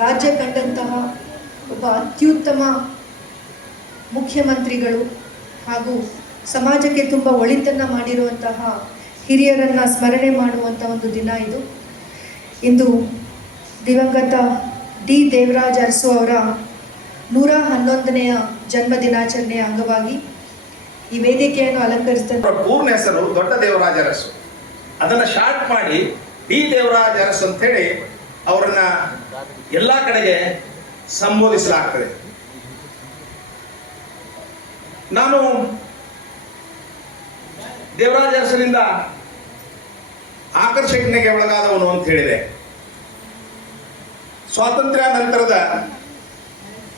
ರಾಜ್ಯ ಕಂಡಂತಹ ಒಬ್ಬ ಅತ್ಯುತ್ತಮ ಮುಖ್ಯಮಂತ್ರಿಗಳು ಹಾಗೂ ಸಮಾಜಕ್ಕೆ ತುಂಬ ಒಳಿತನ್ನು ಮಾಡಿರುವಂತಹ ಹಿರಿಯರನ್ನು ಸ್ಮರಣೆ ಮಾಡುವಂಥ ಒಂದು ದಿನ ಇದು. ಇಂದು ದಿವಂಗತ ಡಿ ದೇವರಾಜ ಅರಸು ಅವರ 111ನೇ ಜನ್ಮ ದಿನಾಚರಣೆಯ ಅಂಗವಾಗಿ ಈ ವೇದಿಕೆಯನ್ನು ಅಲಂಕರಿಸಿದ ಪೂರ್ಣ ಹೆಸರು ದೊಡ್ಡ ದೇವರಾಜ ಅರಸು, ಅದನ್ನು ಶಾರ್ಟ್ ಮಾಡಿ ಡಿ ದೇವರಾಜ ಅರಸು ಅಂತೇಳಿ ಅವರನ್ನ ಎಲ್ಲ ಕಡೆಗೆ ಸಂಬೋಧಿಸಲಾಗ್ತದೆ. ನಾನು ದೇವರಾಜ ಅರಸನಿಂದ ಆಕರ್ಷಣೆಗೆ ಒಳಗಾದವನು ಅಂತ ಹೇಳಿದೆ. ಸ್ವಾತಂತ್ರ್ಯ ನಂತರದ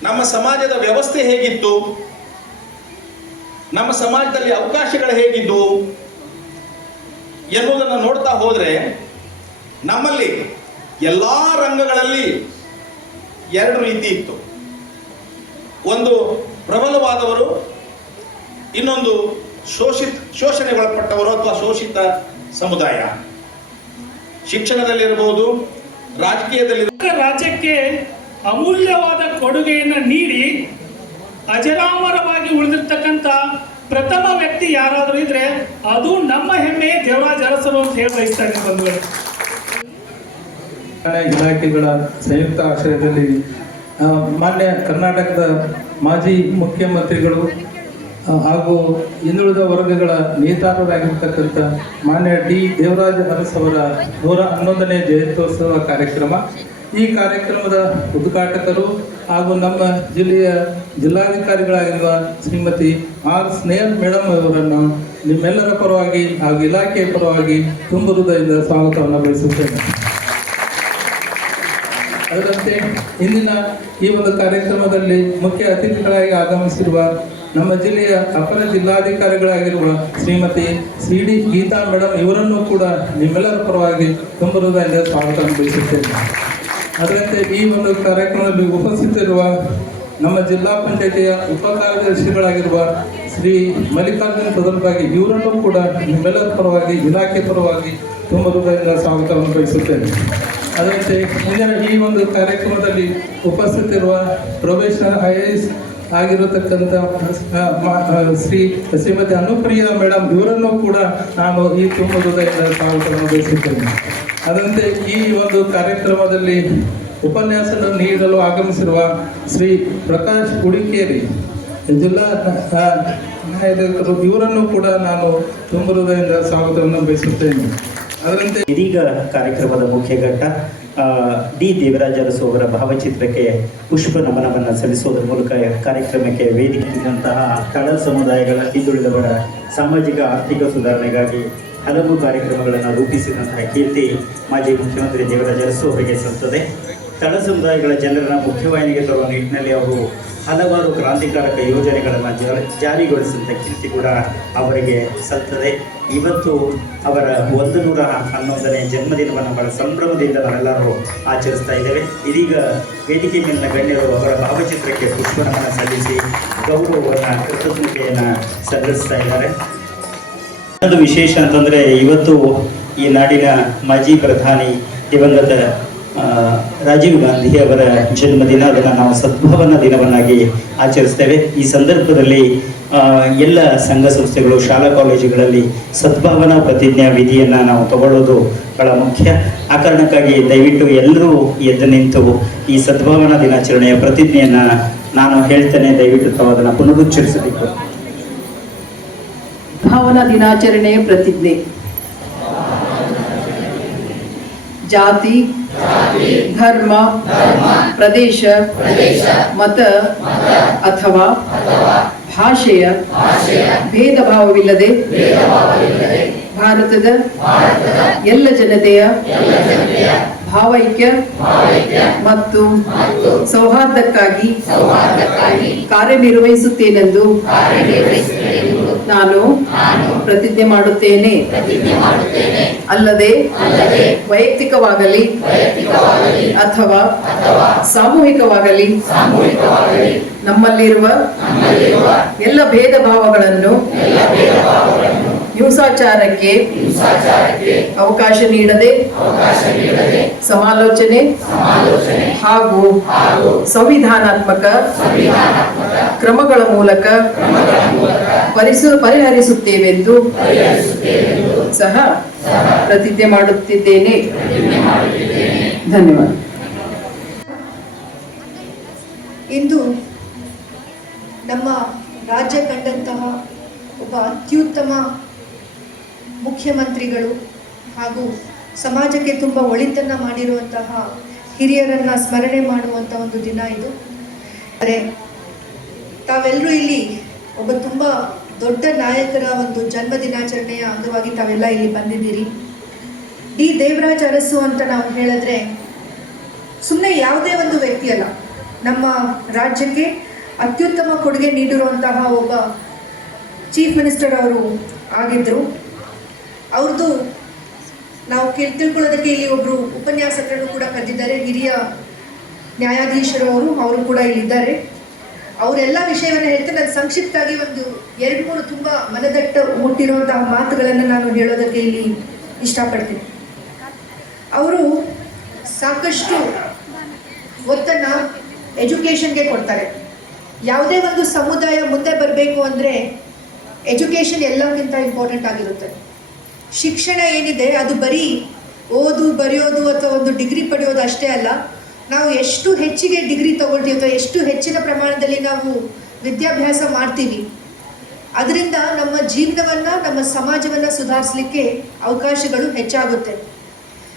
ನಮ್ಮ ಸಮಾಜದ ವ್ಯವಸ್ಥೆ ಹೇಗಿತ್ತು, ನಮ್ಮ ಸಮಾಜದಲ್ಲಿ ಅವಕಾಶಗಳು ಹೇಗಿದ್ದು ಎನ್ನುವುದನ್ನು ನೋಡ್ತಾ ಹೋದರೆ ನಮ್ಮಲ್ಲಿ ಎಲ್ಲ ರಂಗಗಳಲ್ಲಿ ಎರಡು ರೀತಿ ಇತ್ತು. ಒಂದು ಪ್ರಬಲವಾದವರು, ಇನ್ನೊಂದು ಶೋಷಣೆಗೊಳಪಟ್ಟವರು ಅಥವಾ ಶೋಷಿತ ಸಮುದಾಯ. ಶಿಕ್ಷಣದಲ್ಲಿರಬಹುದು, ರಾಜಕೀಯದಲ್ಲಿ ರಾಜ್ಯಕ್ಕೆ ಅಮೂಲ್ಯವಾದ ಕೊಡುಗೆಯನ್ನು ನೀಡಿ ಅಜರಾಮರವಾಗಿ ಉಳಿದಿರ್ತಕ್ಕಂಥ ಪ್ರಥಮ ವ್ಯಕ್ತಿ ಯಾರಾದರೂ ಇದ್ರೆ ಅದು ನಮ್ಮ ಹೆಮ್ಮೆ ದೇವರಾಜ ಅರಸರು ಅಂತ ಹೇಳಿ ಬಯಸ್ತಾರೆ ಬಂಧುಗಳು. ಇಲಾಖೆಗಳ ಸಂಯುಕ್ತ ಆಶ್ರಯದಲ್ಲಿ ಮಾನ್ಯ ಕರ್ನಾಟಕದ ಮಾಜಿ ಮುಖ್ಯಮಂತ್ರಿಗಳು ಹಾಗೂ ಹಿಂದುಳಿದ ವರ್ಗಗಳ ನೇತಾರರಾಗಿರ್ತಕ್ಕಂಥ ಮಾನ್ಯ ಡಿ ದೇವರಾಜ ಅರಸು ಅವರ 111ನೇ ಜಯಂತ್ಯೋತ್ಸವ ಕಾರ್ಯಕ್ರಮ. ಈ ಕಾರ್ಯಕ್ರಮದ ಉದ್ಘಾಟಕರು ಹಾಗೂ ನಮ್ಮ ಜಿಲ್ಲೆಯ ಜಿಲ್ಲಾಧಿಕಾರಿಗಳಾಗಿರುವ ಶ್ರೀಮತಿ ಆರ್ ಸ್ನೇಹಲ್ ಮೇಡಮ್ ಅವರನ್ನು ನಿಮ್ಮೆಲ್ಲರ ಪರವಾಗಿ ಹಾಗೂ ಇಲಾಖೆಯ ಪರವಾಗಿ ತುಂಬ ಹೃದಯದಿಂದ ಸ್ವಾಗತವನ್ನು ಬಯಸುತ್ತೇನೆ. ಅದರಂತೆ ಇಂದಿನ ಈ ಒಂದು ಕಾರ್ಯಕ್ರಮದಲ್ಲಿ ಮುಖ್ಯ ಅತಿಥಿಗಳಾಗಿ ಆಗಮಿಸಿರುವ ನಮ್ಮ ಜಿಲ್ಲೆಯ ಅಪರ ಜಿಲ್ಲಾಧಿಕಾರಿಗಳಾಗಿರುವ Shrimati C D Geetha madam ಇವರನ್ನು ಕೂಡ ನಿಮ್ಮೆಲ್ಲರ ಪರವಾಗಿ ತುಂಬ ಹೃದಯದಿಂದ ಸ್ವಾಗತವನ್ನು ಬಯಸುತ್ತೇನೆ. ಅದರಂತೆ ಈ ಒಂದು ಕಾರ್ಯಕ್ರಮದಲ್ಲಿ ಉಪಸ್ಥಿತರಿರುವ ನಮ್ಮ ಜಿಲ್ಲಾ ಪಂಚಾಯತಿಯ ಉಪ ಕಾರ್ಯದರ್ಶಿಗಳಾಗಿರುವ ಶ್ರೀ ಮಲ್ಲಿಕಾರ್ಜುನ ಸದರ್ಭಾಗಿ ಇವರನ್ನು ಕೂಡ ನಿಮ್ಮೆಲ್ಲರ ಪರವಾಗಿ ಇಲಾಖೆ ಪರವಾಗಿ ತುಂಬ ಹೃದಯದಿಂದ ಸ್ವಾಗತವನ್ನು ಬಯಸುತ್ತೇನೆ. ಅದರಂತೆ ಇಂದಿನ ಈ ಒಂದು ಕಾರ್ಯಕ್ರಮದಲ್ಲಿ ಉಪಸ್ಥಿತರಿರುವ ಪ್ರೊಬೇಷನರ್ IAS ಆಗಿರತಕ್ಕಂಥ ಶ್ರೀಮತಿ ಅನುಪ್ರಿಯಾ ಮೇಡಮ್ ಇವರನ್ನು ಕೂಡ ನಾನು ಈ ತುಂಬ ಹೃದಯದಿಂದ ಸ್ವಾಗತವನ್ನು ಬಯಸುತ್ತೇನೆ. ಅದರಂತೆ ಈ ಒಂದು ಕಾರ್ಯಕ್ರಮದಲ್ಲಿ ಉಪನ್ಯಾಸ ನೀಡಲು ಆಗಮಿಸಿರುವ ಶ್ರೀ ಪ್ರಕಾಶ್ ಹುಡಿಕೇರಿ ಜಿಲ್ಲಾ ನ್ಯಾಯಾಧೀಶರು ಇವರನ್ನು ಕೂಡ ನಾನು ತುಂಬ ಹೃದಯದಿಂದ ಸ್ವಾಗತವನ್ನು ಬಯಸುತ್ತೇನೆ. ಅದರಂತೆ ಇದೀಗ ಕಾರ್ಯಕ್ರಮದ ಮುಖ್ಯ ಘಟ್ಟ ಡಿ ದೇವರಾಜ ಅರಸು ಅವರ ಭಾವಚಿತ್ರಕ್ಕೆ ಪುಷ್ಪ ನಮನವನ್ನು ಸಲ್ಲಿಸುವುದರ ಮೂಲಕ ಕಾರ್ಯಕ್ರಮಕ್ಕೆ ವೇದಿಕೆಯಾದಂತಹ ತಳ ಸಮುದಾಯಗಳ ಹಿಂದುಳಿದವರ ಸಾಮಾಜಿಕ ಆರ್ಥಿಕ ಸುಧಾರಣೆಗಾಗಿ ಹಲವು ಕಾರ್ಯಕ್ರಮಗಳನ್ನು ರೂಪಿಸಿದಂತಹ ಕೀರ್ತಿ ಮಾಜಿ ಮುಖ್ಯಮಂತ್ರಿ ದೇವರಾಜ ಅರಸು ಅವರಿಗೆ ಸಲ್ಲುತ್ತದೆ. ತಳ ಸಮುದಾಯಗಳ ಜನರನ್ನು ಮುಖ್ಯವಾಹಿನಿಗೆ ತರುವ ನಿಟ್ಟಿನಲ್ಲಿ ಅವರು ಹಲವಾರು ಕ್ರಾಂತಿಕಾರಕ ಯೋಜನೆಗಳನ್ನು ಜಾರಿಗೊಳಿಸಿದಂಥ ಕೀರ್ತಿ ಕೂಡ ಅವರಿಗೆ ಸಲ್ಲುತ್ತದೆ. ಇವತ್ತು ಅವರ 111ನೇ ಜನ್ಮದಿನವನ್ನು ಬಹಳ ಸಂಭ್ರಮದಿಂದ ನಾವೆಲ್ಲರೂ ಆಚರಿಸ್ತಾ ಇದ್ದೇವೆ. ಇದೀಗ ವೇದಿಕೆ ಮೇಲಿನ ಗಣ್ಯರು ಅವರ ಭಾವಚಿತ್ರಕ್ಕೆ ಪುಷ್ಪನಮನ ಸಲ್ಲಿಸಿ ಗೌರವವನ್ನು ಕೃತಜ್ಞತೆಯನ್ನು ಸಲ್ಲಿಸ್ತಾ ಇದ್ದಾರೆ. ಒಂದು ವಿಶೇಷ ಅಂತಂದರೆ ಇವತ್ತು ಈ ನಾಡಿನ ಮಾಜಿ ಪ್ರಧಾನಿ ದಿವಂಗತ ರಾಜೀವ್ ಗಾಂಧಿ ಅವರ ಜನ್ಮದಿನ. ಅದನ್ನು ನಾವು ಸದ್ಭಾವನಾ ದಿನವನ್ನಾಗಿ ಆಚರಿಸ್ತೇವೆ. ಈ ಸಂದರ್ಭದಲ್ಲಿ ಎಲ್ಲ ಸಂಘ ಸಂಸ್ಥೆಗಳು, ಶಾಲಾ ಕಾಲೇಜುಗಳಲ್ಲಿ ಸದ್ಭಾವನಾ ಪ್ರತಿಜ್ಞಾ ವಿಧಿಯನ್ನು ನಾವು ತಗೊಳ್ಳೋದು ಬಹಳ ಮುಖ್ಯ. ಆ ಕಾರಣಕ್ಕಾಗಿ ದಯವಿಟ್ಟು ಎಲ್ಲರೂ ಎದ್ದು ನಿಂತು ಈ ಸದ್ಭಾವನಾ ದಿನಾಚರಣೆಯ ಪ್ರತಿಜ್ಞೆಯನ್ನು ನಾನು ಹೇಳ್ತೇನೆ, ದಯವಿಟ್ಟು ತಾವು ಅದನ್ನು ಪುನರುಚ್ಚರಿಸಬೇಕು. ಭಾವನಾ ದಿನಾಚರಣೆಯ ಪ್ರತಿಜ್ಞೆ. ಜಾತಿ, ಧರ್ಮ, ಪ್ರದೇಶ, ಮತ ಅಥವಾ ಭಾಷೆಯ ಭೇದ ಭಾವವಿಲ್ಲದೆ ಭಾರತದ ಎಲ್ಲ ಜನತೆಯ ಭಾವೈಕ್ಯ ಮತ್ತು ಸೌಹಾರ್ದಕ್ಕಾಗಿ ಕಾರ್ಯನಿರ್ವಹಿಸುತ್ತೇನೆಂದು ನಾನು ಪ್ರತಿಜ್ಞೆ ಮಾಡುತ್ತೇನೆ. ಅಲ್ಲದೆ ವೈಯಕ್ತಿಕವಾಗಲಿ ಅಥವಾ ಸಾಮೂಹಿಕವಾಗಲಿ ನಮ್ಮಲ್ಲಿರುವ ಎಲ್ಲ ಭೇದ ಭಾವಗಳನ್ನು ಹಿಂಸಾಚಾರಕ್ಕೆ ಅವಕಾಶ ನೀಡದೆ ಸಮಾಲೋಚನೆ ಹಾಗೂ ಸಂವಿಧಾನಾತ್ಮಕ ಕ್ರಮಗಳ ಮೂಲಕ ಪರಿಹರಿಸುತ್ತೇವೆಂದು ಸಹ ಪ್ರತಿಜ್ಞೆ ಮಾಡುತ್ತಿದ್ದೇನೆ. ಧನ್ಯವಾದ. ಇಂದು ನಮ್ಮ ರಾಜ್ಯ ಕಂಡಂತಹ ಒಬ್ಬ ಅತ್ಯುತ್ತಮ ಮುಖ್ಯಮಂತ್ರಿಗಳು ಹಾಗೂ ಸಮಾಜಕ್ಕೆ ತುಂಬ ಒಳಿತನ್ನು ಮಾಡಿರುವಂತಹ ಹಿರಿಯರನ್ನು ಸ್ಮರಣೆ ಮಾಡುವಂಥ ಒಂದು ದಿನ ಇದು. ಆದರೆ ತಾವೆಲ್ಲರೂ ಇಲ್ಲಿ ಒಬ್ಬ ತುಂಬ ದೊಡ್ಡ ನಾಯಕರ ಒಂದು ಜನ್ಮ ದಿನಾಚರಣೆಯ ಅಂಗವಾಗಿ ತಾವೆಲ್ಲ ಇಲ್ಲಿ ಬಂದಿದ್ದೀರಿ. ಡಿ ದೇವರಾಜ್ ಅರಸು ಅಂತ ನಾವು ಹೇಳಿದ್ರೆ ಸುಮ್ಮನೆ ಯಾವುದೇ ಒಂದು ವ್ಯಕ್ತಿ ಅಲ್ಲ, ನಮ್ಮ ರಾಜ್ಯಕ್ಕೆ ಅತ್ಯುತ್ತಮ ಕೊಡುಗೆ ನೀಡಿರುವಂತಹ ಒಬ್ಬ ಚೀಫ್ ಮಿನಿಸ್ಟರ್ ಅವರು ಆಗಿದ್ದರು. ಅವ್ರದ್ದು ನಾವು ತಿಳ್ಕೊಳ್ಳೋದಕ್ಕೆ ಇಲ್ಲಿ ಒಬ್ಬರು ಉಪನ್ಯಾಸಕರನ್ನು ಕೂಡ ಕರೆದಿದ್ದಾರೆ, ಹಿರಿಯ ನ್ಯಾಯಾಧೀಶರು ಅವರು ಕೂಡ ಇಲ್ಲಿದ್ದಾರೆ. ಅವರೆಲ್ಲ ವಿಷಯವನ್ನು ಹೇಳ್ತಾರೆ. ನಾನು ಸಂಕ್ಷಿಪ್ತವಾಗಿ ಒಂದು 2-3 ತುಂಬ ಮನದಟ್ಟ ಮುಟ್ಟಿರುವಂತಹ ಮಾತುಗಳನ್ನು ನಾನು ಹೇಳೋದಕ್ಕೆ ಇಲ್ಲಿ ಇಷ್ಟಪಡ್ತೀನಿ. ಅವರು ಸಾಕಷ್ಟು ಒತ್ತನ್ನು ಎಜುಕೇಷನ್ಗೆ ಕೊಡ್ತಾರೆ. ಯಾವುದೇ ಒಂದು ಸಮುದಾಯ ಮುಂದೆ ಬರಬೇಕು ಅಂದರೆ ಎಜುಕೇಷನ್ ಎಲ್ಲಕ್ಕಿಂತ ಇಂಪಾರ್ಟೆಂಟ್ ಆಗಿರುತ್ತೆ. ಶಿಕ್ಷಣ ಏನಿದೆ ಅದು ಬರೀ ಓದು ಬರೆಯೋದು ಅಥವಾ ಒಂದು ಡಿಗ್ರಿ ಪಡೆಯೋದು ಅಷ್ಟೇ ಅಲ್ಲ. ನಾವು ಎಷ್ಟು ಹೆಚ್ಚಿಗೆ ಡಿಗ್ರಿ ತಗೊಳ್ತೀವಿ ಅಥವಾ ಎಷ್ಟು ಹೆಚ್ಚಿನ ಪ್ರಮಾಣದಲ್ಲಿ ನಾವು ವಿದ್ಯಾಭ್ಯಾಸ ಮಾಡ್ತೀವಿ, ಅದರಿಂದ ನಮ್ಮ ಜೀವನವನ್ನು ನಮ್ಮ ಸಮಾಜವನ್ನು ಸುಧಾರಿಸಲಿಕ್ಕೆ ಅವಕಾಶಗಳು ಹೆಚ್ಚಾಗುತ್ತೆ.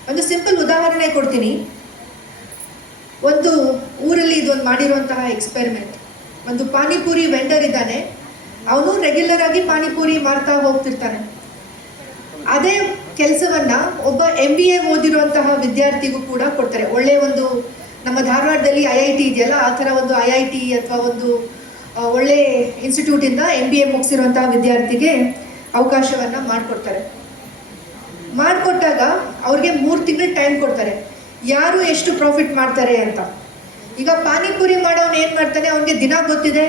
ಒಂದು ಸಿಂಪಲ್ ಉದಾಹರಣೆ ಕೊಡ್ತೀನಿ. ಒಂದು ಊರಲ್ಲಿ ಇದೊಂದು ಮಾಡಿರುವಂತಹ ಎಕ್ಸ್ಪೆರಿಮೆಂಟ್. ಒಂದು ಪಾನಿಪುರಿ ವೆಂಡರ್ ಇದ್ದಾನೆ, ಅವನು ರೆಗ್ಯುಲರ್ ಆಗಿ ಪಾನಿಪುರಿ ಮಾರ್ತಾ ಹೋಗ್ತಿರ್ತಾನೆ. ಅದೇ ಕೆಲಸವನ್ನು ಒಬ್ಬ MBA ಓದಿರುವಂತಹ ವಿದ್ಯಾರ್ಥಿಗೂ ಕೂಡ ಕೊಡ್ತಾರೆ. ಒಳ್ಳೆ ಒಂದು ನಮ್ಮ ಧಾರವಾಡದಲ್ಲಿ IIT ಇದೆಯಲ್ಲ, ಆ ಥರ ಒಂದು IIT ಅಥವಾ ಒಂದು ಒಳ್ಳೆ ಇನ್ಸ್ಟಿಟ್ಯೂಟಿಂದ MBA ಮುಗಿಸಿರುವಂತಹ ವಿದ್ಯಾರ್ಥಿಗೆ ಅವಕಾಶವನ್ನು ಮಾಡಿಕೊಡ್ತಾರೆ. ಮಾಡಿಕೊಟ್ಟಾಗ ಅವ್ರಿಗೆ 3 ತಿಂಗಳು ಟೈಮ್ ಕೊಡ್ತಾರೆ, ಯಾರು ಎಷ್ಟು ಪ್ರಾಫಿಟ್ ಮಾಡ್ತಾರೆ ಅಂತ. ಈಗ ಪಾನಿಪುರಿ ಮಾಡೋನು ಏನು ಮಾಡ್ತಾನೆ, ಅವನಿಗೆ ದಿನ ಗೊತ್ತಿದೆ,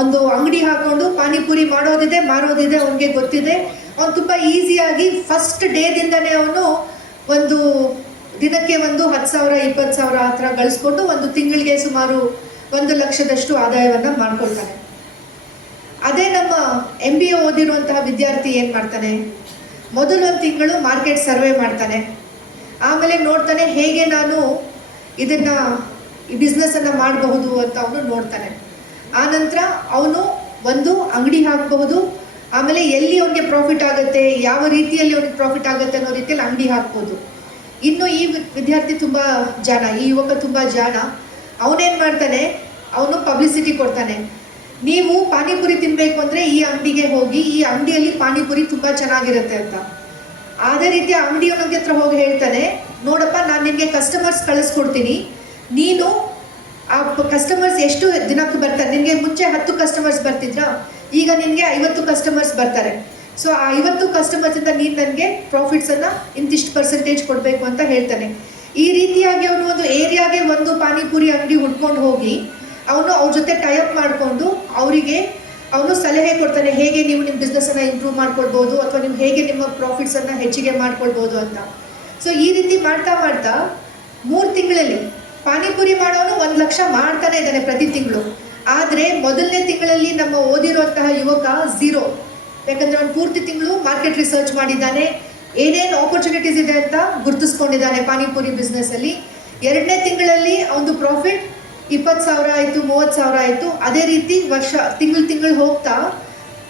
ಒಂದು ಅಂಗಡಿ ಹಾಕೊಂಡು ಪಾನಿಪುರಿ ಮಾಡೋದಿದೆ ಮಾರೋದಿದೆ ಅವನಿಗೆ ಗೊತ್ತಿದೆ. ಅವನು ತುಂಬ ಈಸಿಯಾಗಿ ಫಸ್ಟ್ ಡೇದಿಂದನೇ ಅವನು ಒಂದು ದಿನಕ್ಕೆ ಒಂದು 10,000 20,000 ಆ ಥರ ಗಳಿಸ್ಕೊಂಡು ಒಂದು ತಿಂಗಳಿಗೆ ಸುಮಾರು 1 ಲಕ್ಷದಷ್ಟು ಆದಾಯವನ್ನು ಮಾಡ್ಕೊಳ್ತಾನೆ. ಅದೇ ನಮ್ಮ MBA ಓದಿರುವಂತಹ ವಿದ್ಯಾರ್ಥಿ ಏನು ಮಾಡ್ತಾನೆ, ಮೊದಲು 1 ತಿಂಗಳು ಮಾರ್ಕೆಟ್ ಸರ್ವೆ ಮಾಡ್ತಾನೆ, ಆಮೇಲೆ ನೋಡ್ತಾನೆ ಹೇಗೆ ನಾನು ಇದನ್ನು ಈ ಬಿಸ್ನೆಸ್ಸನ್ನು ಮಾಡಬಹುದು ಅಂತ ಅವನು ನೋಡ್ತಾನೆ. ಆನಂತರ ಅವನು ಒಂದು ಅಂಗಡಿ ಹಾಕಬಹುದು, ಆಮೇಲೆ ಎಲ್ಲಿ ಅವನಿಗೆ ಪ್ರಾಫಿಟ್ ಆಗುತ್ತೆ, ಯಾವ ರೀತಿಯಲ್ಲಿ ಅವನಿಗೆ ಪ್ರಾಫಿಟ್ ಆಗುತ್ತೆ ಅನ್ನೋ ರೀತಿಯಲ್ಲಿ ಅಂಗಡಿ ಹಾಕ್ಬೋದು. ಇನ್ನು ಈ ವಿದ್ಯಾರ್ಥಿ ತುಂಬ ಜಾಣ, ಈ ಯುವಕ ತುಂಬ ಜಾಣ. ಅವನೇನು ಮಾಡ್ತಾನೆ, ಅವನು ಪಬ್ಲಿಸಿಟಿ ಕೊಡ್ತಾನೆ, ನೀವು ಪಾನಿಪುರಿ ತಿನ್ನಬೇಕು ಅಂದರೆ ಈ ಅಂಗಡಿಗೆ ಹೋಗಿ, ಈ ಅಂಗಡಿಯಲ್ಲಿ ಪಾನಿಪುರಿ ತುಂಬ ಚೆನ್ನಾಗಿರುತ್ತೆ ಅಂತ. ಅದೇ ರೀತಿ ಅಂಗಡಿಯವನಿಗೆ ಹತ್ರ ಹೋಗಿ ಹೇಳ್ತಾನೆ, ನೋಡಪ್ಪ ನಾನು ನಿನಗೆ ಕಸ್ಟಮರ್ಸ್ ಕಳಿಸ್ಕೊಡ್ತೀನಿ, ನೀನು ಆ ಕಸ್ಟಮರ್ಸ್ ಎಷ್ಟು ದಿನಕ್ಕೆ ಬರ್ತಾರೆ, ನಿನಗೆ ಮುಂಚೆ 10 ಕಸ್ಟಮರ್ಸ್ ಬರ್ತಿದ್ರಾ, ಈಗ ನಿನಗೆ 50 ಕಸ್ಟಮರ್ಸ್ ಬರ್ತಾರೆ. ಸೊ ಆ 50 ಕಸ್ಟಮರ್ಸಿಂದ ನೀನು ನನಗೆ ಪ್ರಾಫಿಟ್ಸನ್ನು ಇಂತಿಷ್ಟು ಪರ್ಸೆಂಟೇಜ್ ಕೊಡಬೇಕು ಅಂತ ಹೇಳ್ತಾನೆ. ಈ ರೀತಿಯಾಗಿ ಅವನು ಒಂದು ಏರಿಯಾಗೆ ಒಂದು ಪಾನಿಪುರಿ ಅಂಗಡಿ ಹುಡ್ಕೊಂಡು ಹೋಗಿ ಅವನು ಅವ್ರ ಜೊತೆ ಟೈಅಪ್ ಮಾಡಿಕೊಂಡು ಅವರಿಗೆ ಅವನು ಸಲಹೆ ಕೊಡ್ತಾನೆ, ಹೇಗೆ ನೀವು ನಿಮ್ಮ ಬಿಸ್ನೆಸ್ಸನ್ನು ಇಂಪ್ರೂವ್ ಮಾಡ್ಕೊಳ್ಬೋದು ಅಥವಾ ನೀವು ಹೇಗೆ ನಿಮ್ಮ ಪ್ರಾಫಿಟ್ಸನ್ನು ಹೆಚ್ಚಿಗೆ ಮಾಡ್ಕೊಳ್ಬೋದು ಅಂತ. ಸೊ ಈ ರೀತಿ ಮಾಡ್ತಾ ಮಾಡ್ತಾ 3 ತಿಂಗಳಲ್ಲಿ ಪಾನಿಪುರಿ ಮಾಡೋನು 1 ಲಕ್ಷ ಮಾಡ್ತಾನೆ ಇದ್ದಾನೆ ಪ್ರತಿ ತಿಂಗಳು. ಆದರೆ ಮೊದಲನೇ ತಿಂಗಳಲ್ಲಿ ನಮ್ಮ ಓದಿರುವಂತಹ ಯುವಕ 0, ಯಾಕಂದರೆ ಅವನು ಪೂರ್ತಿ ತಿಂಗಳು ಮಾರ್ಕೆಟ್ ರಿಸರ್ಚ್ ಮಾಡಿದ್ದಾನೆ, ಏನೇನು ಆಪರ್ಚುನಿಟೀಸ್ ಇದೆ ಅಂತ ಗುರುತಿಸ್ಕೊಂಡಿದ್ದಾನೆ ಪಾನಿಪುರಿ ಬಿಸ್ನೆಸ್ಸಲ್ಲಿ. 2ನೇ ತಿಂಗಳಲ್ಲಿ ಅವನು ಪ್ರಾಫಿಟ್ 20,000 ಆಯಿತು, 30,000 ಆಯಿತು. ಅದೇ ರೀತಿ ತಿಂಗಳು ಹೋಗ್ತಾ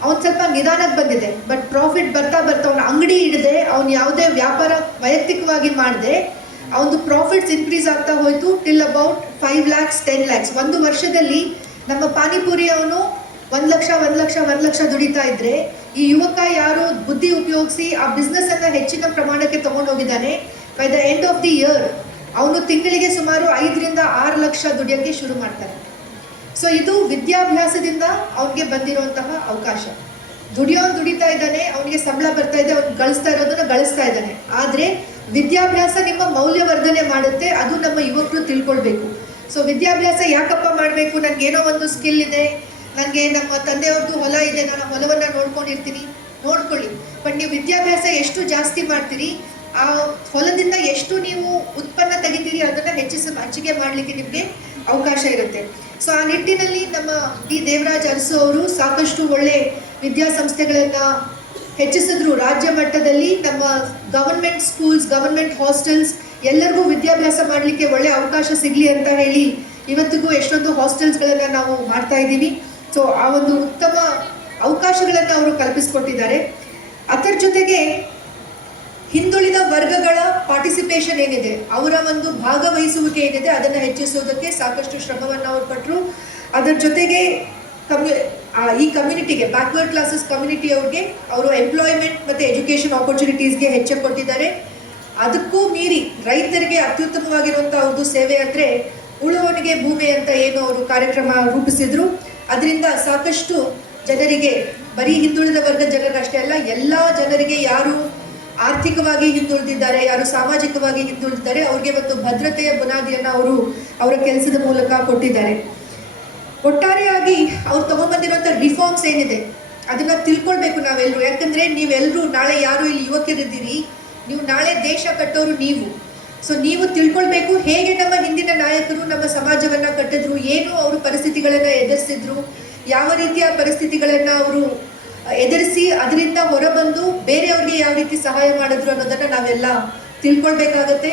ಅವನು ಸ್ವಲ್ಪ ನಿಧಾನಕ್ಕೆ ಬಂದಿದೆ. ಬಟ್ ಪ್ರಾಫಿಟ್ ಬರ್ತಾ ಬರ್ತಾ ಅವನ ಅಂಗಡಿ ಹಿಡಿದೆ, ಅವನು ಯಾವುದೇ ವ್ಯಾಪಾರ ವೈಯಕ್ತಿಕವಾಗಿ ಮಾಡದೆ ಅವನು ಪ್ರಾಫಿಟ್ಸ್ ಇನ್ಕ್ರೀಸ್ ಆಗ್ತಾ ಹೋಯಿತು ಟಿಲ್ ಅಬೌಟ್ 5 lakhs 10 lakhs. 1 ವರ್ಷದಲ್ಲಿ ನಮ್ಮ ಪಾನಿಪುರಿ ಅವನು 1 ಲಕ್ಷ ದುಡಿತಾ ಇದ್ರೆ, ಈ ಯುವಕ ಯಾರು ಬುದ್ಧಿ ಉಪಯೋಗಿಸಿ ಆ ಬಿಸ್ನೆಸ್ಸನ್ನು ಹೆಚ್ಚಿನ ಪ್ರಮಾಣಕ್ಕೆ ತೊಗೊಂಡೋಗಿದ್ದಾನೆ. By the end of the year ಅವನು ತಿಂಗಳಿಗೆ ಸುಮಾರು 5 ರಿಂದ 6 ಲಕ್ಷ ದುಡಿಯೋಕ್ಕೆ ಶುರು ಮಾಡ್ತಾನೆ. ಸೊ ಇದು ವಿದ್ಯಾಭ್ಯಾಸದಿಂದ ಅವನಿಗೆ ಬಂದಿರುವಂತಹ ಅವಕಾಶ. ದುಡಿತಾ ಇದ್ದಾನೆ, ಅವನಿಗೆ ಸಂಬಳ ಬರ್ತಾ ಇದೆ, ಅವ್ನು ಗಳಿಸ್ತಾ ಇರೋದನ್ನ ಗಳಿಸ್ತಾ ಇದ್ದಾನೆ. ಆದರೆ ವಿದ್ಯಾಭ್ಯಾಸ ನಿಮ್ಮ ಮೌಲ್ಯವರ್ಧನೆ ಮಾಡುತ್ತೆ, ಅದು ನಮ್ಮ ಯುವಕರು ತಿಳ್ಕೊಳ್ಬೇಕು. ಸೊ ವಿದ್ಯಾಭ್ಯಾಸ ಯಾಕಪ್ಪ ಮಾಡಬೇಕು, ನನಗೇನೋ ಒಂದು ಸ್ಕಿಲ್ ಇದೆ, ನನಗೆ ನಮ್ಮ ತಂದೆಯವ್ರದ್ದು ಹೊಲ ಇದೆ, ನಾನು ಹೊಲವನ್ನು ನೋಡ್ಕೊಂಡಿರ್ತೀನಿ, ನೋಡ್ಕೊಳ್ಳಿ. ಬಟ್ ನೀವು ವಿದ್ಯಾಭ್ಯಾಸ ಎಷ್ಟು ಜಾಸ್ತಿ ಮಾಡ್ತೀರಿ, ಆ ಹೊಲದಿಂದ ಎಷ್ಟು ನೀವು ಉತ್ಪನ್ನ ತೆಗಿತೀರಿ ಅದನ್ನ ಹೆಚ್ಚಿಗೆ ಮಾಡಲಿಕ್ಕೆ ನಿಮಗೆ ಅವಕಾಶ ಇರುತ್ತೆ. ಸೊ ಆ ನಿಟ್ಟಿನಲ್ಲಿ ನಮ್ಮ ಡಿ ದೇವರಾಜ್ ಅರಸು ಅವರು ಸಾಕಷ್ಟು ಒಳ್ಳೆ ವಿದ್ಯಾಸಂಸ್ಥೆಗಳನ್ನ ಹೆಚ್ಚಿಸಿದ್ರು. ರಾಜ್ಯ ಮಟ್ಟದಲ್ಲಿ ನಮ್ಮ ಗವರ್ಮೆಂಟ್ ಸ್ಕೂಲ್ಸ್, ಗವರ್ಮೆಂಟ್ ಹಾಸ್ಟೆಲ್ಸ್ ಎಲ್ಲರಿಗೂ ವಿದ್ಯಾಭ್ಯಾಸ ಮಾಡಲಿಕ್ಕೆ ಒಳ್ಳೆ ಅವಕಾಶ ಸಿಗಲಿ ಅಂತ ಹೇಳಿ ಇವತ್ತಿಗೂ ಎಷ್ಟೊಂದು ಹಾಸ್ಟೆಲ್ಸ್ಗಳನ್ನು ನಾವು ಮಾಡ್ತಾ ಇದ್ದೀವಿ. ಸೊ ಆ ಒಂದು ಉತ್ತಮ ಅವಕಾಶಗಳನ್ನು ಅವರು ಕಲ್ಪಿಸಿಕೊಟ್ಟಿದ್ದಾರೆ. ಅದರ ಜೊತೆಗೆ ಹಿಂದುಳಿದ ವರ್ಗಗಳ ಪಾರ್ಟಿಸಿಪೇಷನ್ ಏನಿದೆ, ಅವರ ಒಂದು ಭಾಗವಹಿಸುವಿಕೆ ಏನಿದೆ ಅದನ್ನು ಹೆಚ್ಚಿಸುವುದಕ್ಕೆ ಸಾಕಷ್ಟು ಶ್ರಮವನ್ನು ಅವರು ಪಟ್ಟರು. ಅದರ ಜೊತೆಗೆ ಈ ಕಮ್ಯುನಿಟಿಗೆ, ಬ್ಯಾಕ್ವರ್ಡ್ ಕ್ಲಾಸಸ್ ಕಮ್ಯುನಿಟಿ ಅವ್ರಿಗೆ ಅವರು ಎಂಪ್ಲಾಯ್ಮೆಂಟ್ ಮತ್ತು ಎಜುಕೇಷನ್ ಆಪರ್ಚುನಿಟೀಸ್ಗೆ ಹೆಚ್ಚು ಕೊಟ್ಟಿದ್ದಾರೆ. ಅದಕ್ಕೂ ಮೀರಿ ರೈತರಿಗೆ ಅತ್ಯುತ್ತಮವಾಗಿರುವಂಥ ಅವ್ರದ್ದು ಸೇವೆ ಅಂದರೆ ಉಳುವವನಿಗೆ ಭೂಮಿ ಅಂತ ಏನು ಅವರು ಕಾರ್ಯಕ್ರಮ ರೂಪಿಸಿದ್ರು. ಅದರಿಂದ ಸಾಕಷ್ಟು ಜನರಿಗೆ, ಬರೀ ಹಿಂದುಳಿದ ವರ್ಗದ ಜನರಷ್ಟೇ ಅಲ್ಲ, ಎಲ್ಲ ಜನರಿಗೆ ಯಾರು ಆರ್ಥಿಕವಾಗಿ ಹಿಂದುಳಿದಿದ್ದಾರೆ, ಯಾರು ಸಾಮಾಜಿಕವಾಗಿ ಹಿಂದುಳಿದಿದ್ದಾರೆ, ಅವ್ರಿಗೆ ಒಂದು ಭದ್ರತೆಯ ಬುನಾದಿಯನ್ನು ಅವರು ಅವರ ಕೆಲಸದ ಮೂಲಕ ಕೊಟ್ಟಿದ್ದಾರೆ. ಒಟ್ಟಾರೆಯಾಗಿ ಅವ್ರು ತಗೊಂಡ್ಬಂದಿರುವಂಥ ರಿಫಾರ್ಮ್ಸ್ ಏನಿದೆ ಅದನ್ನ ತಿಳ್ಕೊಳ್ಬೇಕು ನಾವೆಲ್ಲರೂ. ಯಾಕಂದ್ರೆ ನೀವೆಲ್ಲರೂ ನಾಳೆ ಯಾರು ಇಲ್ಲಿ ಯುವಕರಿದ್ದೀರಿ, ನೀವು ನಾಳೆ ದೇಶ ಕಟ್ಟೋರು ನೀವು. ಸೊ ನೀವು ತಿಳ್ಕೊಳ್ಬೇಕು ಹೇಗೆ ನಮ್ಮ ಹಿಂದಿನ ನಾಯಕರು ನಮ್ಮ ಸಮಾಜವನ್ನ ಕಟ್ಟಿದ್ರು, ಏನು ಅವರು ಪರಿಸ್ಥಿತಿಗಳನ್ನ ಎದುರಿಸಿದ್ರು, ಯಾವ ರೀತಿಯ ಪರಿಸ್ಥಿತಿಗಳನ್ನ ಅವರು ಎದುರಿಸಿ ಅದರಿಂದ ಹೊರಬಂದು ಬೇರೆಯವ್ರಿಗೆ ಯಾವ ರೀತಿ ಸಹಾಯ ಮಾಡಿದ್ರು ಅನ್ನೋದನ್ನ ನಾವೆಲ್ಲ ತಿಳ್ಕೊಳ್ಬೇಕಾಗತ್ತೆ.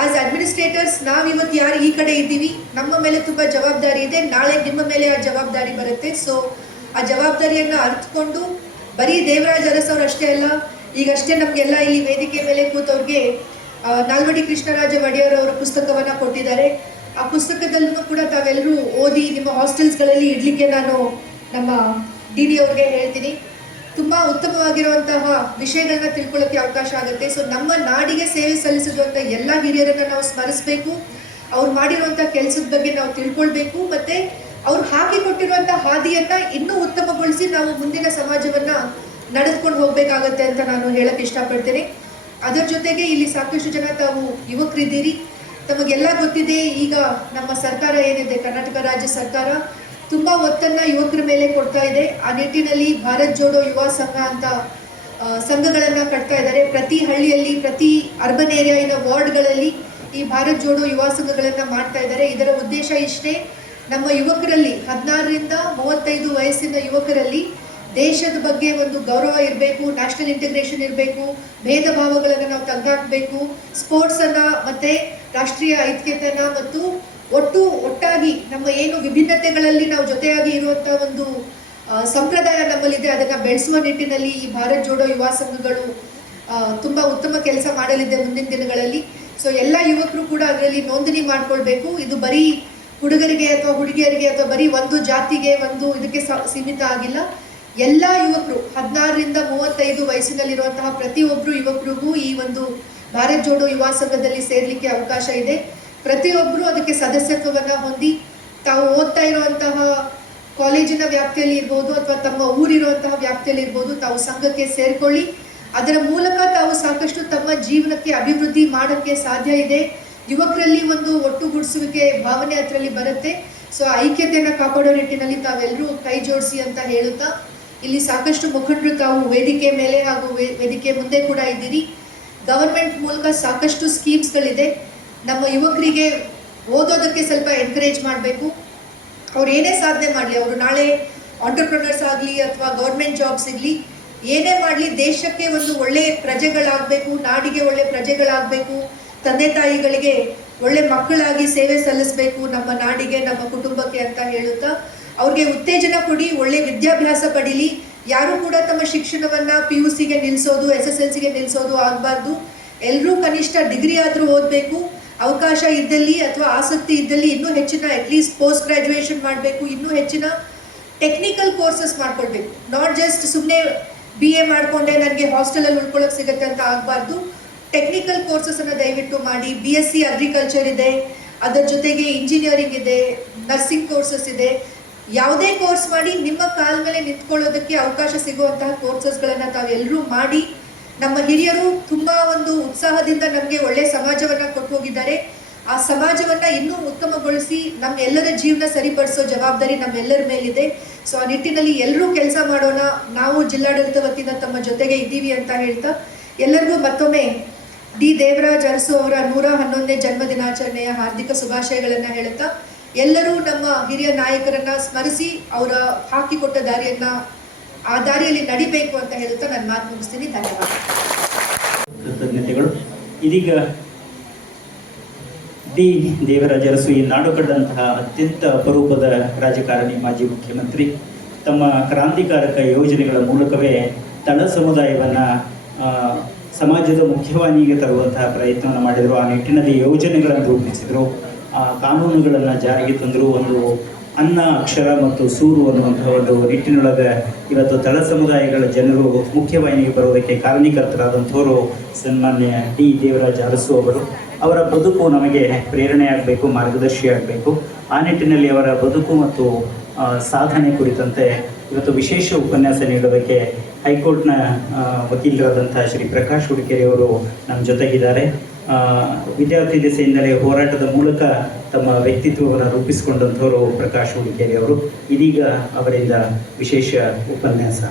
ಆಸ್ ಅಡ್ಮಿನಿಸ್ಟ್ರೇಟರ್ಸ್ ನಾವಿವತ್ತು ಯಾರು ಈ ಕಡೆ ಇದ್ದೀವಿ, ನಮ್ಮ ಮೇಲೆ ತುಂಬ ಜವಾಬ್ದಾರಿ ಇದೆ. ನಾಳೆ ನಿಮ್ಮ ಮೇಲೆ ಆ ಜವಾಬ್ದಾರಿ ಬರುತ್ತೆ. ಸೊ ಆ ಜವಾಬ್ದಾರಿಯನ್ನು ಅರ್ಥಕೊಂಡು ಬರೀ ದೇವರಾಜ್ ಅರಸ್ ಅವರು ಅಷ್ಟೇ ಅಲ್ಲ, ಈಗಷ್ಟೇ ನಮಗೆಲ್ಲ ಇಲ್ಲಿ ವೇದಿಕೆ ಮೇಲೆ ಕೂತವ್ರಿಗೆ ನಾಲ್ವಡಿ ಕೃಷ್ಣರಾಜ ಒಡೆಯರ್ ಅವರ ಪುಸ್ತಕವನ್ನು ಕೊಟ್ಟಿದ್ದಾರೆ. ಆ ಪುಸ್ತಕದಲ್ಲೂ ಕೂಡ ತಾವೆಲ್ಲರೂ ಓದಿ ನಿಮ್ಮ ಹಾಸ್ಟೆಲ್ಸ್ಗಳಲ್ಲಿ ಇಡ್ಲಿಕ್ಕೆ ನಾನು ನಮ್ಮ ಡಿ ಅವ್ರಿಗೆ ಹೇಳ್ತೀನಿ. ತುಂಬ ಉತ್ತಮವಾಗಿರುವಂತಹ ವಿಷಯಗಳನ್ನ ತಿಳ್ಕೊಳ್ಳೋಕ್ಕೆ ಅವಕಾಶ ಆಗುತ್ತೆ. ಸೊ ನಮ್ಮ ನಾಡಿಗೆ ಸೇವೆ ಸಲ್ಲಿಸಿರುವಂಥ ಎಲ್ಲ ಹಿರಿಯರನ್ನು ನಾವು ಸ್ಮರಿಸಬೇಕು, ಅವ್ರು ಮಾಡಿರುವಂಥ ಕೆಲಸದ ಬಗ್ಗೆ ನಾವು ತಿಳ್ಕೊಳ್ಬೇಕು, ಮತ್ತು ಅವ್ರು ಹಾಕಿಕೊಟ್ಟಿರುವಂಥ ಹಾದಿಯನ್ನು ಇನ್ನೂ ಉತ್ತಮಗೊಳಿಸಿ ನಾವು ಮುಂದಿನ ಸಮಾಜವನ್ನು ನಡೆದುಕೊಂಡು ಹೋಗಬೇಕಾಗತ್ತೆ ಅಂತ ನಾನು ಹೇಳಕ್ಕೆ ಇಷ್ಟಪಡ್ತೇನೆ. ಅದರ ಜೊತೆಗೆ ಇಲ್ಲಿ ಸಾಕಷ್ಟು ಜನ ತಾವು ಯುವಕರಿದ್ದೀರಿ. ತಮಗೆಲ್ಲ ಗೊತ್ತಿದೆ, ಈಗ ನಮ್ಮ ಸರ್ಕಾರ ಏನಿದೆ, ಕರ್ನಾಟಕ ರಾಜ್ಯ ಸರ್ಕಾರ ತುಂಬ ಒತ್ತನ್ನು ಯುವಕರ ಮೇಲೆ ಕೊಡ್ತಾ ಇದೆ. ಆ ನಿಟ್ಟಿನಲ್ಲಿ ಭಾರತ್ ಜೋಡೋ ಯುವ ಸಂಘ ಅಂತ ಸಂಘಗಳನ್ನು ಕಟ್ತಾ ಇದ್ದಾರೆ. ಪ್ರತಿ ಹಳ್ಳಿಯಲ್ಲಿ, ಪ್ರತಿ ಅರ್ಬನ್ ಏರಿಯಾದ ವಾರ್ಡ್ಗಳಲ್ಲಿ ಈ ಭಾರತ್ ಜೋಡೋ ಯುವ ಸಂಘಗಳನ್ನು ಮಾಡ್ತಾ ಇದ್ದಾರೆ. ಇದರ ಉದ್ದೇಶ ಇಷ್ಟೇ, ನಮ್ಮ ಯುವಕರಲ್ಲಿ 16ರಿಂದ 35 ವಯಸ್ಸಿನ ಯುವಕರಲ್ಲಿ ದೇಶದ ಬಗ್ಗೆ ಒಂದು ಗೌರವ ಇರಬೇಕು, ನ್ಯಾಷನಲ್ ಇಂಟಿಗ್ರೇಷನ್ ಇರಬೇಕು, ಭೇದ ಭಾವಗಳನ್ನು ನಾವು ತೆಗೆದುಹಾಕಬೇಕು, ಸ್ಪೋರ್ಟ್ಸನ್ನು ಮತ್ತು ರಾಷ್ಟ್ರೀಯ ಐಕ್ಯತೆಯನ್ನು ಮತ್ತು ಒಟ್ಟಾಗಿ ನಮ್ಮ ಏನು ವಿಭಿನ್ನತೆಗಳಲ್ಲಿ ನಾವು ಜೊತೆಯಾಗಿ ಇರುವಂಥ ಒಂದು ಸಂಪ್ರದಾಯ ನಮ್ಮಲ್ಲಿದೆ ಅದನ್ನು ಬೆಳೆಸುವ ನಿಟ್ಟಿನಲ್ಲಿ ಈ ಭಾರತ್ ಜೋಡೋ ಯುವ ಸಂಘಗಳು ತುಂಬ ಉತ್ತಮ ಕೆಲಸ ಮಾಡಲಿದೆ ಮುಂದಿನ ದಿನಗಳಲ್ಲಿ. ಸೊ ಎಲ್ಲ ಯುವಕರು ಕೂಡ ಅದರಲ್ಲಿ ನೋಂದಣಿ ಮಾಡ್ಕೊಳ್ಬೇಕು. ಇದು ಬರೀ ಹುಡುಗರಿಗೆ ಅಥವಾ ಹುಡುಗಿಯರಿಗೆ ಅಥವಾ ಬರೀ ಒಂದು ಜಾತಿಗೆ ಒಂದು ಇದಕ್ಕೆ ಸೀಮಿತ ಆಗಿಲ್ಲ. ಎಲ್ಲ ಯುವಕರು 16ರಿಂದ 35 ವಯಸ್ಸಿನಲ್ಲಿರುವಂತಹ ಪ್ರತಿಯೊಬ್ಬರು ಯುವಕರಿಗೂ ಈ ಒಂದು ಭಾರತ್ ಜೋಡೋ ಯುವ ಸಂಘದಲ್ಲಿ ಸೇರಲಿಕ್ಕೆ ಅವಕಾಶ ಇದೆ. ಪ್ರತಿಯೊಬ್ಬರು ಅದಕ್ಕೆ ಸದಸ್ಯತ್ವವನ್ನು ಹೊಂದಿ ತಾವು ಓದ್ತಾ ಇರುವಂತಹ ಕಾಲೇಜಿನ ವ್ಯಾಪ್ತಿಯಲ್ಲಿ ಇರ್ಬೋದು ಅಥವಾ ತಮ್ಮ ಊರಿರುವಂತಹ ವ್ಯಾಪ್ತಿಯಲ್ಲಿ ಇರ್ಬೋದು, ತಾವು ಸಂಘಕ್ಕೆ ಸೇರ್ಕೊಳ್ಳಿ. ಅದರ ಮೂಲಕ ತಾವು ಸಾಕಷ್ಟು ತಮ್ಮ ಜೀವನಕ್ಕೆ ಅಭಿವೃದ್ಧಿ ಮಾಡೋಕ್ಕೆ ಸಾಧ್ಯ ಇದೆ. ಯುವಕರಲ್ಲಿ ಒಂದು ಒಟ್ಟುಗೂಡಿಸುವಿಕೆ ಭಾವನೆ ಅದರಲ್ಲಿ ಬರುತ್ತೆ. ಸೊ ಐಕ್ಯತೆಯನ್ನು ಕಾಪಾಡೋ ನಿಟ್ಟಿನಲ್ಲಿ ತಾವೆಲ್ಲರೂ ಕೈ ಜೋಡಿಸಿ ಅಂತ ಹೇಳುತ್ತಾ, ಇಲ್ಲಿ ಸಾಕಷ್ಟು ಮುಖಂಡರು ತಾವು ವೇದಿಕೆ ಮೇಲೆ ಹಾಗೂ ವೇದಿಕೆ ಮುಂದೆ ಕೂಡ ಇದ್ದೀರಿ. ಗವರ್ಮೆಂಟ್ ಮೂಲಕ ಸಾಕಷ್ಟು ಸ್ಕೀಮ್ಸ್ಗಳಿದೆ. ನಮ್ಮ ಯುವಕರಿಗೆ ಓದೋದಕ್ಕೆ ಸ್ವಲ್ಪ ಎನ್ಕರೇಜ್ ಮಾಡಬೇಕು. ಅವ್ರು ಏನೇ ಸಾಧನೆ ಮಾಡಲಿ, ಅವರು ನಾಳೆ ಆಂಟರ್ಪ್ರನರ್ಸ್ ಆಗಲಿ ಅಥವಾ ಗೌರ್ಮೆಂಟ್ ಜಾಬ್ ಸಿಗಲಿ, ಏನೇ ಮಾಡಲಿ ದೇಶಕ್ಕೆ ಒಂದು ಒಳ್ಳೆ ಪ್ರಜೆಗಳಾಗಬೇಕು, ನಾಡಿಗೆ ಒಳ್ಳೆ ಪ್ರಜೆಗಳಾಗಬೇಕು, ತಂದೆ ತಾಯಿಗಳಿಗೆ ಒಳ್ಳೆ ಮಕ್ಕಳಾಗಿ ಸೇವೆ ಸಲ್ಲಿಸಬೇಕು ನಮ್ಮ ನಾಡಿಗೆ, ನಮ್ಮ ಕುಟುಂಬಕ್ಕೆ ಅಂತ ಹೇಳುತ್ತಾ ಅವ್ರಿಗೆ ಉತ್ತೇಜನ ಕೊಡಿ, ಒಳ್ಳೆ ವಿದ್ಯಾಭ್ಯಾಸ ಪಡೀಲಿ. ಯಾರು ಕೂಡ ತಮ್ಮ ಶಿಕ್ಷಣವನ್ನು PUCಗೆ ನಿಲ್ಲಿಸೋದು, SSLCಗೆ ನಿಲ್ಲಿಸೋದು ಆಗಬಾರ್ದು. ಎಲ್ಲರೂ ಕನಿಷ್ಠ ಡಿಗ್ರಿ ಆದರೂ ಓದಬೇಕು. ಅವಕಾಶ ಇದ್ದಲ್ಲಿ ಅಥವಾ ಆಸಕ್ತಿ ಇದ್ದಲ್ಲಿ ಇನ್ನೂ ಹೆಚ್ಚಿನ ಅಟ್ಲೀಸ್ಟ್ ಪೋಸ್ಟ್ ಗ್ರ್ಯಾಜುಯೇಷನ್ ಮಾಡಬೇಕು, ಇನ್ನೂ ಹೆಚ್ಚಿನ ಟೆಕ್ನಿಕಲ್ ಕೋರ್ಸಸ್ ಮಾಡ್ಕೊಳ್ಬೇಕು. ನಾಟ್ ಜಸ್ಟ್ ಸುಮ್ಮನೆ BA ಮಾಡಿಕೊಂಡೆ ನನಗೆ ಹಾಸ್ಟೆಲಲ್ಲಿ ಉಳ್ಕೊಳ್ಳೋಕೆ ಸಿಗುತ್ತೆ ಅಂತ ಆಗಬಾರ್ದು. ಟೆಕ್ನಿಕಲ್ ಕೋರ್ಸಸನ್ನು ದಯವಿಟ್ಟು ಮಾಡಿ. BSc ಅಗ್ರಿಕಲ್ಚರ್ ಇದೆ, ಅದರ ಜೊತೆಗೆ ಇಂಜಿನಿಯರಿಂಗ್ ಇದೆ, ನರ್ಸಿಂಗ್ ಕೋರ್ಸಸ್ ಇದೆ. ಯಾವುದೇ ಕೋರ್ಸ್ ಮಾಡಿ ನಿಮ್ಮ ಕಾಲ ಮೇಲೆ ನಿಂತ್ಕೊಳ್ಳೋದಕ್ಕೆ ಅವಕಾಶ ಸಿಗುವಂತಹ ಕೋರ್ಸಸ್ಗಳನ್ನು ತಾವೆಲ್ಲರೂ ಮಾಡಿ. ನಮ್ಮ ಹಿರಿಯರು ತುಂಬ ಒಂದು ಉತ್ಸಾಹದಿಂದ ನಮಗೆ ಒಳ್ಳೆಯ ಸಮಾಜವನ್ನು ಕೊಟ್ಟು ಹೋಗಿದ್ದಾರೆ. ಆ ಸಮಾಜವನ್ನ ಇನ್ನೂ ಉತ್ತಮಗೊಳಿಸಿ ನಮ್ಮೆಲ್ಲರ ಜೀವನ ಸರಿಪಡಿಸೋ ಜವಾಬ್ದಾರಿ ನಮ್ಮೆಲ್ಲರ ಮೇಲಿದೆ. ಸೊ ಆ ನಿಟ್ಟಿನಲ್ಲಿ ಎಲ್ಲರೂ ಕೆಲಸ ಮಾಡೋಣ. ನಾವು ಜಿಲ್ಲಾಡಳಿತ ವತಿಯಿಂದ ತಮ್ಮ ಜೊತೆಗೆ ಇದ್ದೀವಿ ಅಂತ ಹೇಳ್ತಾ ಎಲ್ಲರಿಗೂ ಮತ್ತೊಮ್ಮೆ ಡಿ ದೇವರಾಜ್ ಅರಸು ಅವರ 111ನೇ ಜನ್ಮ ದಿನಾಚರಣೆಯ ಹಾರ್ದಿಕ ಶುಭಾಶಯಗಳನ್ನ ಹೇಳುತ್ತಾ ಎಲ್ಲರೂ ನಮ್ಮ ಹಿರಿಯ ನಾಯಕರನ್ನ ಸ್ಮರಿಸಿ ಅವರ ಹಾಕಿಕೊಟ್ಟ ದಾರಿಯನ್ನ ಆ ದಾರಿಯಲ್ಲಿ ನಡಿಬೇಕು ಅಂತ ಹೇಳುತ್ತಾ ನಾನು ಮಾತು ಮುಗಿಸ್ತೀನಿ. ಧನ್ಯವಾದ. ಕೃತಜ್ಞತೆಗಳು. ಇದೀಗ ಡಿ ದೇವರಾಜ ಅರಸು ಈ ನಾಡು ಕಂಡಂತಹ ಅತ್ಯಂತ ಅಪರೂಪದ ರಾಜಕಾರಣಿ, ಮಾಜಿ ಮುಖ್ಯಮಂತ್ರಿ. ತಮ್ಮ ಕ್ರಾಂತಿಕಾರಕ ಯೋಜನೆಗಳ ಮೂಲಕವೇ ತಳ ಸಮುದಾಯವನ್ನು ಸಮಾಜದ ಮುಖ್ಯವಾಹಿನಿಗೆ ತರುವಂತಹ ಪ್ರಯತ್ನವನ್ನು ಮಾಡಿದರು. ಆ ನಿಟ್ಟಿನಲ್ಲಿ ಯೋಜನೆಗಳನ್ನು ರೂಪಿಸಿದರು, ಕಾನೂನುಗಳನ್ನು ಜಾರಿಗೆ ತಂದರು. ಒಂದು ಅನ್ನ, ಅಕ್ಷರ ಮತ್ತು ಸೂರು ಅನ್ನುವಂತಹ ಒಂದು ನಿಟ್ಟಿನೊಳಗೆ ಇವತ್ತು ತಳ ಸಮುದಾಯಗಳ ಜನರು ಮುಖ್ಯವಾಹಿನಿಗೆ ಬರುವುದಕ್ಕೆ ಕಾರಣೀಕರ್ತರಾದಂಥವರು ಸನ್ಮಾನ್ಯ ಡಿ ದೇವರಾಜ ಅರಸು ಅವರು. ಅವರ ಬದುಕು ನಮಗೆ ಪ್ರೇರಣೆಯಾಗಬೇಕು, ಮಾರ್ಗದರ್ಶಿಯಾಗಬೇಕು. ಆ ನಿಟ್ಟಿನಲ್ಲಿ ಅವರ ಬದುಕು ಮತ್ತು ಸಾಧನೆ ಕುರಿತಂತೆ ಇವತ್ತು ವಿಶೇಷ ಉಪನ್ಯಾಸ ನೀಡೋದಕ್ಕೆ ಹೈಕೋರ್ಟ್ನ ವಕೀಲರಾದಂಥ ಶ್ರೀ ಪ್ರಕಾಶ್ ಹುಡುಕೇರಿ ಅವರು ನಮ್ಮ ಜೊತೆಗಿದ್ದಾರೆ. ವಿದ್ಯಾರ್ಥಿ ದೆಸೆಯಿಂದಲೇ ಹೋರಾಟದ ಮೂಲಕ ತಮ್ಮ ವ್ಯಕ್ತಿತ್ವವನ್ನು ರೂಪಿಸಿಕೊಂಡಂಥವರು ಪ್ರಕಾಶ್ ಹುಡುಕೇರಿ ಅವರು. ಇದೀಗ ಅವರಿಂದ ವಿಶೇಷ ಉಪನ್ಯಾಸ.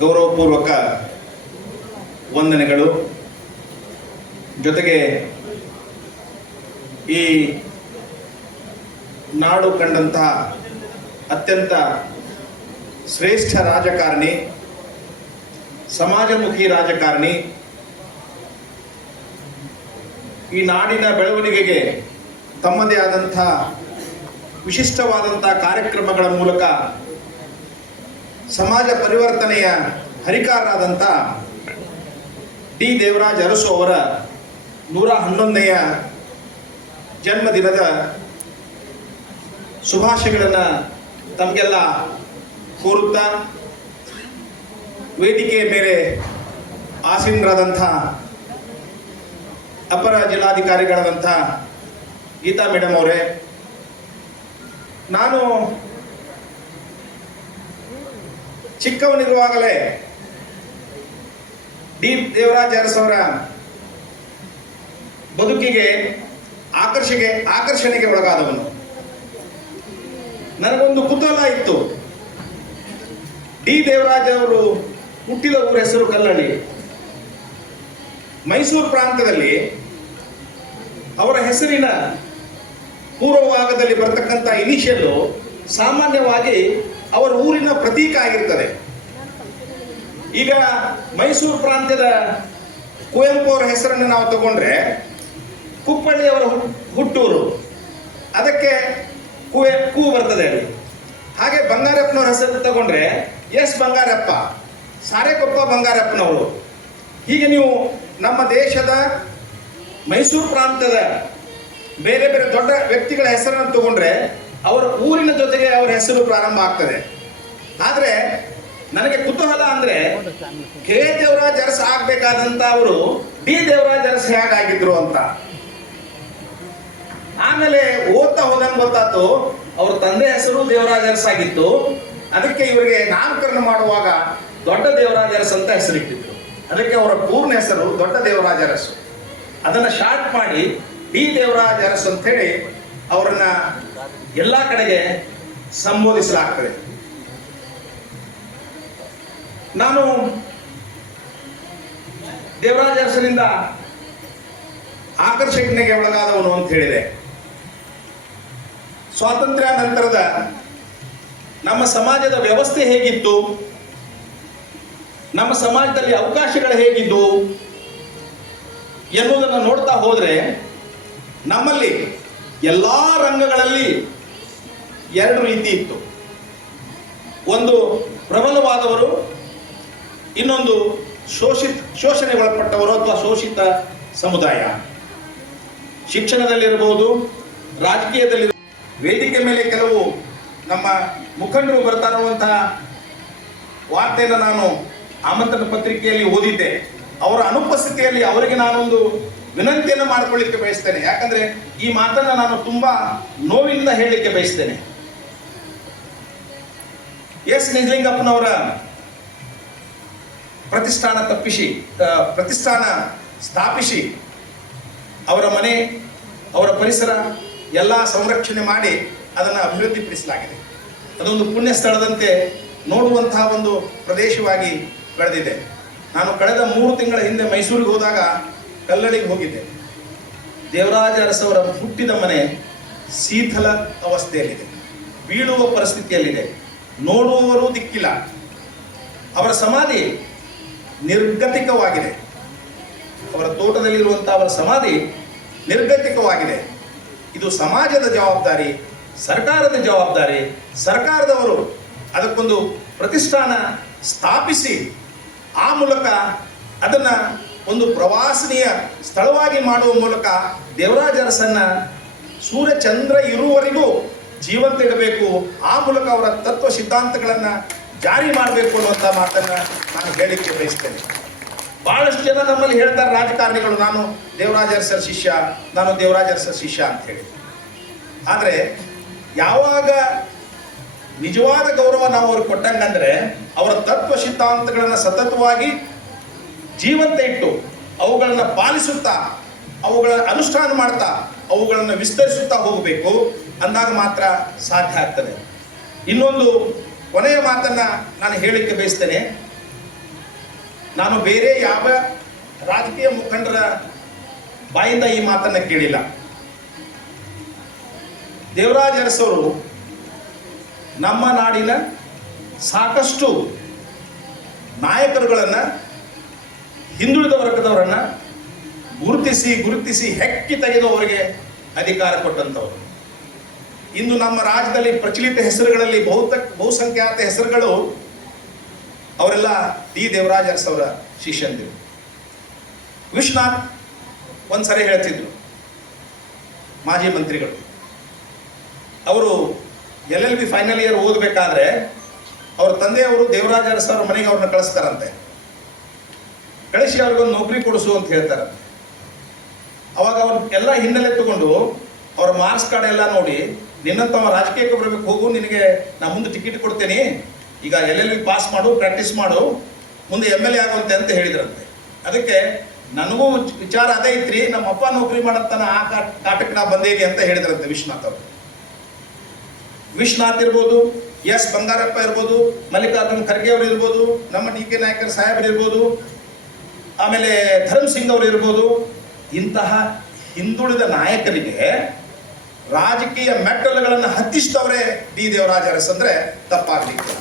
ಗೌರವಪೂರ್ವಕ ವಂದನೆಗಳು. ಜೊತೆಗೆ ಈ ನಾಡು ಕಂಡಂತಹ ಅತ್ಯಂತ ಶ್ರೇಷ್ಠ ರಾಜಕಾರಣಿ, ಸಮಾಜಮುಖಿ ರಾಜಕಾರಣಿ, ಈ ನಾಡಿನ ಬೆಳವಣಿಗೆಗೆ ತಮ್ಮದೇ ಆದಂಥ ವಿಶಿಷ್ಟವಾದಂಥ ಕಾರ್ಯಕ್ರಮಗಳ ಮೂಲಕ ಸಮಾಜ ಪರಿವರ್ತನೆಯ ಹರಿಕಾರರಾದಂಥ ಡಿ ದೇವರಾಜ ಅರಸು ಅವರ 111ನೆಯ ಜನ್ಮದಿನದ ಶುಭಾಶಯಗಳನ್ನು ತಮಗೆಲ್ಲ ಕೋರುತ್ತಾ, ವೇದಿಕೆಯ ಮೇಲೆ ಆಸೀನರಾದಂಥ ಅಪರ ಜಿಲ್ಲಾಧಿಕಾರಿಗಳಾದಂಥ ಗೀತಾ ಮೇಡಮ್ ಅವರೇ, ನಾನು ಚಿಕ್ಕವನಿರುವಾಗಲೇ ಡಿ ದೇವರಾಜ ಅರಸವರ ಬದುಕಿಗೆ ಆಕರ್ಷಣೆಗೆ ಒಳಗಾದವನು. ನನಗೊಂದು ಕುತೂಹಲ ಇತ್ತು. ಡಿ ದೇವರಾಜ ಅವರು ಹುಟ್ಟಿದ ಊರ ಹೆಸರು ಕಲ್ಲಳ್ಳಿ. ಮೈಸೂರು ಪ್ರಾಂತದಲ್ಲಿ ಅವರ ಹೆಸರಿನ ಪೂರ್ವಭಾಗದಲ್ಲಿ ಬರ್ತಕ್ಕಂಥ ಇನಿಷಿಯಲ್ಲು ಸಾಮಾನ್ಯವಾಗಿ ಅವರ ಊರಿನ ಪ್ರತೀಕ ಆಗಿರ್ತದೆ. ಈಗ ಮೈಸೂರು ಪ್ರಾಂತ್ಯದ ಕುವೆಂಪು ಅವರ ಹೆಸರನ್ನು ನಾವು ತಗೊಂಡ್ರೆ ಕುಪ್ಪಳ್ಳಿ ಅವರ ಹುಟ್ಟೂರು, ಅದಕ್ಕೆ ಕು ಬರ್ತದೆ ಅಲ್ಲಿ. ಹಾಗೆ ಬಂಗಾರಪ್ಪನವ್ರ ಹೆಸರು ತಗೊಂಡ್ರೆ ಎಸ್ ಬಂಗಾರಪ್ಪ, ಸಾರೆಕೊಪ್ಪ ಬಂಗಾರಪ್ಪನವರು. ಹೀಗೆ ನೀವು ನಮ್ಮ ದೇಶದ ಮೈಸೂರು ಪ್ರಾಂತ್ಯದ ಬೇರೆ ಬೇರೆ ದೊಡ್ಡ ವ್ಯಕ್ತಿಗಳ ಹೆಸರನ್ನು ತಗೊಂಡ್ರೆ ಅವರ ಊರಿನ ಜೊತೆಗೆ ಅವರ ಹೆಸರು ಪ್ರಾರಂಭ ಆಗ್ತದೆ. ಆದರೆ ನನಗೆ ಕುತೂಹಲ ಅಂದರೆ ಕೆ ದೇವರಾಜ ಅರಸು ಆಗಬೇಕಾದಂಥ ಅವರು ಡಿ ದೇವರಾಜ ಅರಸು ಹೇಗಾಗಿದ್ರು ಅಂತ. ಆಮೇಲೆ ಓದ್ತಾ ಹೋದಂಗೆ ಗೊತ್ತಾಯ್ತು ಅವ್ರ ತಂದೆ ಹೆಸರು ದೇವರಾಜ ಅರಸು ಆಗಿತ್ತು. ಅದಕ್ಕೆ ಇವರಿಗೆ ನಾಮಕರಣ ಮಾಡುವಾಗ ದೊಡ್ಡ ದೇವರಾಜ ಅರಸು ಅಂತ ಹೆಸರಿಟ್ಟಿದ್ರು. ಅದಕ್ಕೆ ಅವರ ಪೂರ್ಣ ಹೆಸರು ದೊಡ್ಡ ದೇವರಾಜ ಅರಸು. ಅದನ್ನು ಶಾರ್ಟ್ ಮಾಡಿ ಡಿ ದೇವರಾಜ ಅರಸು ಅಂತ ಹೇಳಿ ಅವರನ್ನ ಎಲ್ಲ ಕಡೆಗೆ ಸಂಬೋಧಿಸಲಾಗ್ತದೆ. ನಾನು ದೇವರಾಜ ಅರಸರಿಂದ ಆಕರ್ಷಣೆಗೆ ಒಳಗಾದವನು ಅಂತ ಹೇಳಿದೆ. ಸ್ವಾತಂತ್ರ್ಯ ನಂತರದ ನಮ್ಮ ಸಮಾಜದ ವ್ಯವಸ್ಥೆ ಹೇಗಿತ್ತು, ನಮ್ಮ ಸಮಾಜದಲ್ಲಿ ಅವಕಾಶಗಳು ಹೇಗಿದ್ದು ಎನ್ನುವುದನ್ನು ನೋಡ್ತಾ ಹೋದರೆ ನಮ್ಮಲ್ಲಿ ಎಲ್ಲ ರಂಗಗಳಲ್ಲಿ ಎರಡು ರೀತಿ ಇತ್ತು. ಒಂದು ಪ್ರಬಲವಾದವರು, ಇನ್ನೊಂದು ಶೋಷಣೆಗೊಳಪಟ್ಟವರು ಅಥವಾ ಶೋಷಿತ ಸಮುದಾಯ. ಶಿಕ್ಷಣದಲ್ಲಿರಬಹುದು, ರಾಜಕೀಯದಲ್ಲಿ, ವೇದಿಕೆ ಮೇಲೆ ಕೆಲವು ನಮ್ಮ ಮುಖಂಡರು ಬರ್ತಾ ಇರುವಂತಹ ವಾರ್ತೆಯನ್ನು ನಾನು ಆಮಂತ್ರಣ ಪತ್ರಿಕೆಯಲ್ಲಿ ಓದಿದ್ದೆ. ಅವರ ಅನುಪಸ್ಥಿತಿಯಲ್ಲಿ ಅವರಿಗೆ ನಾನೊಂದು ವಿನಂತಿಯನ್ನು ಮಾಡಿಕೊಳ್ಳಿಕ್ಕೆ ಬಯಸ್ತೇನೆ. ಯಾಕಂದ್ರೆ ಈ ಮಾತನ್ನ ನಾನು ತುಂಬಾ ನೋವಿನಿಂದ ಹೇಳಲಿಕ್ಕೆ ಬಯಸ್ತೇನೆ. ಎಸ್ ನಿಜಲಿಂಗಪ್ಪನವರ ಪ್ರತಿಷ್ಠಾನ ಸ್ಥಾಪಿಸಿ ಅವರ ಮನೆ, ಅವರ ಪರಿಸರ ಎಲ್ಲ ಸಂರಕ್ಷಣೆ ಮಾಡಿ ಅದನ್ನು ಅಭಿವೃದ್ಧಿಪಡಿಸಲಾಗಿದೆ. ಅದೊಂದು ಪುಣ್ಯ ಸ್ಥಳದಂತೆ ನೋಡುವಂತಹ ಒಂದು ಪ್ರದೇಶವಾಗಿ ಬೆಳೆದಿದೆ. ನಾನು ಕಳೆದ 3 ತಿಂಗಳ ಹಿಂದೆ ಮೈಸೂರಿಗೆ ಹೋದಾಗ ಕಲ್ಲಡಿಗೆ ಹೋಗಿದ್ದೆ. ದೇವರಾಜ ಅರಸವರ ಹುಟ್ಟಿದ ಮನೆ ಶೀತಲ ಅವಸ್ಥೆಯಲ್ಲಿದೆ, ಬೀಳುವ ಪರಿಸ್ಥಿತಿಯಲ್ಲಿದೆ, ನೋಡುವವರು ದಿಕ್ಕಿಲ್ಲ. ಅವರ ಸಮಾಧಿ ನಿರ್ಗತಿಕವಾಗಿದೆ. ಅವರ ತೋಟದಲ್ಲಿರುವಂತಹ ಅವರ ಸಮಾಧಿ ನಿರ್ಗತಿಕವಾಗಿದೆ. ಇದು ಸಮಾಜದ ಜವಾಬ್ದಾರಿ, ಸರ್ಕಾರದ ಜವಾಬ್ದಾರಿ. ಸರ್ಕಾರದವರು ಅದಕ್ಕೊಂದು ಪ್ರತಿಷ್ಠಾನ ಸ್ಥಾಪಿಸಿ ಆ ಮೂಲಕ ಅದನ್ನು ಒಂದು ಪ್ರವಾಸನೀಯ ಸ್ಥಳವಾಗಿ ಮಾಡುವ ಮೂಲಕ ದೇವರಾಜ ಅರಸನ್ನ ಸೂರ್ಯಚಂದ್ರ ಇರುವವರೆಗೂ ಜೀವಂತ ಇಡಬೇಕು. ಆ ಮೂಲಕ ಅವರ ತತ್ವ ಸಿದ್ಧಾಂತಗಳನ್ನು ಜಾರಿ ಮಾಡಬೇಕು ಅನ್ನುವಂಥ ಮಾತನ್ನು ನಾನು ಹೇಳಲಿಕ್ಕೆ ಬಯಸ್ತೇನೆ. ಬಹಳಷ್ಟು ಜನ ನಮ್ಮಲ್ಲಿ ಹೇಳ್ತಾರೆ, ರಾಜಕಾರಣಿಗಳು, ನಾನು ದೇವರಾಜ ಅರಸರ ಶಿಷ್ಯ, ನಾನು ದೇವರಾಜ ಅರಸರ ಶಿಷ್ಯ ಅಂತ ಹೇಳಿ. ಆದರೆ ಯಾವಾಗ ನಿಜವಾದ ಗೌರವ ನಾವು ಅವ್ರಿಗೆ ಕೊಟ್ಟಂಗಂದ್ರೆ ಅವರ ತತ್ವ ಸಿದ್ಧಾಂತಗಳನ್ನು ಸತತವಾಗಿ ಜೀವಂತ ಇಟ್ಟು ಅವುಗಳನ್ನು ಪಾಲಿಸುತ್ತಾ, ಅವುಗಳ ಅನುಷ್ಠಾನ ಮಾಡ್ತಾ, ಅವುಗಳನ್ನು ವಿಸ್ತರಿಸುತ್ತಾ ಹೋಗಬೇಕು. ಅಂದಾಗ ಮಾತ್ರ ಸಾಧ್ಯ ಆಗ್ತದೆ. ಇನ್ನೊಂದು ಕೊನೆಯ ಮಾತನ್ನ ನಾನು ಹೇಳಲಿಕ್ಕೆ ಬಯಸ್ತೇನೆ. ನಾನು ಬೇರೆ ಯಾವ ರಾಜಕೀಯ ಮುಖಂಡರ ಬಾಯಿಂದ ಈ ಮಾತನ್ನ ಕೇಳಿಲ್ಲ. ದೇವರಾಜ ಅರಸವರು ನಮ್ಮ ನಾಡಿನ ಸಾಕಷ್ಟು ನಾಯಕರುಗಳನ್ನು, ಹಿಂದುಳಿದ ವರ್ಗದವರನ್ನು ಗುರುತಿಸಿ ಹೆಕ್ಕಿ ತೆಗೆದು ಅವರಿಗೆ ಅಧಿಕಾರ ಕೊಟ್ಟಂಥವರು. ಇಂದು ನಮ್ಮ ರಾಜ್ಯದಲ್ಲಿ ಪ್ರಚಲಿತ ಹೆಸರುಗಳಲ್ಲಿ ಬಹುಸಂಖ್ಯಾತ ಹೆಸರುಗಳು ಅವರೆಲ್ಲ ಡಿ ದೇವರಾಜ ಅರಸವರ ಶಿಷ್ಯಂದಿರು. ವಿಶ್ವನಾಥ್ ಒಂದ್ಸರಿ ಹೇಳ್ತಿದ್ರು, ಮಾಜಿ ಮಂತ್ರಿಗಳು, ಅವರು LLB ಫೈನಲ್ ಇಯರ್ ಓದಬೇಕಾದ್ರೆ ಅವ್ರ ತಂದೆಯವರು ದೇವರಾಜ ಅರಸವರ ಮನೆಗೆ ಅವ್ರನ್ನ ಕಳಿಸ್ತಾರಂತೆ. ಕಳಿಸಿ ಅವ್ರಿಗೊಂದು ನೌಕರಿ ಕೊಡಿಸು ಅಂತ ಹೇಳ್ತಾರಂತೆ. ಅವಾಗ ಅವ್ರ ಎಲ್ಲ ಹಿನ್ನೆಲೆ ತಗೊಂಡು ಅವ್ರ ಮಾರ್ಕ್ಸ್ ಕಾರ್ಡ್ ಎಲ್ಲ ನೋಡಿ, ನಿನ್ನಂತವ ರಾಜಕೀಯಕ್ಕೆ ಬರಬೇಕು, ಹೋಗು, ನಿನಗೆ ನಾ ಮುಂದೆ ಟಿಕೆಟ್ ಕೊಡ್ತೇನೆ, ಈಗ LLB ಪಾಸ್ ಮಾಡು, ಪ್ರಾಕ್ಟೀಸ್ ಮಾಡು, ಮುಂದೆ MLA ಆಗುವಂತೆ ಅಂತ ಹೇಳಿದ್ರಂತೆ. ಅದಕ್ಕೆ ನನಗೂ ವಿಚಾರ ಅದೇ ಐತ್ರಿ, ನಮ್ಮ ಅಪ್ಪ ನೌಕರಿ ಮಾಡತ್ತಾನ, ಆ ಕಾಟಕ್ಕೆ ನಾ ಬಂದೇನಿ ಅಂತ ಹೇಳಿದ್ರಂತೆ ವಿಶ್ವನಾಥ್ ಅವರು. ವಿಶ್ವನಾಥ್ ಇರ್ಬೋದು, ಎಸ್ ಬಂಗಾರಪ್ಪ ಇರ್ಬೋದು, ಮಲ್ಲಿಕಾರ್ಜುನ್ ಖರ್ಗೆ ಅವರು ಇರ್ಬೋದು, ನಮ್ಮ DK ನಾಯಕರ್ ಸಾಹೇಬರು ಇರ್ಬೋದು, ಆಮೇಲೆ ಧರ್ಮ್ ಸಿಂಗ್ ಅವರು ಇರ್ಬೋದು. ಇಂತಹ ಹಿಂದುಳಿದ ನಾಯಕರಿಗೆ ರಾಜಕೀಯ ಮೆಟ್ಟಲುಗಳನ್ನು ಹತ್ತಿಸಿದವರೇ ಡಿ ದೇವರಾಜ ಅರಸ್ ಅಂದ್ರೆ ತಪ್ಪಾಗ್ಲಿಕ್ಕೆ.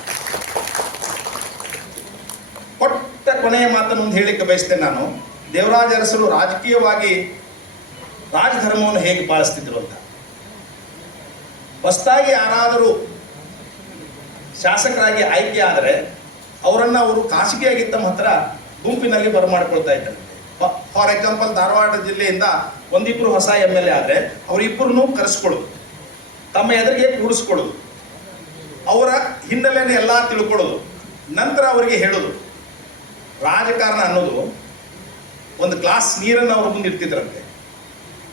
ಕೊಟ್ಟ ಕೊನೆಯ ಮಾತನ್ನು ಹೇಳಲಿಕ್ಕೆ ಬಯಸ್ತೇನೆ ನಾನು. ದೇವರಾಜ ಅರಸರು ರಾಜಕೀಯವಾಗಿ ರಾಜಧರ್ಮವನ್ನು ಹೇಗೆ ಪಾಲಿಸ್ತಿದ್ರು ಅಂತ. ಹೊಸದಾಗಿ ಯಾರಾದರೂ ಶಾಸಕರಾಗಿ ಆಯ್ಕೆ ಆದರೆ ಅವರನ್ನು ಅವರು ಖಾಸಗಿಯಾಗಿ ತಮ್ಮ ಹತ್ರ ಗುಂಪಿನಲ್ಲಿ ಬರಮಾಡ್ಕೊಳ್ತಾ ಇದ್ದಾರೆ. ಫಾರ್ ಎಕ್ಸಾಂಪಲ್, ಧಾರವಾಡ ಜಿಲ್ಲೆಯಿಂದ ಒಂದಿಬ್ಬರು ಹೊಸ MLA ಆದರೆ ಅವರಿಬ್ಬರನ್ನು ಕರೆಸ್ಕೊಳ್ಳೋದು, ತಮ್ಮ ಎದುರಿಗೆ ಕೂಡಿಸ್ಕೊಳ್ಳೋದು, ಅವರ ಹಿನ್ನೆಲೆಯನ್ನು ಎಲ್ಲ ತಿಳ್ಕೊಳ್ಳೋದು, ನಂತರ ಅವರಿಗೆ ಹೇಳೋದು. ರಾಜಕಾರಣ ಅನ್ನೋದು ಒಂದು ಗ್ಲಾಸ್ ನೀರನ್ನು ಅವ್ರ ಮುಂದೆ ಇಡ್ತಿದ್ರಂತೆ.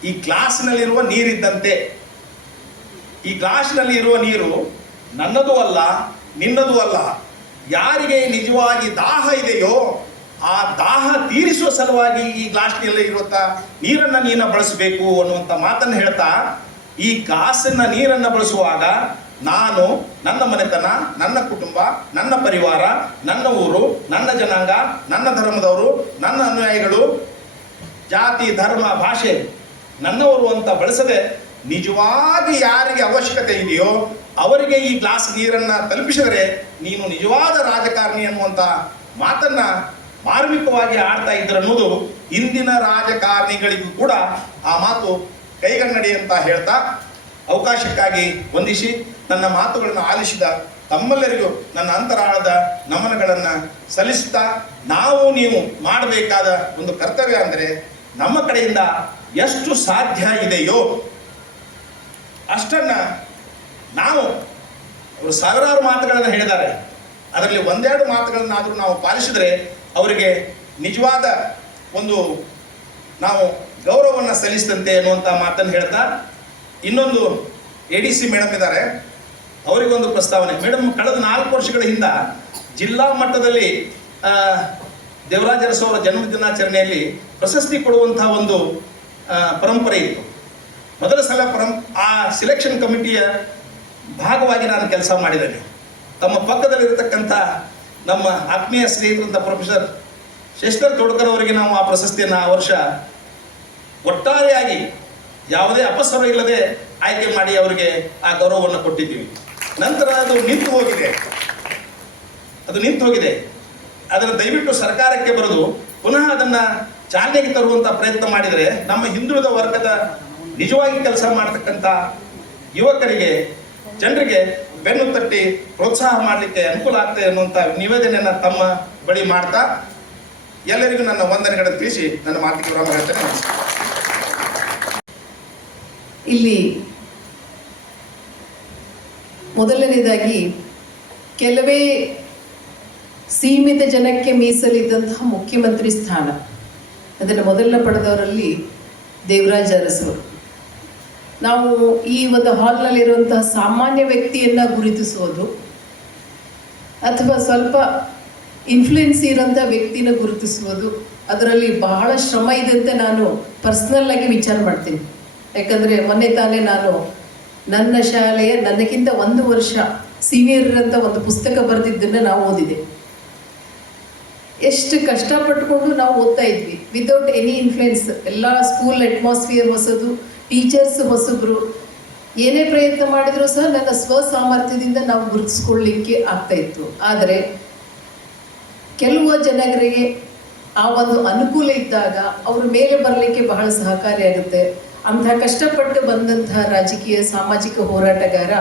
ಈ ಗ್ಲಾಸ್ನಲ್ಲಿರುವ ನೀರಿದ್ದಂತೆ. ಈ ಗ್ಲಾಸ್ನಲ್ಲಿ ಇರುವ ನೀರು ನನ್ನದು ಅಲ್ಲ, ನಿನ್ನದು ಅಲ್ಲ. ಯಾರಿಗೆ ನಿಜವಾಗಿ ದಾಹ ಇದೆಯೋ ಆ ದಾಹ ತೀರಿಸುವ ಸಲುವಾಗಿ ಈ ಗ್ಲಾಸ್ನಲ್ಲಿ ಇರುವಂಥ ನೀರನ್ನು ನೀನು ಬಳಸಬೇಕು ಅನ್ನುವಂಥ ಮಾತನ್ನು ಹೇಳ್ತಾ, ಈ ಗ್ಲಾಸನ್ನ ನೀರನ್ನು ಬಳಸುವಾಗ ನಾನು, ನನ್ನ ಮನೆತನ, ನನ್ನ ಕುಟುಂಬ, ನನ್ನ ಪರಿವಾರ, ನನ್ನ ಊರು, ನನ್ನ ಜನಾಂಗ, ನನ್ನ ಧರ್ಮದವರು, ನನ್ನ ಅನುಯಾಯಿಗಳು, ಜಾತಿ, ಧರ್ಮ, ಭಾಷೆ ನನ್ನವರು ಅಂತ ಬಳಸದೆ ನಿಜವಾಗಿ ಯಾರಿಗೆ ಅವಶ್ಯಕತೆ ಇದೆಯೋ ಅವರಿಗೆ ಈ ಗ್ಲಾಸ್ ನೀರನ್ನು ತಲುಪಿಸಿದರೆ ನೀನು ನಿಜವಾದ ರಾಜಕಾರಣಿ ಅನ್ನುವಂಥ ಮಾತನ್ನ ಮಾರ್ಮಿಕವಾಗಿ ಆಡ್ತಾ ಇದ್ರು ಅನ್ನೋದು ಇಂದಿನ ರಾಜಕಾರಣಿಗಳಿಗೂ ಕೂಡ ಆ ಮಾತು ಕೈಗನ್ನಡಿ ಅಂತ ಹೇಳ್ತಾ, ಅವಕಾಶಕ್ಕಾಗಿ ವಂದಿಸಿ ನನ್ನ ಮಾತುಗಳನ್ನು ಆಲಿಸಿದ ತಮ್ಮೆಲ್ಲರಿಗೂ ನನ್ನ ಅಂತರಾಳದ ನಮನಗಳನ್ನು ಸಲ್ಲಿಸುತ್ತಾ, ನಾವು ನೀವು ಮಾಡಬೇಕಾದ ಒಂದು ಕರ್ತವ್ಯ ಅಂದರೆ ನಮ್ಮ ಕಡೆಯಿಂದ ಎಷ್ಟು ಸಾಧ್ಯ ಇದೆಯೋ ಅಷ್ಟನ್ನ ನಾವು, ಅವರು ಸಾವಿರಾರು ಮಾತುಗಳನ್ನು ಹೇಳಿದ್ದಾರೆ, ಅದರಲ್ಲಿ ಒಂದೆರಡು ಮಾತುಗಳನ್ನಾದರೂ ನಾವು ಪಾಲಿಸಿದರೆ ಅವರಿಗೆ ನಿಜವಾದ ಒಂದು ನಾವು ಗೌರವವನ್ನು ಸಲ್ಲಿಸಿದಂತೆ ಅನ್ನುವಂಥ ಮಾತನ್ನು ಹೇಳ್ತಾ, ಇನ್ನೊಂದು ADC ಮೇಡಮ್ ಇದ್ದಾರೆ, ಅವರಿಗೊಂದು ಪ್ರಸ್ತಾವನೆ. ಮೇಡಮ್, ಕಳೆದ 4 ವರ್ಷಗಳ ಹಿಂದೆ ಜಿಲ್ಲಾ ಮಟ್ಟದಲ್ಲಿ ದೇವರಾಜ ಅರಸು ಅವರ ಜನ್ಮ ದಿನಾಚರಣೆಯಲ್ಲಿ ಪ್ರಶಸ್ತಿ ಕೊಡುವಂತಹ ಒಂದು ಪರಂಪರೆ ಇತ್ತು. ಮೊದಲ ಸಲ ಆ ಸಿಲೆಕ್ಷನ್ ಕಮಿಟಿಯ ಭಾಗವಾಗಿ ನಾನು ಕೆಲಸ ಮಾಡಿದ್ದೇನೆ. ತಮ್ಮ ಪಕ್ಕದಲ್ಲಿರತಕ್ಕಂಥ ನಮ್ಮ ಆತ್ಮೀಯ ಸ್ನೇಹಿತರಂಥ ಪ್ರೊಫೆಸರ್ ಶಶಿಧರ್ ತೋಡ್ಕರ್ ಅವರಿಗೆ ನಾವು ಆ ಪ್ರಶಸ್ತಿಯನ್ನು ಆ ವರ್ಷ ಒಟ್ಟಾರೆಯಾಗಿ ಯಾವುದೇ ಅಪಸ್ವರ ಇಲ್ಲದೆ ಆಯ್ಕೆ ಮಾಡಿ ಅವರಿಗೆ ಆ ಗೌರವವನ್ನು ಕೊಟ್ಟಿದ್ದೀವಿ. ನಂತರ ಅದು ನಿಂತು ಹೋಗಿದೆ. ಅದನ್ನು ದಯವಿಟ್ಟು ಸರ್ಕಾರಕ್ಕೆ ಬರೆದು ಪುನಃ ಅದನ್ನು ಚಾಲನೆಗೆ ತರುವಂಥ ಪ್ರಯತ್ನ ಮಾಡಿದರೆ ನಮ್ಮ ಹಿಂದುಳಿದ ವರ್ಗದ ನಿಜವಾಗಿ ಕೆಲಸ ಮಾಡತಕ್ಕಂಥ ಯುವಕರಿಗೆ, ಜನರಿಗೆ ಬೆನ್ನು ತಟ್ಟಿ ಪ್ರೋತ್ಸಾಹ ಮಾಡಲಿಕ್ಕೆ ಅನುಕೂಲ ಆಗ್ತದೆ ಅನ್ನುವಂಥ ನಿವೇದನೆಯನ್ನು ತಮ್ಮ ಬಳಿ ಮಾಡ್ತಾ ಎಲ್ಲರಿಗೂ ನನ್ನ ವಂದನೆಗಳನ್ನು ತಿಳಿಸಿ ನನ್ನ ಮಾತಿಗೆ ವಿರಾಮ ಹೇಳ್ತೇನೆ. ಇಲ್ಲಿ ಮೊದಲನೇದಾಗಿ ಕೆಲವೇ ಸೀಮಿತ ಜನಕ್ಕೆ ಮೀಸಲಿದ್ದಂತಹ ಮುಖ್ಯಮಂತ್ರಿ ಸ್ಥಾನ, ಅದನ್ನು ಮೊದಲ ಪಡೆದವರಲ್ಲಿ ದೇವರಾಜ ಅರಸು. ನಾವು ಈ ಒಂದು ಹಾಲ್ನಲ್ಲಿರುವಂತಹ ಸಾಮಾನ್ಯ ವ್ಯಕ್ತಿಯನ್ನು ಗುರುತಿಸೋದು ಅಥವಾ ಸ್ವಲ್ಪ ಇನ್ಫ್ಲುಯೆನ್ಸ್ ಇರೋಂಥ ವ್ಯಕ್ತಿನ ಗುರುತಿಸುವುದು, ಅದರಲ್ಲಿ ಬಹಳ ಶ್ರಮ ಇದೆ ಅಂತ ನಾನು ಪರ್ಸ್ನಲ್ ಆಗಿ ವಿಚಾರ ಮಾಡ್ತೀನಿ. ಯಾಕಂದರೆ ಮೊನ್ನೆ ತಾನೇ ನಾನು ನನ್ನ ಶಾಲೆಯ ನನಗಿಂತ 1 ವರ್ಷ ಸೀನಿಯರ್ ಅಂತ ಒಂದು ಪುಸ್ತಕ ಬರೆದಿದ್ದನ್ನು ನಾವು ಓದಿದೆ. ಎಷ್ಟು ಕಷ್ಟಪಟ್ಟುಕೊಂಡು ನಾವು ಓದ್ತಾ ಇದ್ವಿ, ವಿತೌಟ್ ಎನಿ ಇನ್ಫ್ಲುಯೆನ್ಸ್. ಎಲ್ಲ ಸ್ಕೂಲ್ ಅಟ್ಮಾಸ್ಫಿಯರ್ ಹೊಸದು, ಟೀಚರ್ಸ್ ಹೊಸಬ್ರು, ಏನೇ ಪ್ರಯತ್ನ ಮಾಡಿದರೂ ಸಹ ನನ್ನ ಸ್ವಸಾಮರ್ಥ್ಯದಿಂದ ನಾವು ಗುರುತಿಸ್ಕೊಳ್ಳಿಕ್ಕೆ ಆಗ್ತಾ ಇತ್ತು. ಆದರೆ ಕೆಲವು ಜನರಿಗೆ ಆ ಒಂದು ಅನುಕೂಲ ಇದ್ದಾಗ ಅವ್ರ ಮೇಲೆ ಬರಲಿಕ್ಕೆ ಬಹಳ ಸಹಕಾರಿಯಾಗುತ್ತೆ. ಅಂತಹ ಕಷ್ಟಪಟ್ಟು ಬಂದಂತಹ ರಾಜಕೀಯ ಸಾಮಾಜಿಕ ಹೋರಾಟಗಾರ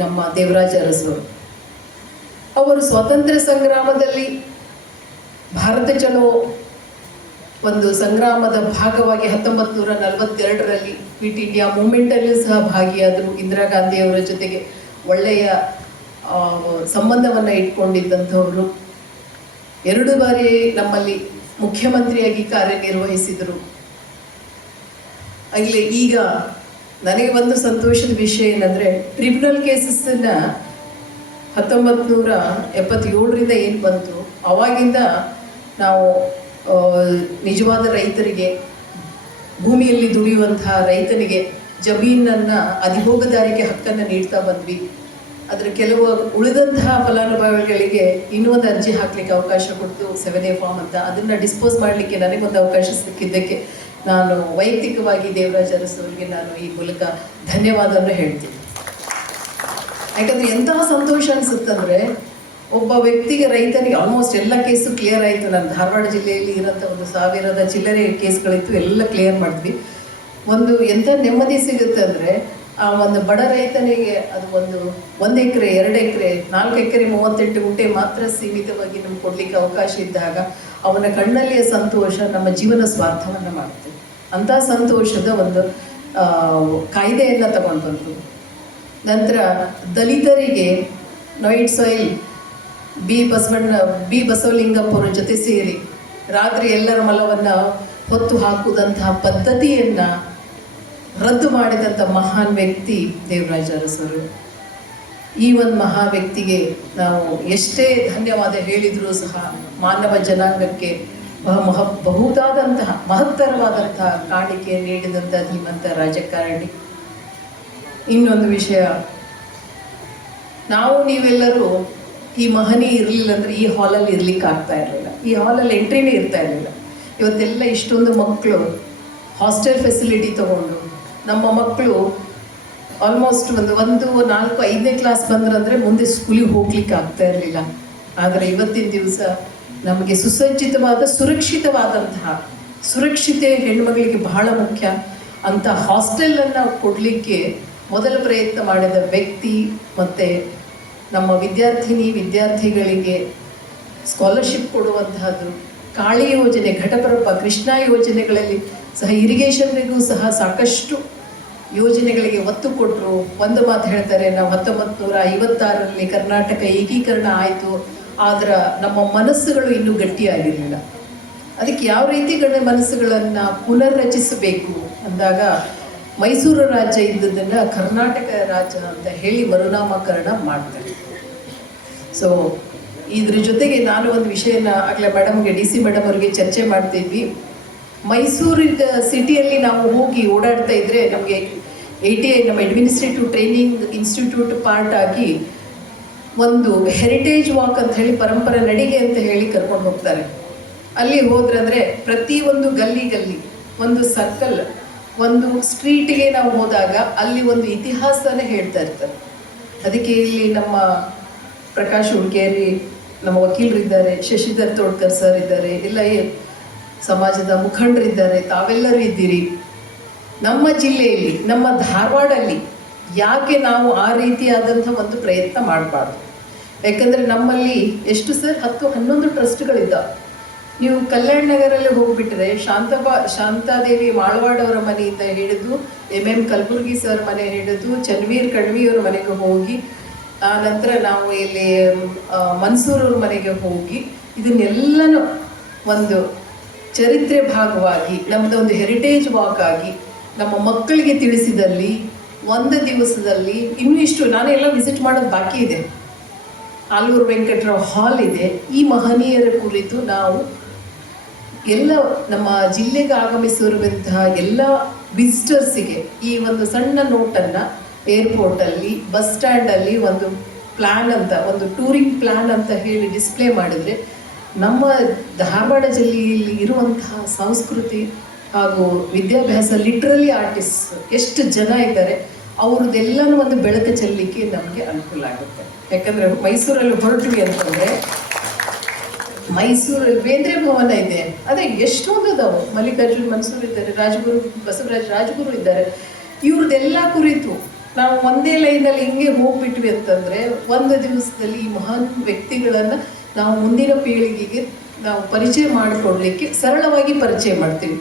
ನಮ್ಮ ದೇವರಾಜ ಅರಸು. ಅವರು ಸ್ವಾತಂತ್ರ್ಯ ಸಂಗ್ರಾಮದಲ್ಲಿ ಭಾರತ ಚಲೋ ಒಂದು ಸಂಗ್ರಾಮದ ಭಾಗವಾಗಿ 1942ರಲ್ಲಿ ಕ್ವಿಟ್ ಇಂಡಿಯಾ ಮೂವ್ಮೆಂಟಲ್ಲೂ ಸಹ ಭಾಗಿಯಾದರು. ಇಂದಿರಾ ಗಾಂಧಿಯವರ ಜೊತೆಗೆ ಒಳ್ಳೆಯ ಸಂಬಂಧವನ್ನು ಇಟ್ಕೊಂಡಿದ್ದಂಥವರು. 2 ಬಾರಿ ನಮ್ಮಲ್ಲಿ ಮುಖ್ಯಮಂತ್ರಿಯಾಗಿ ಕಾರ್ಯನಿರ್ವಹಿಸಿದರು. ಅಲ್ಲಿ ಈಗ ನನಗೆ ಒಂದು ಸಂತೋಷದ ವಿಷಯ ಏನಂದರೆ, ಟ್ರಿಬ್ಯುನಲ್ ಕೇಸಸ್ಸನ್ನು 1977ರಿಂದ ಏನು ಬಂತು ಆವಾಗಿಂದ ನಾವು ನಿಜವಾದ ರೈತರಿಗೆ, ಭೂಮಿಯಲ್ಲಿ ದುಡಿಯುವಂತಹ ರೈತನಿಗೆ ಜಮೀನನ್ನು ಅಧಿಭೋಗದಾರಿಗೆ ಹಕ್ಕನ್ನು ನೀಡ್ತಾ ಬಂದ್ವಿ. ಅದರ ಕೆಲವು ಉಳಿದಂತಹ ಫಲಾನುಭವಿಗಳಿಗೆ ಇನ್ನೂ ಒಂದು ಅರ್ಜಿ ಹಾಕಲಿಕ್ಕೆ ಅವಕಾಶ ಕೊಟ್ಟು 7A ಫಾರ್ಮ್ ಅಂತ, ಅದನ್ನು ಡಿಸ್ಪೋಸ್ ಮಾಡಲಿಕ್ಕೆ ನನಗೊಂದು ಅವಕಾಶ ಸಿಕ್ಕಿದ್ದಕ್ಕೆ ನಾನು ವೈಯಕ್ತಿಕವಾಗಿ ದೇವರಾಜ ಅರಸು ಅವರಿಗೆ ನಾನು ಈ ಮೂಲಕ ಧನ್ಯವಾದವನ್ನು ಹೇಳ್ತೀನಿ. ಯಾಕಂದರೆ ಎಂತಹ ಸಂತೋಷ ಅನಿಸುತ್ತಂದರೆ, ಒಬ್ಬ ವ್ಯಕ್ತಿಗೆ, ರೈತನಿಗೆ ಆಲ್ಮೋಸ್ಟ್ ಎಲ್ಲ ಕೇಸು ಕ್ಲಿಯರ್ ಆಯಿತು. ನಾನು ಧಾರವಾಡ ಜಿಲ್ಲೆಯಲ್ಲಿ ಇರೋಂಥ 1000 ಚಿಲ್ಲರೆ ಕೇಸ್ಗಳಿತ್ತು, ಎಲ್ಲ ಕ್ಲಿಯರ್ ಮಾಡಿದ್ವಿ. ಒಂದು ಎಂಥ ನೆಮ್ಮದಿ ಸಿಗುತ್ತೆ ಅಂದರೆ, ಆ ಒಂದು ಬಡ ರೈತನಿಗೆ ಅದು 1 ಎಕರೆ 2 ಎಕರೆ 4 ಎಕರೆ 38 ಗುಂಟೆ ಮಾತ್ರ ಸೀಮಿತವಾಗಿ ನಮ್ಗೆ ಕೊಡಲಿಕ್ಕೆ ಅವಕಾಶ ಇದ್ದಾಗ ಅವನ ಕಣ್ಣಲ್ಲಿಯ ಸಂತೋಷ ನಮ್ಮ ಜೀವನ ಸ್ವಾರ್ಥವನ್ನು ಮಾಡುತ್ತೆ. ಅಂಥ ಸಂತೋಷದ ಒಂದು ಕಾಯ್ದೆಯನ್ನು ತಗೊಂಡು ಬಂತು. ನಂತರ ದಲಿತರಿಗೆ ನಾಯ್ಡ್ ಸಾಯಿಲ್ ಬಿ ಬಸವಲಿಂಗಪ್ಪ ಅವರ ಜೊತೆ ಸೇರಿ ರಾತ್ರಿ ಎಲ್ಲರ ಮಲವನ್ನು ಹೊತ್ತು ಹಾಕುವುದಂತಹ ಪದ್ಧತಿಯನ್ನು ರದ್ದು ಮಾಡಿದಂಥ ಮಹಾನ್ ವ್ಯಕ್ತಿ ದೇವರಾಜ ಅರಸರು. ಈ ಒಂದು ಮಹಾ ವ್ಯಕ್ತಿಗೆ ನಾವು ಎಷ್ಟೇ ಧನ್ಯವಾದ ಹೇಳಿದರೂ ಸಹ ಮಾನವ ಜನಾಂಗಕ್ಕೆ ಬಹುದಾದಂತಹ ಮಹತ್ತರವಾದಂತಹ ಕಾಣಿಕೆ ನೀಡಿದಂಥ ಧೀಮಂತ ರಾಜಕಾರಣಿ. ಇನ್ನೊಂದು ವಿಷಯ, ನಾವು ನೀವೆಲ್ಲರೂ ಈ ಮಹನಿ ಇರಲಿಲ್ಲ ಅಂದರೆ ಈ ಹಾಲಲ್ಲಿ ಇರ್ಲಿಕ್ಕೆ ಆಗ್ತಾ ಇರಲಿಲ್ಲ, ಈ ಹಾಲಲ್ಲಿ ಎಂಟ್ರಿನೇ ಇರ್ತಾ ಇರಲಿಲ್ಲ. ಇವತ್ತೆಲ್ಲ ಇಷ್ಟೊಂದು ಮಕ್ಕಳು ಹಾಸ್ಟೆಲ್ ಫೆಸಿಲಿಟಿ ತಗೊಂಡು, ನಮ್ಮ ಮಕ್ಕಳು ಆಲ್ಮೋಸ್ಟ್ 1, 4, 5ನೇ ಕ್ಲಾಸ್ ಬಂದ್ರಂದರೆ ಮುಂದೆ ಸ್ಕೂಲಿಗೆ ಹೋಗ್ಲಿಕ್ಕೆ ಆಗ್ತಾ ಇರಲಿಲ್ಲ. ಆದರೆ ಇವತ್ತಿನ ದಿವಸ ನಮಗೆ ಸುಸಜ್ಜಿತವಾದ ಸುರಕ್ಷಿತೆ ಹೆಣ್ಮಗಳಿಗೆ ಬಹಳ ಮುಖ್ಯ ಅಂತ ಹಾಸ್ಟೆಲನ್ನು ಕೊಡಲಿಕ್ಕೆ ಮೊದಲ ಪ್ರಯತ್ನ ಮಾಡಿದ ವ್ಯಕ್ತಿ. ಮತ್ತು ನಮ್ಮ ವಿದ್ಯಾರ್ಥಿಗಳಿಗೆ ಸ್ಕಾಲರ್ಶಿಪ್ ಕೊಡುವಂತಹದ್ದು, ಕಾಳಿ ಯೋಜನೆ, ಘಟಪ್ರಭಾ, ಕೃಷ್ಣಾ ಯೋಜನೆಗಳಲ್ಲಿ ಸಹ ಇರಿಗೇಷನ್ನಿಗೂ ಸಹ ಸಾಕಷ್ಟು ಯೋಜನೆಗಳಿಗೆ ಒತ್ತು ಕೊಟ್ಟರು. ಒಂದು ಮಾತು ಹೇಳ್ತಾರೆ, ನಾವು 1956ರಲ್ಲಿ ಕರ್ನಾಟಕ ಏಕೀಕರಣ ಆಯಿತು, ಆದ್ರೆ ನಮ್ಮ ಮನಸ್ಸುಗಳು ಇನ್ನೂ ಗಟ್ಟಿಯಾಗಿರಲಿಲ್ಲ. ಅದಕ್ಕೆ ಯಾವ ರೀತಿ ಮನಸ್ಸುಗಳನ್ನು ಪುನರ್ರಚಿಸಬೇಕು ಅಂದಾಗ ಮೈಸೂರು ರಾಜ್ಯ ಇದ್ದದನ್ನು ಕರ್ನಾಟಕ ರಾಜ್ಯ ಅಂತ ಹೇಳಿ ಮರುನಾಮಕರಣ ಮಾಡ್ತಾರೆ. ಸೊ ಇದ್ರ ಜೊತೆಗೆ ನಾನು ಒಂದು ವಿಷಯನ ಆಗಲೇ ಮೇಡಮ್ಗೆ DC ಮೇಡಮ್ ಅವರಿಗೆ ಚರ್ಚೆ ಮಾಡ್ತಿದ್ವಿ. ಮೈಸೂರಿನ ಸಿಟಿಯಲ್ಲಿ ನಾವು ಹೋಗಿ ಓಡಾಡ್ತಾ ಇದ್ರೆ ನಮಗೆ ATI ನಮ್ಮ ಅಡ್ಮಿನಿಸ್ಟ್ರೇಟಿವ್ ಟ್ರೈನಿಂಗ್ ಇನ್ಸ್ಟಿಟ್ಯೂಟ್ ಪಾರ್ಟ್ ಆಗಿ ಒಂದು ಹೆರಿಟೇಜ್ ವಾಕ್ ಅಂತ ಹೇಳಿ ಪರಂಪರೆ ನಡಿಗೆ ಅಂತ ಹೇಳಿ ಕರ್ಕೊಂಡು ಹೋಗ್ತಾರೆ. ಅಲ್ಲಿ ಹೋದ್ರಂದ್ರೆ ಪ್ರತಿಯೊಂದು ಗಲ್ಲಿ ಒಂದು ಸರ್ಕಲ್ ಒಂದು ಸ್ಟ್ರೀಟ್ಗೆ ನಾವು ಹೋದಾಗ ಅಲ್ಲಿ ಒಂದು ಇತಿಹಾಸನೇ ಹೇಳ್ತಾ ಇರ್ತಾರೆ. ಅದಕ್ಕೆ ಇಲ್ಲಿ ನಮ್ಮ ಪ್ರಕಾಶ್ ಹುಡ್ಕೇರಿ, ನಮ್ಮ ವಕೀಲರಿದ್ದಾರೆ, ಶಶಿಧರ್ ತೋಡ್ಕರ್ ಸರ್ ಇದ್ದಾರೆ, ಎಲ್ಲ ಸಮಾಜದ ಮುಖಂಡರಿದ್ದಾರೆ, ತಾವೆಲ್ಲರೂ ಇದ್ದೀರಿ. ನಮ್ಮ ಜಿಲ್ಲೆಯಲ್ಲಿ ನಮ್ಮ ಧಾರವಾಡಲ್ಲಿ ಯಾಕೆ ನಾವು ಆ ರೀತಿಯಾದಂಥ ಒಂದು ಪ್ರಯತ್ನ ಮಾಡಬಾರ್ದು? ಯಾಕಂದರೆ ನಮ್ಮಲ್ಲಿ ಎಷ್ಟು ಸರ್ 10-11 ಟ್ರಸ್ಟ್ಗಳಿದ್ದಾವೆ. ನೀವು ಕಲ್ಯಾಣ ನಗರಲ್ಲಿ ಹೋಗ್ಬಿಟ್ರೆ ಶಾಂತಾದೇವಿ ಮಾಳ್ವಾಡ್ ಅವರ ಮನೆಯಿಂದ ಹಿಡಿದು MM ಕಲಬುರ್ಗಿ ಸರ್ ಮನೆ ಹಿಡಿದು ಚನ್ವೀರ್ ಕಣ್ವಿಯವರ ಮನೆಗೆ ಹೋಗಿ, ಆ ನಂತರ ನಾವು ಇಲ್ಲಿ ಮನ್ಸೂರವ್ರ ಮನೆಗೆ ಹೋಗಿ ಇದನ್ನೆಲ್ಲನೂ ಒಂದು ಚರಿತ್ರೆ ಭಾಗವಾಗಿ ನಮ್ಮದೊಂದು ಹೆರಿಟೇಜ್ ವಾಕ್ ಆಗಿ ನಮ್ಮ ಮಕ್ಕಳಿಗೆ ತಿಳಿಸಿದಲ್ಲಿ ಒಂದು ದಿವಸದಲ್ಲಿ ಇನ್ನೂ ಇಷ್ಟು ನಾನೆಲ್ಲ ವಿಸಿಟ್ ಮಾಡೋದು ಬಾಕಿ ಇದೆ. ಆಲೂರು ವೆಂಕಟರಾವ್ ಹಾಲ್ ಇದೆ. ಈ ಮಹನೀಯರ ಕುರಿತು ನಾವು ಎಲ್ಲ ನಮ್ಮ ಜಿಲ್ಲೆಗೆ ಆಗಮಿಸಿರುವಂತಹ ಎಲ್ಲ ವಿಸಿಟರ್ಸಿಗೆ ಈ ಒಂದು ಸಣ್ಣ ನೋಟನ್ನು ಏರ್ಪೋರ್ಟಲ್ಲಿ, ಬಸ್ ಸ್ಟ್ಯಾಂಡಲ್ಲಿ ಒಂದು ಪ್ಲ್ಯಾನ್ ಅಂತ, ಒಂದು ಟೂರಿಂಗ್ ಪ್ಲ್ಯಾನ್ ಅಂತ ಹೇಳಿ ಡಿಸ್ಪ್ಲೇ ಮಾಡಿದರೆ ನಮ್ಮ ಧಾರವಾಡ ಜಿಲ್ಲೆಯಲ್ಲಿ ಇರುವಂತಹ ಸಂಸ್ಕೃತಿ ಹಾಗೂ ವಿದ್ಯಾಭ್ಯಾಸ ಲಿಟ್ರಲಿ ಆರ್ಟಿಸ್ಟ್ ಎಷ್ಟು ಜನ ಇದ್ದಾರೆ ಅವ್ರದ್ದೆಲ್ಲನೂ ಒಂದು ಬೆಳಕು ಚೆಲ್ಲಲಿಕ್ಕೆ ನಮಗೆ ಅನುಕೂಲ ಆಗುತ್ತೆ. ಯಾಕಂದರೆ ಮೈಸೂರಲ್ಲಿ ಹೊರಟ್ವಿ ಅಂತಂದರೆ ಮೈಸೂರಲ್ಲಿ ಬೇಂದ್ರೆ ಭವನ ಇದೆ, ಅದೇ ಎಷ್ಟೊಂದು ಅದಾವೆ. ಮಲ್ಲಿಕಾರ್ಜುನ್ ಮನ್ಸೂರ್ ಇದ್ದಾರೆ, ರಾಜಗುರು ಬಸವರಾಜ್ ರಾಜಗುರು ಇದ್ದಾರೆ. ಇವ್ರದ್ದೆಲ್ಲ ಕುರಿತು ನಾವು ಒಂದೇ ಲೈನಲ್ಲಿ ಹಿಂಗೆ ಹೋಗ್ಬಿಟ್ವಿ ಅಂತಂದರೆ ಒಂದು ದಿವಸದಲ್ಲಿ ಈ ಮಹಾನ್ ವ್ಯಕ್ತಿಗಳನ್ನು ನಾವು ಮುಂದಿನ ಪೀಳಿಗೆಗೆ ನಾವು ಪರಿಚಯ ಮಾಡಿಕೊಡ್ಲಿಕ್ಕೆ ಸರಳವಾಗಿ ಪರಿಚಯ ಮಾಡ್ತೀವಿ.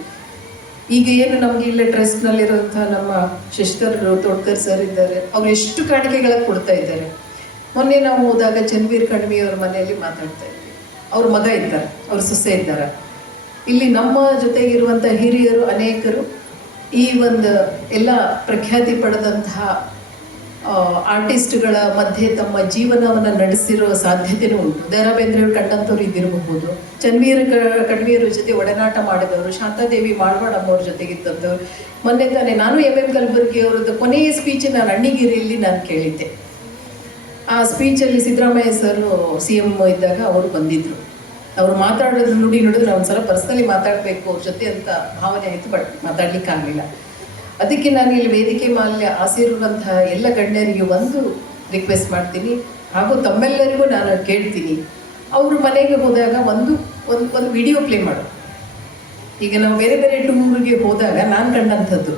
ಈಗ ಏನು ನಮಗೆ ಇಲ್ಲೇ ಟ್ರಸ್ಟ್ನಲ್ಲಿರುವಂಥ ನಮ್ಮ ಶಶಿಧರ್ ತೋಡ್ಕರ್ ಸರ್ ಇದ್ದಾರೆ, ಅವ್ರು ಎಷ್ಟು ಕಾಣಿಕೆಗಳ ಕೊಡ್ತಾ ಇದ್ದಾರೆ. ಮೊನ್ನೆ ನಾವು ಹೋದಾಗ ಚನ್ವೀರ್ ಕಣ್ವಿಯವರ ಮನೆಯಲ್ಲಿ ಮಾತಾಡ್ತಾ ಇದ್ವಿ. ಅವ್ರ ಮಗ ಇದ್ದಾರೆ, ಅವ್ರ ಸೊಸೆ ಇದ್ದಾರೆ. ಇಲ್ಲಿ ನಮ್ಮ ಜೊತೆಗಿರುವಂಥ ಹಿರಿಯರು ಅನೇಕರು ಈ ಒಂದು ಎಲ್ಲ ಪ್ರಖ್ಯಾತಿ ಪಡೆದಂತಹ ಆರ್ಟಿಸ್ಟ್ಗಳ ಮಧ್ಯೆ ತಮ್ಮ ಜೀವನವನ್ನು ನಡೆಸಿರೋ ಸಾಧ್ಯತೆಯೂ ಉಂಟು. ದ ರಾ ಬೇಂದ್ರೆಯವರು ಕಂಡಂಥವ್ರು ಇದ್ದಿರಬಹುದು, ಚನ್ವೀರ್ ಕಣ್ವಿಯವ್ರ ಜೊತೆ ಒಡನಾಟ ಮಾಡಿದವರು, ಶಾಂತಾದೇವಿ ಮಾಳ್ವಾಡ್ ಅಮ್ಮವ್ರ ಜೊತೆಗಿದ್ದಂಥವ್ರು. ಮೊನ್ನೆ ತಾನೇ ನಾನು MM ಕಲಬುರ್ಗಿ ಅವರದ್ದು ಕೊನೆಯ ಸ್ಪೀಚ್ ನಾನು ಅಣ್ಣಿಗಿರಿಯಲ್ಲಿ ನಾನು ಕೇಳಿದ್ದೆ. ಆ ಸ್ಪೀಚಲ್ಲಿ ಸಿದ್ದರಾಮಯ್ಯ ಸರ್ CM ಇದ್ದಾಗ ಅವರು ಬಂದಿದ್ದರು. ಅವರು ಮಾತಾಡೋದು ನೋಡಿದ್ರೆ ಒಂದ್ಸಲ ಪರ್ಸ್ನಲಿ ಮಾತಾಡಬೇಕು ಅವ್ರ ಜೊತೆ ಅಂತ ಭಾವನೆ ಆಯಿತು, ಬಟ್ ಮಾತಾಡ್ಲಿಕ್ಕಾಗಲಿಲ್ಲ. ಅದಕ್ಕೆ ನಾನು ಇಲ್ಲಿ ವೇದಿಕೆ ಮಾಲ್ಯ ಆಸೀರುವಂತಹ ಎಲ್ಲ ಗಣ್ಯರಿಗೆ ಒಂದು ರಿಕ್ವೆಸ್ಟ್ ಮಾಡ್ತೀನಿ, ಹಾಗೂ ತಮ್ಮೆಲ್ಲರಿಗೂ ನಾನು ಕೇಳ್ತೀನಿ, ಅವ್ರ ಮನೆಗೆ ಹೋದಾಗ ಒಂದು ವಿಡಿಯೋ ಪ್ಲೇ ಮಾಡು. ಈಗ ನಾವು ಬೇರೆ ಬೇರೆ ಟೂರ್ಗೆ ಹೋದಾಗ ನಾನು ಕಂಡಂಥದ್ದು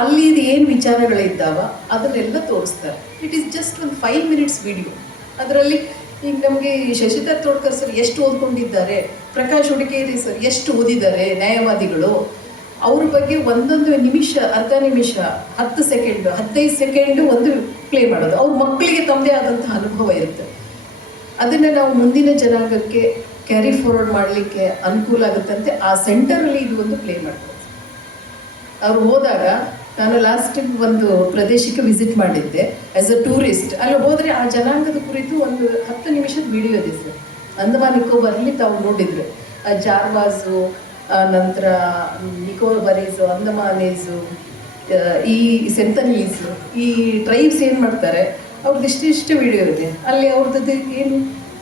ಅಲ್ಲಿ ಏನು ವಿಚಾರಗಳಿದ್ದಾವ ಅದನ್ನೆಲ್ಲ ತೋರಿಸ್ತಾರೆ. ಇಟ್ ಈಸ್ ಜಸ್ಟ್ ಒಂದು 5 minutes ವಿಡಿಯೋ. ಅದರಲ್ಲಿ ಈಗ ನಮಗೆ ಶಶಿಧರ್ ತೋಡ್ಕರ್ ಸರ್ ಎಷ್ಟು ಓದ್ಕೊಂಡಿದ್ದಾರೆ, ಪ್ರಕಾಶ್ ಹುಡುಕೇರಿ ಸರ್ ಎಷ್ಟು ಓದಿದ್ದಾರೆ, ನ್ಯಾಯವಾದಿಗಳು, ಅವ್ರ ಬಗ್ಗೆ ಒಂದೊಂದು ನಿಮಿಷ, ಅರ್ಧ ನಿಮಿಷ, 10 ಸೆಕೆಂಡ್, 15 ಸೆಕೆಂಡು ಒಂದು ಪ್ಲೇ ಮಾಡೋದು. ಅವ್ರ ಮಕ್ಕಳಿಗೆ ತಮ್ಮದೇ ಆದಂತಹ ಅನುಭವ ಇರುತ್ತೆ. ಅದನ್ನು ನಾವು ಮುಂದಿನ ಜನಾಂಗಕ್ಕೆ ಕ್ಯಾರಿ ಫಾರ್ವರ್ಡ್ ಮಾಡಲಿಕ್ಕೆ ಅನುಕೂಲ ಆಗುತ್ತಂತೆ ಆ ಸೆಂಟರಲ್ಲಿ ಇದು ಒಂದು ಪ್ಲೇ ಮಾಡ್ತಾರೆ. ಅವ್ರು ಹೋದಾಗ ನಾನು ಲಾಸ್ಟ್ ಒಂದು ಪ್ರದೇಶಕ್ಕೆ ವಿಸಿಟ್ ಮಾಡಿದ್ದೆ ಆ್ಯಸ್ ಅ ಟೂರಿಸ್ಟ್. ಅಲ್ಲಿ ಹೋದರೆ ಆ ಜನಾಂಗದ ಕುರಿತು ಒಂದು 10 ನಿಮಿಷದ ವಿಡಿಯೋ ಇದೆ ಸರ್. ಅಂಡಮಾನ್ ನಿಕೋಬಾರಲ್ಲಿ ತಾವು ನೋಡಿದರೆ ಜಾರ್ವಾಜು, ನಂತರ ನಿಕೋಬಾರೀಸು, ಅಂಡಮಾನೀಸು, ಈ ಸೆಂತನೀಸು, ಈ ಟ್ರೈಬ್ಸ್ ಏನು ಮಾಡ್ತಾರೆ ಅವ್ರದ್ದು ಇಷ್ಟಿಷ್ಟು ವಿಡಿಯೋ ಇದೆ. ಅಲ್ಲಿ ಅವ್ರದ್ದು ಏನು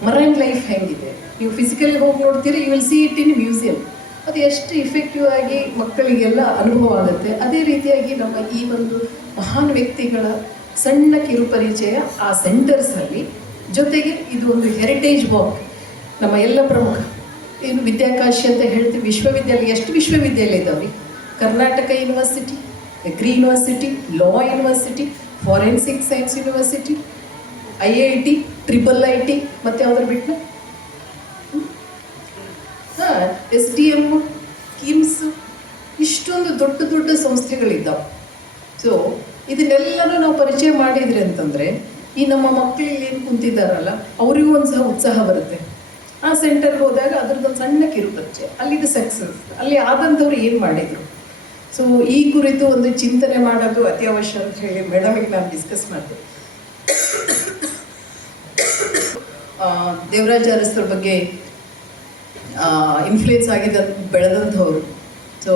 ಮರೈನ್ ಲೈಫ್ ಹೆಂಗಿದೆ ನೀವು ಫಿಸಿಕಲಿ ಹೋಗಿ ನೋಡ್ತೀರಿ, you will see it in museum. ಅದು ಎಷ್ಟು ಇಫೆಕ್ಟಿವ್ ಆಗಿ ಮಕ್ಕಳಿಗೆಲ್ಲ ಅನುಭವ ಆಗುತ್ತೆ. ಅದೇ ರೀತಿಯಾಗಿ ನಮ್ಮ ಈ ಒಂದು ಮಹಾನ್ ವ್ಯಕ್ತಿಗಳ ಸಣ್ಣ ಕಿರುಪರಿಚಯ ಆ ಸೆಂಟರ್ಸಲ್ಲಿ, ಜೊತೆಗೆ ಇದು ಒಂದು ಹೆರಿಟೇಜ್ ವಾಕ್. ನಮ್ಮ ಎಲ್ಲ ಪ್ರಮುಖ ಏನು ವಿದ್ಯಾಕಾಶಿ ಅಂತ ಹೇಳ್ತೀವಿ, ವಿಶ್ವವಿದ್ಯಾಲಯ ಎಷ್ಟು ವಿಶ್ವವಿದ್ಯಾಲಯ ಇದ್ದಾವೆ? ಕರ್ನಾಟಕ ಯೂನಿವರ್ಸಿಟಿ, ಅಗ್ರಿ ಯೂನಿವರ್ಸಿಟಿ, ಲಾ university, forensic science university, IIT, IIIT, ಮತ್ತು ಯಾವ್ದ್ರ ಬಿಟ್ಟು SDM, ಕಿಮ್ಸ್, ಇಷ್ಟೊಂದು ದೊಡ್ಡ ದೊಡ್ಡ ಸಂಸ್ಥೆಗಳಿದ್ದಾವೆ. ಸೊ ಇದನ್ನೆಲ್ಲನೂ ನಾವು ಪರಿಚಯ ಮಾಡಿದ್ರೆ ಅಂತಂದರೆ ಈ ನಮ್ಮ ಮಕ್ಕಳು ಏನು ಕುಂತಿದ್ದಾರಲ್ಲ ಅವರಿಗೂ ಒಂದು ಸಹ ಉತ್ಸಾಹ ಬರುತ್ತೆ. ಆ ಸೆಂಟರ್ಗೆ ಹೋದಾಗ ಅದ್ರದ್ದೊಂದು ಸಣ್ಣ ಕಿರುಪರಿಚಯ, ಅಲ್ಲಿದು ಸಕ್ಸಸ್, ಅಲ್ಲಿ ಆದಂಥವ್ರು ಏನು ಮಾಡಿದರು. ಸೊ ಈ ಕುರಿತು ಒಂದು ಚಿಂತನೆ ಮಾಡೋದು ಅತ್ಯವಶ್ಯ ಅಂತ ಹೇಳಿ ಮೇಡಮಿಗೆ ನಾನು ಡಿಸ್ಕಸ್ ಮಾಡಿದೆ. ದೇವರಾಜ ಅರಸರ ಬಗ್ಗೆ ಇನ್ಫ್ಲೂಯೆನ್ಸ್ ಆಗಿದ್ದ ಬೆಳೆದಂಥವ್ರು. ಸೊ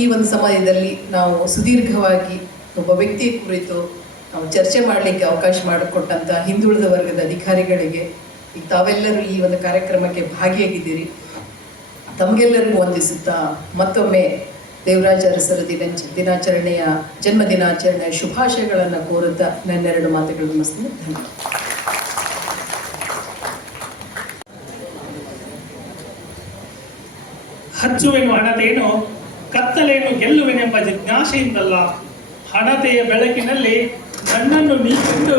ಈ ಒಂದು ಸಮಯದಲ್ಲಿ ನಾವು ಸುದೀರ್ಘವಾಗಿ ಒಬ್ಬ ವ್ಯಕ್ತಿಯ ಕುರಿತು ನಾವು ಚರ್ಚೆ ಮಾಡಲಿಕ್ಕೆ ಅವಕಾಶ ಮಾಡಿಕೊಟ್ಟಂಥ ಹಿಂದುಳಿದ ವರ್ಗದ ಅಧಿಕಾರಿಗಳಿಗೆ ಈಗ ತಾವೆಲ್ಲರೂ ಈ ಒಂದು ಕಾರ್ಯಕ್ರಮಕ್ಕೆ ಭಾಗಿಯಾಗಿದ್ದೀರಿ. ತಮಗೆಲ್ಲರಿಗೂ ವಂದಿಸುತ್ತಾ ಮತ್ತೊಮ್ಮೆ ದೇವರಾಜ ಅರಸರ ದಿನಾಚರಣೆಯ ಜನ್ಮ ದಿನಾಚರಣೆಯ ಶುಭಾಶಯಗಳನ್ನು ಕೋರುತ್ತಾ ನನ್ನೆರಡು ಮಾತುಗಳನ್ನು ಮುಗಿಸ್ತೇನೆ. ಧನ್ಯವಾದ. ಹಚ್ಚುವೆನು ಹಣತೆಯನ್ನು ಕತ್ತಲೆಯನ್ನು ಗೆಲ್ಲುವೆನೆಂಬ ಜಿಜ್ಞಾಸೆಯಿಂದಲ್ಲ, ಹಣತೆಯ ಬೆಳಕಿನಲ್ಲಿ ನನ್ನನ್ನು ನೀ ಕಂಡು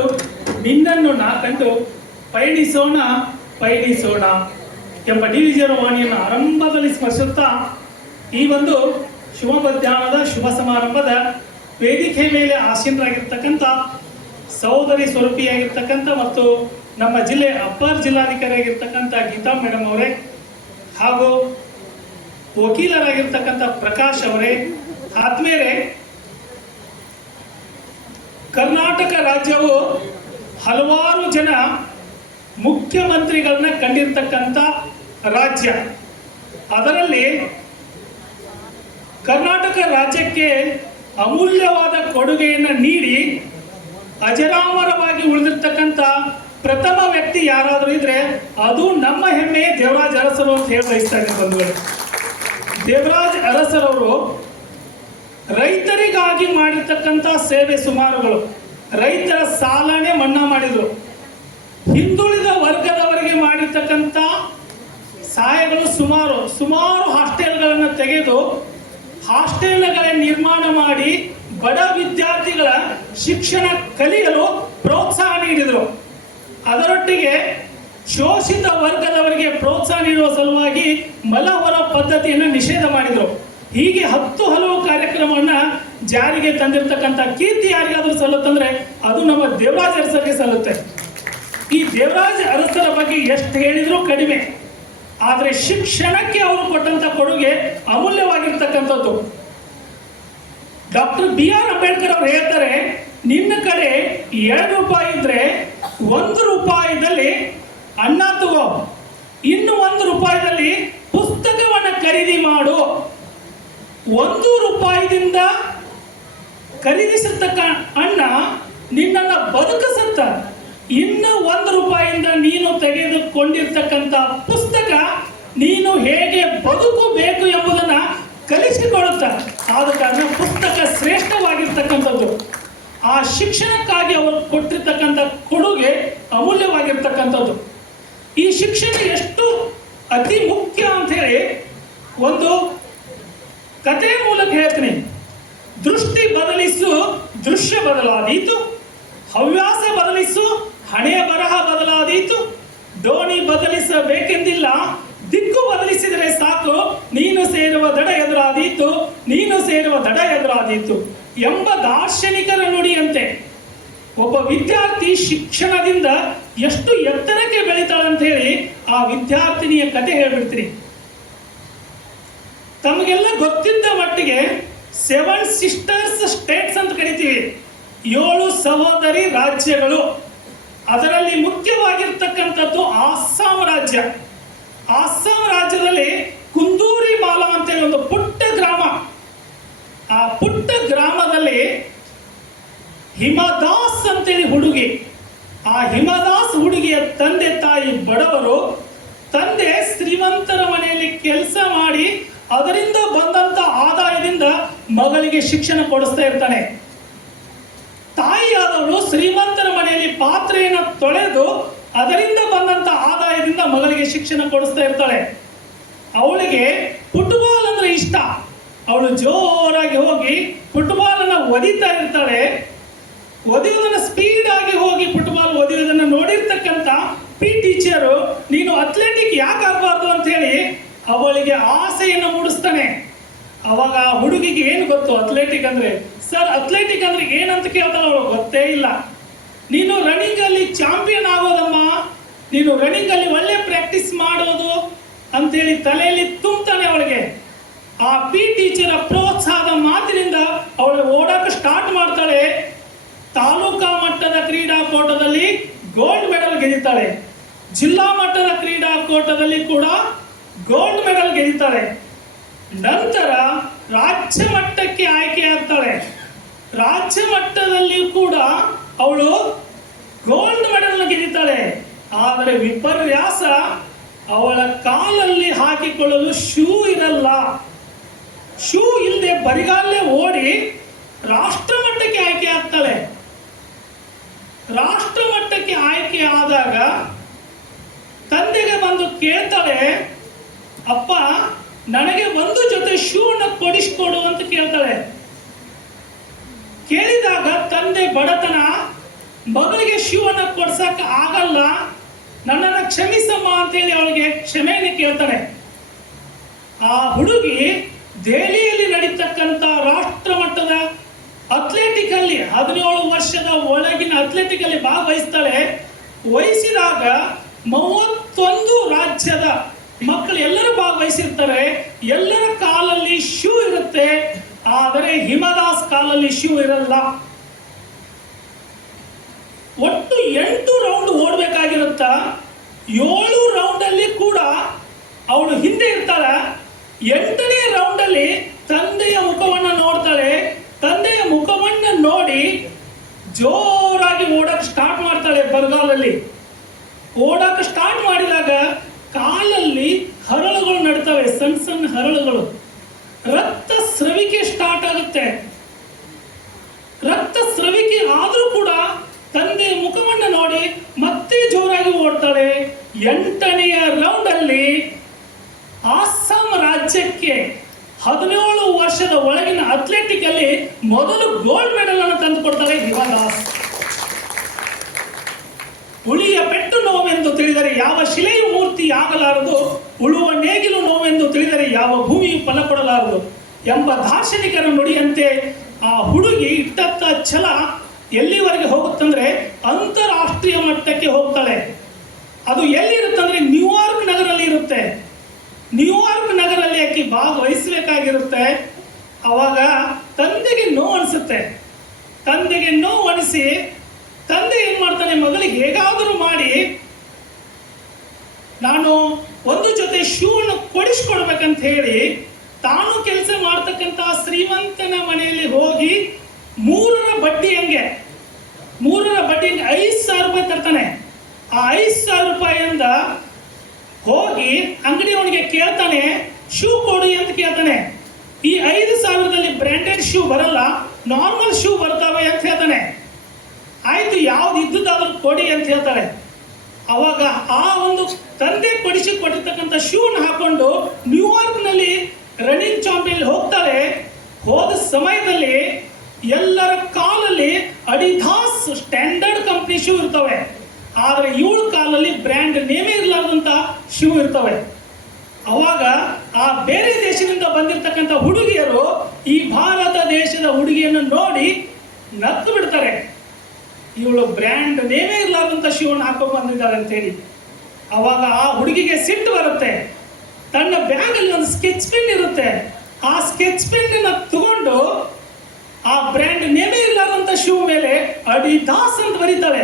ನಿನ್ನನ್ನು ನಾ ಕಂಡು ಪಯಣಿಸೋಣ ಪಯಣಿಸೋಣ ಎಂಬ ಡಿವಿಜನ್ ವಾಣಿಯನ್ನು ಆರಂಭದಲ್ಲಿ ಸ್ಮರಿಸುತ್ತಾ ಈ ಒಂದು ಶುಭ ಮಧ್ಯಾಹ್ನದ ಶುಭ ಸಮಾರಂಭದ ವೇದಿಕೆ ಮೇಲೆ ಆಸೀನರಾಗಿರ್ತಕ್ಕಂಥ ಸಹೋದರಿ ಸ್ವರೂಪಿಯಾಗಿರ್ತಕ್ಕಂಥ ಮತ್ತು ನಮ್ಮ ಜಿಲ್ಲೆ ಅಪ್ಪರ್ ಜಿಲ್ಲಾಧಿಕಾರಿಯಾಗಿರ್ತಕ್ಕಂಥ ಗೀತಾ ಮೇಡಮ್ ಅವರೇ ಹಾಗೂ ವಕೀಲರಾಗಿರ್ತಕ್ಕಂಥ ಪ್ರಕಾಶ್ ಅವರೇ, ಆತ್ಮೇರೆ, ಕರ್ನಾಟಕ ರಾಜ್ಯವು ಹಲವಾರು ಜನ ಮುಖ್ಯಮಂತ್ರಿಗಳನ್ನ ಕಂಡಿರ್ತಕ್ಕಂಥ ರಾಜ್ಯ. ಅದರಲ್ಲಿ ಕರ್ನಾಟಕ ರಾಜ್ಯಕ್ಕೆ ಅಮೂಲ್ಯವಾದ ಕೊಡುಗೆಯನ್ನು ನೀಡಿ ಅಜರಾಮರವಾಗಿ ಉಳಿದಿರ್ತಕ್ಕಂಥ ಪ್ರಥಮ ವ್ಯಕ್ತಿ ಯಾರಾದರೂ ಇದ್ರೆ ಅದು ನಮ್ಮ ಹೆಮ್ಮೆ ದೇವರಾಜ ಅರಸರು ಅಂತ ಹೇಳಿ ಬಯಸ್ತಾರೆ ಬಂಧುಗಳು. ದೇವರಾಜ ಅರಸರವರು ರೈತರಿಗಾಗಿ ಮಾಡಿರ್ತಕ್ಕಂಥ ಸೇವೆ ಸುಮಾರುಗಳು. ರೈತರ ಸಾಲನೆ ಮನ್ನಾ ಮಾಡಿದ್ರು. ಹಿಂದುಳಿದ ವರ್ಗದವರಿಗೆ ಮಾಡಿರ್ತಕ್ಕಂಥ ಸಹಾಯಗಳು ಸುಮಾರು ಹಾಸ್ಟೆಲ್ಗಳನ್ನು ತೆಗೆದು ಹಾಸ್ಟೆಲ್ಗಳ ನಿರ್ಮಾಣ ಮಾಡಿ ಬಡ ವಿದ್ಯಾರ್ಥಿಗಳ ಶಿಕ್ಷಣ ಕಲಿಯಲು ಪ್ರೋತ್ಸಾಹ ನೀಡಿದರು. ಅದರೊಟ್ಟಿಗೆ ಶೋಷಿತ ವರ್ಗದವರಿಗೆ ಪ್ರೋತ್ಸಾಹ ನೀಡುವ ಸಲುವಾಗಿ ಮಲಹೊರ ಪದ್ಧತಿಯನ್ನು ನಿಷೇಧ ಮಾಡಿದರು. ಹೀಗೆ ಹಲವು ಕಾರ್ಯಕ್ರಮವನ್ನು ಜಾರಿಗೆ ತಂದಿರತಕ್ಕಂಥ ಕೀರ್ತಿ ಯಾರಿಗಾದ್ರೂ ಸಲ್ಲುತ್ತಂದ್ರೆ ಅದು ನಮ್ಮ ದೇವರಾಜ ಅರಸರಿಗೆ ಸಲ್ಲುತ್ತೆ. ಈ ದೇವರಾಜ ಅರಸರ ಬಗ್ಗೆ ಎಷ್ಟು ಹೇಳಿದ್ರು ಕಡಿಮೆ. ಆದರೆ ಶಿಕ್ಷಣಕ್ಕೆ ಅವರು ಕೊಟ್ಟಂತ ಕೊಡುಗೆ ಅಮೂಲ್ಯವಾಗಿರ್ತಕ್ಕಂಥದ್ದು. ಡಾಕ್ಟರ್ BR ಅಂಬೇಡ್ಕರ್ ಅವರು ಹೇಳ್ತಾರೆ, ನಿನ್ನ ಕಡೆ 2 ರೂಪಾಯಿ ಇದ್ರೆ 1 ರೂಪಾಯಿದಲ್ಲಿ ಅನ್ನ ತಗೋ, ಇನ್ನು 1 ರೂಪಾಯಿದಲ್ಲಿ ಪುಸ್ತಕವನ್ನು ಖರೀದಿ ಮಾಡು. 1 ರೂಪಾಯಿದಿಂದ ಖರೀದಿಸತಕ್ಕ ಅನ್ನ ನಿನ್ನನ್ನು ಬದುಕಿಸುತ್ತ, ಇನ್ನು 1 ರೂಪಾಯಿಯಿಂದ ನೀನು ತೆಗೆದುಕೊಂಡಿರ್ತಕ್ಕಂಥ ಪುಸ್ತಕ ನೀನು ಹೇಗೆ ಬದುಕಬೇಕು ಎಂಬುದನ್ನು ಕಲಿಸಿಕೊಡುತ್ತ. ಆದ ಕಾರಣ ಪುಸ್ತಕ ಶ್ರೇಷ್ಠವಾಗಿರ್ತಕ್ಕಂಥದ್ದು. ಆ ಶಿಕ್ಷಣಕ್ಕಾಗಿ ಅವರು ಕೊಟ್ಟಿರ್ತಕ್ಕಂಥ ಕೊಡುಗೆ ಅಮೂಲ್ಯವಾಗಿರ್ತಕ್ಕಂಥದ್ದು. ಈ ಶಿಕ್ಷಣ ಎಷ್ಟು ಅತಿ ಮುಖ್ಯ ಅಂತ ಹೇಳಿ ಒಂದು ಕಥೆ ಮೂಲಕ ಹೇಳ್ತೀನಿ. ದೃಷ್ಟಿ ಬದಲಿಸು ದೃಶ್ಯ ಬದಲಾದೀತು, ಹವ್ಯಾಸ ಬದಲಿಸು ಹಣೆಯ ಬರಹ ಬದಲಾದೀತು, ಡೋಣಿ ಬದಲಿಸಬೇಕೆಂದಿಲ್ಲ, ದಿಕ್ಕು ಬದಲಿಸಿದರೆ ಸಾಕು, ನೀನು ಸೇರುವ ದಡ ಎದುರಾದೀತು, ನೀನು ಸೇರುವ ದಡ ಎದುರಾದೀತು ಎಂಬ ದಾರ್ಶನಿಕರ ನುಡಿಯಂತೆ ಒಬ್ಬ ವಿದ್ಯಾರ್ಥಿ ಶಿಕ್ಷಣದಿಂದ ಎಷ್ಟು ಎತ್ತರಕ್ಕೆ ಬೆಳೀತಾಳೆ ಅಂತ ಹೇಳಿ ಆ ವಿದ್ಯಾರ್ಥಿನಿಯ ಕತೆ ಹೇಳ್ಬಿಡ್ತೀನಿ. ತಮಗೆಲ್ಲ ಗೊತ್ತಿದ್ದ ಮಟ್ಟಿಗೆ 7 ಸಿಸ್ಟರ್ಸ್ ಸ್ಟೇಟ್ಸ್ ಅಂತ ಕರಿತೀವಿ, 7 ಸಹೋದರಿ ರಾಜ್ಯಗಳು. ಅದರಲ್ಲಿ ಮುಖ್ಯವಾಗಿರ್ತಕ್ಕಂಥದ್ದು ಆಸ್ಸಾಂ ರಾಜ್ಯ. ಆಸ್ಸಾಂ ರಾಜ್ಯದಲ್ಲಿ ಕುಂದೂರಿ ಮಾಲಾ ಅಂತೇಳಿ ಒಂದು ಪುಟ್ಟ ಗ್ರಾಮ. ಆ ಪುಟ್ಟ ಗ್ರಾಮದಲ್ಲಿ ಹಿಮದಾಸ್ ಅಂತೇಳಿ ಹುಡುಗಿ. ಆ ಹಿಮದಾಸ್ ಹುಡುಗಿಯ ತಂದೆ ತಾಯಿ ಬಡವರು. ತಂದೆ ಶ್ರೀಮಂತರ ಮನೆಯಲ್ಲಿ ಕೆಲಸ ಮಾಡಿ ಅದರಿಂದ ಬಂದಂತ ಆದಾಯದಿಂದ ಮಗಳಿಗೆ ಶಿಕ್ಷಣ ಕೊಡಿಸ್ತಾ ಇರ್ತಾನೆ. ತಾಯಿಯಾದವಳು ಶ್ರೀಮಂತರ ಮನೆಯಲ್ಲಿ ಪಾತ್ರೆಯನ್ನು ತೊಳೆದು ಅದರಿಂದ ಬಂದಂತ ಆದಾಯದಿಂದ ಮಗಳಿಗೆ ಶಿಕ್ಷಣ ಕೊಡಿಸ್ತಾ ಇರ್ತಾಳೆ. ಅವಳಿಗೆ ಫುಟ್ಬಾಲ್ ಅಂದ್ರೆ ಇಷ್ಟ. ಅವಳು ಜೋರಾಗಿ ಹೋಗಿ ಫುಟ್ಬಾಲ್ ಅನ್ನ ಒದಿತಾ ಇರ್ತಾಳೆ. ಒದೆಯುವುದನ್ನು ಸ್ಪೀಡ್ ಆಗಿ ಹೋಗಿ ಫುಟ್ಬಾಲ್ ಒದೆಯುವುದನ್ನು ನೋಡಿರ್ತಕ್ಕಂಥ ಟೀಚರು, ನೀನು ಅಥ್ಲೆಟಿಕ್ ಯಾಕೆ ಆಗಬಾರ್ದು ಅಂತ ಹೇಳಿ ಅವಳಿಗೆ ಆಸೆಯನ್ನು ಮೂಡಿಸ್ತಾನೆ. ಅವಾಗ ಆ ಹುಡುಗಿಗೆ ಏನು ಗೊತ್ತು ಅಥ್ಲೆಟಿಕ್ ಅಂದ್ರೆ? ಸರ್ ಅಥ್ಲೆಟಿಕ್ ಅಂದ್ರೆ ಏನಂತ ಕೇಳ್ತಾಳೆ ಅವಳು, ಗೊತ್ತೇ ಇಲ್ಲ. ನೀನು ರನ್ನಿಂಗ್ ಅಲ್ಲಿ ಚಾಂಪಿಯನ್ ಆಗೋದಮ್ಮ, ನೀನು ರನ್ನಿಂಗ್ ಅಲ್ಲಿ ಒಳ್ಳೆ ಪ್ರಾಕ್ಟೀಸ್ ಮಾಡೋದು ಅಂತೇಳಿ ತಲೆಯಲ್ಲಿ ತುಂಬ್ತಾನೆ ಅವಳಿಗೆ. ಆ ಪಿ ಟೀಚರ್ ಪ್ರೋತ್ಸಾಹದ ಮಾತಿನಿಂದ ಅವಳು ಓಡಕ್ಕೆ ಸ್ಟಾರ್ಟ್ ಮಾಡ್ತಾಳೆ. ತಾಲೂಕಾ ಮಟ್ಟದ ಕ್ರೀಡಾಕೂಟದಲ್ಲಿ ಗೋಲ್ಡ್ ಮೆಡಲ್ ಗೆದ್ದಿದ್ದಾಳೆ. ಜಿಲ್ಲಾ ಮಟ್ಟದ ಕ್ರೀಡಾಕೂಟದಲ್ಲಿ ಕೂಡ ಗೋಲ್ಡ್ ಮೆಡಲ್ ಗೆದ್ದಿದ್ದಾಳೆ. ನಂತರ ರಾಜ್ಯ ಮಟ್ಟಕ್ಕೆ ಆಯ್ಕೆ ಆಗ್ತಾಳೆ. ರಾಜ್ಯ ಮಟ್ಟದಲ್ಲಿ ಕೂಡ ಅವಳು ಗೋಲ್ಡ್ ಮೆಡಲ್ ಗೆದ್ದಿದ್ದಾಳೆ. ಆದರೆ ವಿಪರ್ಯಾಸ, ಅವಳ ಕಾಲಲ್ಲಿ ಹಾಕಿಕೊಳ್ಳಲು ಶೂ ಇರಲ್ಲ. ಶೂ ಇಲ್ಲದೆ ಬರಿಗಾಲೇ ಓಡಿ ರಾಷ್ಟ್ರ ಮಟ್ಟಕ್ಕೆ ಆಯ್ಕೆ ಆಗ್ತಾಳೆ. ರಾಷ್ಟ್ರ ಮಟ್ಟಕ್ಕೆ ಆಯ್ಕೆ ಆದಾಗ ತಂದೆಗೆ ಬಂದು ಕೇಳ್ತಾಳೆ, ಅಪ್ಪ ನನಗೆ ಒಂದು ಜೊತೆ ಶೂನ ಕೊಡಿಸ್ಕೊಡು ಅಂತ ಕೇಳ್ತಾಳೆ. ಕೇಳಿದಾಗ ತಂದೆ ಬಡತನ, ಮಗಳಿಗೆ ಶೂವನ್ನು ಕೊಡ್ಸಕ್ಕೆ ಆಗಲ್ಲ, ನನ್ನನ್ನು ಕ್ಷಮಿಸಮ್ಮ ಅಂತೇಳಿ ಅವಳಿಗೆ ಕ್ಷಮೆಯನ್ನು ಕೇಳ್ತಾನೆ. ಆ ಹುಡುಗಿ ದೆಹಲಿಯಲ್ಲಿ ನಡೀತಕ್ಕಂಥ ರಾಷ್ಟ್ರ ಮಟ್ಟದ ಅಥ್ಲೆಟಿಕ್ ಅಲ್ಲಿ 17 ವರ್ಷದ ಒಳಗಿನ ಅಥ್ಲೆಟಿಕ್ ಅಲ್ಲಿ ಭಾಗವಹಿಸ್ತಾಳೆ. ವಹಿಸಿದಾಗ 31 ರಾಜ್ಯದ ಮಕ್ಕಳು ಎಲ್ಲರೂ ಭಾಗವಹಿಸಿರ್ತಾರೆ. ಎಲ್ಲರ ಕಾಲಲ್ಲಿ ಶೂ ಇರುತ್ತೆ, ಆದರೆ ಹಿಮದಾಸ್ ಕಾಲಲ್ಲಿ ಶೂ ಇರಲ್ಲ. ಒಟ್ಟು 8 ರೌಂಡ್ ಓಡಬೇಕಾಗಿರುತ್ತ. 7 ರೌಂಡ್ ಅಲ್ಲಿ ಕೂಡ ಅವಳು ಹಿಂದೆ ಇರ್ತಾಳೆ. 8ನೇ ರೌಂಡ್ ಅಲ್ಲಿ ತಂದೆಯ ಮುಖವನ್ನು ನೋಡ್ತಾಳೆ. ತಂದೆಯ ಮುಖವನ್ನು ನೋಡಿ ಜೋರಾಗಿ ಓಡಕ್ಕೆ ಸ್ಟಾರ್ಟ್ ಮಾಡ್ತಾಳೆ. ಬರಗಾಲಲ್ಲಿ ಓಡಕ್ಕೆ ಸ್ಟಾರ್ಟ್ ಮಾಡಿದಾಗ ಕಾಲಲ್ಲಿ ಹರಳುಗಳು ನಡ್ತವೆ, ಸಣ್ಣ ಸಣ್ಣ ಹರಳುಗಳು. ರಕ್ತ ಸ್ರವಿಕೆ ಸ್ಟಾರ್ಟ್ ಆಗುತ್ತೆ. ರಕ್ತ ಸ್ರವಿಕೆ ಆದರೂ ಕೂಡ ತಂದೆಯ ಮುಖವನ್ನು ನೋಡಿ ಮತ್ತೆ ಜೋರಾಗಿ ಓಡ್ತಾಳೆ. 8ನೆಯ ರೌಂಡ್ ಅಲ್ಲಿ ಅಸ್ಸಾಂ ರಾಜ್ಯಕ್ಕೆ 17 ವರ್ಷದ ಒಳಗಿನ ಅಥ್ಲೆಟಿಕ್ ಅಲ್ಲಿ ಮೊದಲು ಗೋಲ್ಡ್ ಮೆಡಲ್ ಅನ್ನು ತಂದು ಕೊಡ್ತಾರೆ ಹಿಮಾದಾಸ್. ಉಳಿಯ ಪೆಟ್ಟು ನೋವೆಂದು ತಿಳಿದರೆ ಯಾವ ಶಿಲೆಯು ಮೂರ್ತಿ ಆಗಲಾರದು, ಉಳುವ ನೇಗಿಲು ನೋವೆಂದು ತಿಳಿದರೆ ಯಾವ ಭೂಮಿಯು ಫಲ ಕೊಡಲಾರದು ಎಂಬ ದಾರ್ಶನಿಕರ ನುಡಿಯಂತೆ ಆ ಹುಡುಗಿ ಇಟ್ಟತ್ತ ಛಲ ಎಲ್ಲಿವರೆಗೆ ಹೋಗುತ್ತಂದ್ರೆ ಅಂತಾರಾಷ್ಟ್ರೀಯ ಮಟ್ಟಕ್ಕೆ ಹೋಗ್ತಾಳೆ. ಅದು ಎಲ್ಲಿರುತ್ತಂದ್ರೆ ನ್ಯೂಯಾರ್ಕ್ ನಗರಲ್ಲಿ ಇರುತ್ತೆ. ನ್ಯೂಯಾರ್ಕ್ ನಗರಲ್ಲಿ ಆಕೆ ಭಾಗವಹಿಸಬೇಕಾಗಿರುತ್ತೆ. ಅವಾಗ ತಂದೆಗೆ ನೋವು ಅನಿಸುತ್ತೆ. ತಂದೆಗೆ ನೋವು ಅನಿಸಿ ತಂದೆ ಏನ್ ಮಾಡ್ತಾನೆ, ಮಗಳಿಗೆ ಹೇಗಾದರೂ ಮಾಡಿ ನಾನು ಒಂದು ಜೊತೆ ಶೂವನ್ನು ಕೊಡಿಸ್ಕೊಡ್ಬೇಕಂತ ಹೇಳಿ ತಾನು ಕೆಲಸ ಮಾಡ್ತಕ್ಕಂಥ ಶ್ರೀಮಂತನ ಮನೆಯಲ್ಲಿ ಹೋಗಿ 3ರ ಬಡ್ಡಿ ಹಂಗೆ 5,000 ರೂಪಾಯಿ ತರ್ತಾನೆ. ಆ 5,000 ರೂಪಾಯಿಯಿಂದ ಹೋಗಿ ಅಂಗಡಿಯವನಿಗೆ ಕೇಳ್ತಾನೆ, ಶೂ ಕೊಡಿ ಅಂತ ಕೇಳ್ತಾನೆ. ಈ 5,000ದಲ್ಲಿ ಬ್ರ್ಯಾಂಡೆಡ್ ಶೂ ಬರಲ್ಲ, ನಾರ್ಮಲ್ ಶೂ ಬರ್ತಾವೆ ಅಂತ ಹೇಳ್ತಾನೆ. ಆಯ್ತು, ಯಾವ್ದು ಇದ್ದುದಾದ್ರೂ ಕೊಡಿ ಅಂತ ಹೇಳ್ತಾಳೆ. ಅವಾಗ ಆ ಒಂದು ತಂದೆ ಕೊಟ್ಟಿರ್ತಕ್ಕಂಥ ಶೂನ ಹಾಕೊಂಡು ನ್ಯೂಯಾರ್ಕ್ನಲ್ಲಿ ರನ್ನಿಂಗ್ ಚಾಂಪಿಯನ್ ಹೋಗ್ತಾಳೆ. ಹೋದ ಸಮಯದಲ್ಲಿ ಎಲ್ಲರ ಕಾಲಲ್ಲಿ ಅಡಿದಾಸ್ ಸ್ಟ್ಯಾಂಡರ್ಡ್ ಕಂಪ್ನಿ ಶೂ ಇರ್ತವೆ, ಆದರೆ ಇವಳ ಕಾಲಲ್ಲಿ ಬ್ರ್ಯಾಂಡ್ ನೇಮೇ ಇರಲಾರ್ದಂತ ಶೂ ಇರ್ತವೆ. ಅವಾಗ ಆ ಬೇರೆ ದೇಶದಿಂದ ಬಂದಿರತಕ್ಕಂಥ ಹುಡುಗಿಯರು ಈ ಭಾರತ ದೇಶದ ಹುಡುಗಿಯನ್ನು ನೋಡಿ ನಕ್ಕು ಬಿಡ್ತಾರೆ. ಇವಳು ಬ್ರ್ಯಾಂಡ್ ನೇಮೇ ಇರಲಾರ್ದಂತ ಶೂವನ್ನು ಹಾಕೊಂಡು ಬಂದಿದ್ದಾಳೆ ಅಂತೇಳಿ. ಅವಾಗ ಆ ಹುಡುಗಿಗೆ ಸಿಟ್ಟು ಬರುತ್ತೆ. ತನ್ನ ಬ್ಯಾಗಲ್ಲಿ ಒಂದು ಸ್ಕೆಚ್ ಪೆನ್ ಇರುತ್ತೆ. ಆ ಸ್ಕೆಚ್ ಪೆನ್ನ ತಗೊಂಡು ಆ ಬ್ರ್ಯಾಂಡ್ ನೇಮೇ ಇರಲಾರ್ದಂತ ಶೂ ಮೇಲೆ ಅಡಿದಾಸ್ ಅಂತ ಬರೀತಾಳೆ.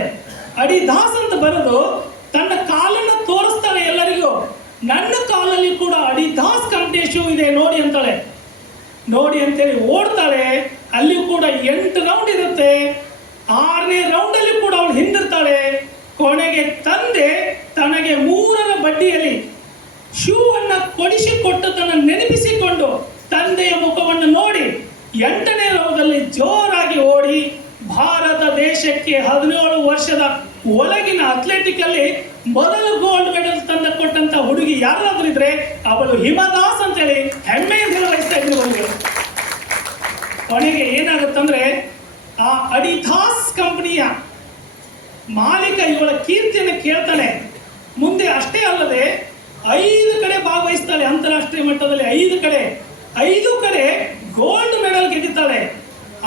ಅಡಿದಾಸ್ ಅಂತ ಬರೆದು ತನ್ನ ಕಾಲನ್ನು ತೋರಿಸ್ತಾಳೆ ಎಲ್ಲರಿಗೂ. ನನ್ನ ಕಾಲಲ್ಲಿ ಕೂಡ ಅಡಿದಾಸ್ ಕಂಪ್ನಿ ಶೂ ಇದೆ ನೋಡಿ ಅಂತಾಳೆ. ನೋಡಿ ಅಂತೇಳಿ ಓಡ್ತಾಳೆ. ಅಲ್ಲಿ ಕೂಡ 8 ರೌಂಡ್ ಇರುತ್ತೆ. 6ನೇ ರೌಂಡ್ ಅಲ್ಲಿ ಕೂಡ ಅವಳು ಹಿಂದಿರ್ತಾಳೆ. ಕೊನೆಗೆ ತಂದೆ ತನಗೆ 3ರ ಬಡ್ಡಿಯಲ್ಲಿ ಶೂ ಅನ್ನ ಕೊಡಿಸಿಕೊಟ್ಟದನ್ನು ನೆನಪಿಸಿಕೊಂಡು ತಂದೆಯ ಮುಖವನ್ನು ನೋಡಿ 8ನೇ ರೌಂಡಲ್ಲಿ ಜೋರಾಗಿ ಓಡಿ ಭಾರತ ದೇಶಕ್ಕೆ 17 ವರ್ಷದ ಒಳಗಿನ ಅಥ್ಲೆಟಿಕ್ ಅಲ್ಲಿ ಮೊದಲು ಗೋಲ್ಡ್ ಮೆಡಲ್ ತಂದು ಕೊಟ್ಟಂತ ಹುಡುಗಿ ಯಾರಾದ್ರೂ ಇದ್ರೆ ಅವಳು ಹಿಮದಾಸ್ ಅಂತೇಳಿ ಹೆಮ್ಮೆಯಿಂದ ವಹಿಸ್ತಾ ಇದ್ರು ಅವರಿಗೆ. ಕೊನೆಗೆ ಏನಾಗುತ್ತಂದ್ರೆ ಆ ಅಡಿದಾಸ್ ಕಂಪನಿಯ ಮಾಲೀಕ ಇವಳ ಕೀರ್ತಿಯನ್ನು ಕೇಳ್ತಾನೆ. ಮುಂದೆ ಅಷ್ಟೇ ಅಲ್ಲದೆ 5 ಕಡೆ ಭಾಗವಹಿಸ್ತಾಳೆ. ಅಂತಾರಾಷ್ಟ್ರೀಯ ಮಟ್ಟದಲ್ಲಿ 5 ಕಡೆ ಗೋಲ್ಡ್ ಮೆಡಲ್ ಗೆದ್ದಿದ್ದಾಳೆ.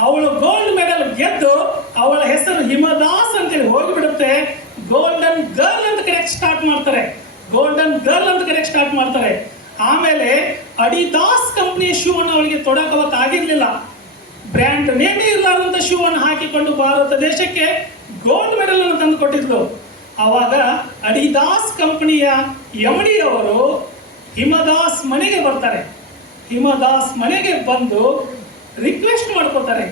ಅವಳು ಗೋಲ್ಡ್ ಮೆಡಲ್ ಗೆದ್ದು ಅವಳ ಹೆಸರು ಹಿಮದಾಸ್ ಅಂತೇಳಿ ಗೋಲ್ಡನ್ ಗರ್ಲ್ ಅಂತ ಕರೆಕ್ಟ್ ಸ್ಟಾರ್ಟ್ ಮಾಡ್ತಾರೆ. ಆಮೇಲೆ ಅಡಿದಾಸ್ ಕಂಪ್ನಿಯ ಶೂ ಅನ್ನು ಅವಳಿಗೆ ತೊಡಕವತ್ತು ಆಗಿರ್ಲಿಲ್ಲ. ಬ್ರ್ಯಾಂಡ್ ನೇಮೇ ಇರಲಾರಂತ ಶೂ ಅನ್ನು ಹಾಕಿಕೊಂಡು ಭಾರತ ದೇಶಕ್ಕೆ ಗೋಲ್ಡ್ ಮೆಡಲ್ ಅನ್ನು ತಂದು ಕೊಟ್ಟಿದ್ರು. ಅವಾಗ ಅಡಿದಾಸ್ ಕಂಪನಿಯ MD ಅವರು ಹಿಮದಾಸ್ ಮನೆಗೆ ಬರ್ತಾರೆ. ಹಿಮದಾಸ್ ಮನೆಗೆ ಬಂದು ರಿಕ್ವೆಸ್ಟ್ ಮಾಡ್ಕೋತಾರೆ.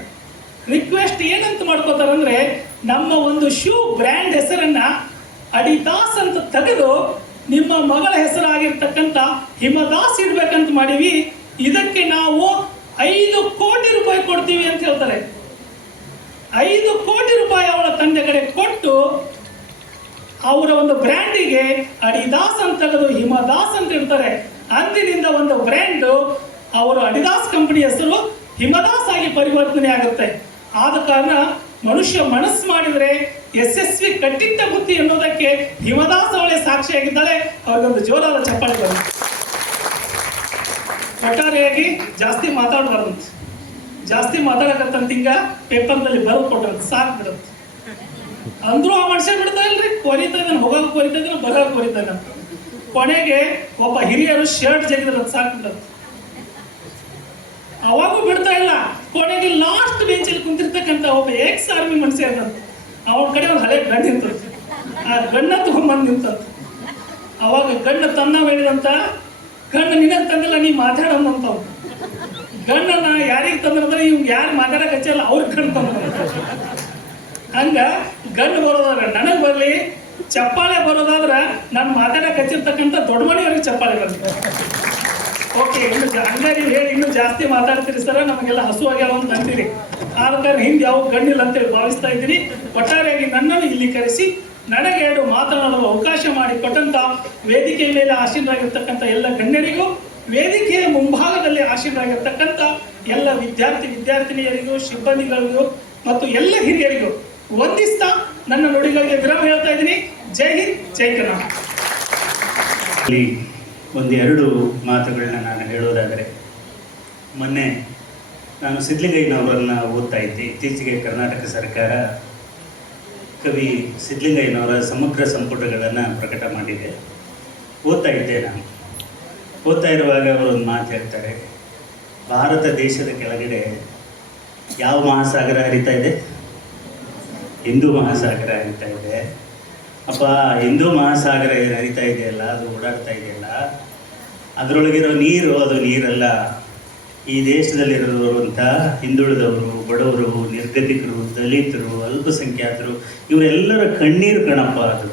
ರಿಕ್ವೆಸ್ಟ್ ಏನಂತ ಮಾಡ್ಕೋತಾರೆ ಅಂದ್ರೆ, ನಮ್ಮ ಒಂದು ಶೂ ಬ್ರ್ಯಾಂಡ್ ಹೆಸರನ್ನ ಅಡಿದಾಸ್ ಅಂತ ತೆಗೆದು ನಿಮ್ಮ ಮಗಳ ಹೆಸರಾಗಿರ್ತಕ್ಕಂಥ ಹಿಮದಾಸ್ ಇಡ್ಬೇಕಂತ ಮಾಡೀವಿ. ಇದಕ್ಕೆ ನಾವು 5 ಕೋಟಿ ರೂಪಾಯಿ ಕೊಡ್ತೀವಿ ಅಂತ ಹೇಳ್ತಾರೆ. 5 ಕೋಟಿ ರೂಪಾಯಿ ಅವಳ ತಂದೆ ಕಡೆ ಕೊಟ್ಟು ಅವರ ಒಂದು ಬ್ರ್ಯಾಂಡಿಗೆ ಅಡಿದಾಸ್ ಅಂತ ತೆಗೆದು ಹಿಮದಾಸ್ ಅಂತ ಇಡ್ತಾರೆ. ಅಂದಿನಿಂದ ಒಂದು ಬ್ರ್ಯಾಂಡ್ ಅವರು ಅಡಿದಾಸ್ ಕಂಪನಿ ಹೆಸರು ಹಿಮದಾಸ್ ಆಗಿ ಪರಿವರ್ತನೆ ಆಗುತ್ತೆ. ಆದ ಕಾರಣ ಮನುಷ್ಯ ಮನಸ್ಸು ಮಾಡಿದರೆ ಯಶಸ್ವಿ ಕಟ್ಟಿಟ್ಟ ಬುದ್ಧಿ ಎನ್ನುವುದಕ್ಕೆ ಹಿಮದಾಸ್ ಅವಳೇ ಸಾಕ್ಷಿಯಾಗಿದ್ದಾಳೆ. ಅವ್ರಿಗೊಂದು ಜೋರಾದ ಚಪ್ಪಾಳೆ ಬರುತ್ತೆ. ಒಟ್ಟಾರೆಯಾಗಿ ಜಾಸ್ತಿ ಮಾತಾಡಬಾರ್ದು, ಜಾಸ್ತಿ ಮಾತಾಡಕತ್ತಂತ ಹಿಂಗ ಪೇಪರ್ನಲ್ಲಿ ಬರೆದು ಕೊಟ್ಟಂತ ಸಾಕು ಬಿಡುತ್ತೆ. ಅಂದ್ರೂ ಆ ಮನುಷ್ಯ ಬಿಡ್ತಾ ಇಲ್ರಿ, ಕೊರಿತಾ ಇದ್ದಾನೆ, ಹೋಗಾಗ ಕೊರಿತಾ ಇದ್ದಾನೆ, ಬರಾಗ ಕೊರಿತಾನೆ. ಕೊನೆಗೆ ಒಬ್ಬ ಹಿರಿಯರು ಶರ್ಟ್ ಜಗಿದ್ರೆ ಸಾಕು ಬಿಡುತ್ತೆ. ಅವಾಗೂ ಬಿಡ್ತಾ ಇಲ್ಲ. ಕೊನೆಗೆ ಲಾಸ್ಟ್ ಬೆಂಚಲ್ಲಿ ಕುಂತಿರ್ತಕ್ಕಂಥ ಒಬ್ಬ ಎಕ್ಸ್-ಆರ್ಮಿ ಮನುಷ್ಯ ಇದ್ದಂತ, ಅವನ ಕಡೆ ಒಂದು ಹಳೆ ಗಂಡು ನಿಂತಂತ. ಆ ಗಣ್ಣ ತಗೊಂಬಂದು ನಿಂತಂತ. ಅವಾಗ ಗಂಡ ತನ್ನ ಹೇಳಿದಂತ, ಗಂಡ ನಿನಗೆ ತಂದಿಲ್ಲ, ನೀ ಮಾತಾಡೋದಂತ. ಗಂಡನ ಯಾರಿಗೆ ತಂದ್ರೆ ಇವ್ ಯಾರು ಮಾತಾಡಕ್ ಹಚ್ಚಲ್ಲ, ಅವ್ರಿಗೆ ಗಂಡು ತಂದ. ಹಂಗ ಗಂಡು ಬರೋದಾದ್ರೆ ನನಗೆ ಬರಲಿ, ಚಪ್ಪಾಳೆ ಬರೋದಾದ್ರೆ ನಾನು ಮಾತಾಡಕ್ ಹಚ್ಚಿರ್ತಕ್ಕಂಥ ದೊಡ್ಡ ಮನೆಯವ್ರಿಗೆ ಚಪ್ಪಾಳೆ ಬರಲಿ. ಓಕೆ, ಇನ್ನು ಹಂಗ ನೀವು ಹೇಳಿ ಇನ್ನೂ ಜಾಸ್ತಿ ಮಾತಾಡ್ತೀರಿ ಸರ, ನಮಗೆಲ್ಲ ಹಸುವಾಗ್ಯಾವ ಅಂತ ಅಂತೀರಿ. ಆದ ಕಾರಣ ಹಿಂದೆ ಯಾವ ಗಣ್ಣಿಲ್ಲ ಅಂತೇಳಿ ಭಾವಿಸ್ತಾ ಇದ್ದೀನಿ. ಒಟ್ಟಾರೆಯಾಗಿ ನನ್ನನ್ನು ಇಲ್ಲಿ ಕರೆಸಿ ನನಗೆ 2 ಮಾತನಾಡಲು ಅವಕಾಶ ಮಾಡಿ ಕೊಟ್ಟಂತ ವೇದಿಕೆ ಮೇಲೆ ಆಸೀನರಾಗಿರ್ತಕ್ಕಂಥ ಎಲ್ಲ ಗಣ್ಯರಿಗೂ, ವೇದಿಕೆಯ ಮುಂಭಾಗದಲ್ಲಿ ಆಸೀನರಾಗಿರ್ತಕ್ಕಂಥ ಎಲ್ಲ ವಿದ್ಯಾರ್ಥಿನಿಯರಿಗೂ, ಸಿಬ್ಬಂದಿಗಳಿಗೂ ಮತ್ತು ಎಲ್ಲ ಹಿರಿಯರಿಗೂ ವಂದಿಸ್ತಾ ನನ್ನ ನುಡಿಗಳಿಗೆ ವಿರಾಮ ಹೇಳ್ತಾ ಇದ್ದೀನಿ. ಜೈ ಹಿಂದ್, ಜೈ ಕರ್ನಾಟಕ. ಒಂದೆರಡು ಮಾತುಗಳನ್ನ ನಾನು ಹೇಳೋದಾದರೆ, ಮೊನ್ನೆ ನಾನು ಸಿದ್ಧಲಿಂಗಯ್ಯನವರನ್ನು ಓದ್ತಾ ಇದ್ದೆ. ಇತ್ತೀಚೆಗೆ ಕರ್ನಾಟಕ ಸರ್ಕಾರ ಕವಿ ಸಿದ್ಧಲಿಂಗಯ್ಯನವರ ಸಮಗ್ರ ಸಂಪುಟಗಳನ್ನು ಪ್ರಕಟ ಮಾಡಿದೆ. ಓದ್ತಾ ಇದ್ದೆ ನಾನು. ಓದ್ತಾ ಇರುವಾಗ ಅವರೊಂದು ಮಾತು ಹೇಳ್ತಾರೆ, ಭಾರತ ದೇಶದ ಕೆಳಗಡೆ ಯಾವ ಮಹಾಸಾಗರ ಹರಿತಾ ಇದೆ? ಹಿಂದೂ ಮಹಾಸಾಗರ ಹರಿತಾ ಇದೆ. ಅಪ್ಪ, ಹಿಂದೂ ಮಹಾಸಾಗರ ಏನು ಹರಿತಾ ಇದೆಯಲ್ಲ, ಅದು ಓಡಾಡ್ತಾ ಇದೆಯಲ್ಲ, ಅದರೊಳಗಿರೋ ನೀರು ಅದು ನೀರಲ್ಲ. ಈ ದೇಶದಲ್ಲಿರುವಂಥ ಹಿಂದುಳಿದವರು, ಬಡವರು, ನಿರ್ಗತಿಕರು, ದಲಿತರು, ಅಲ್ಪಸಂಖ್ಯಾತರು, ಇವರೆಲ್ಲರ ಕಣ್ಣೀರು ಕಣಪ್ಪ ಅದು.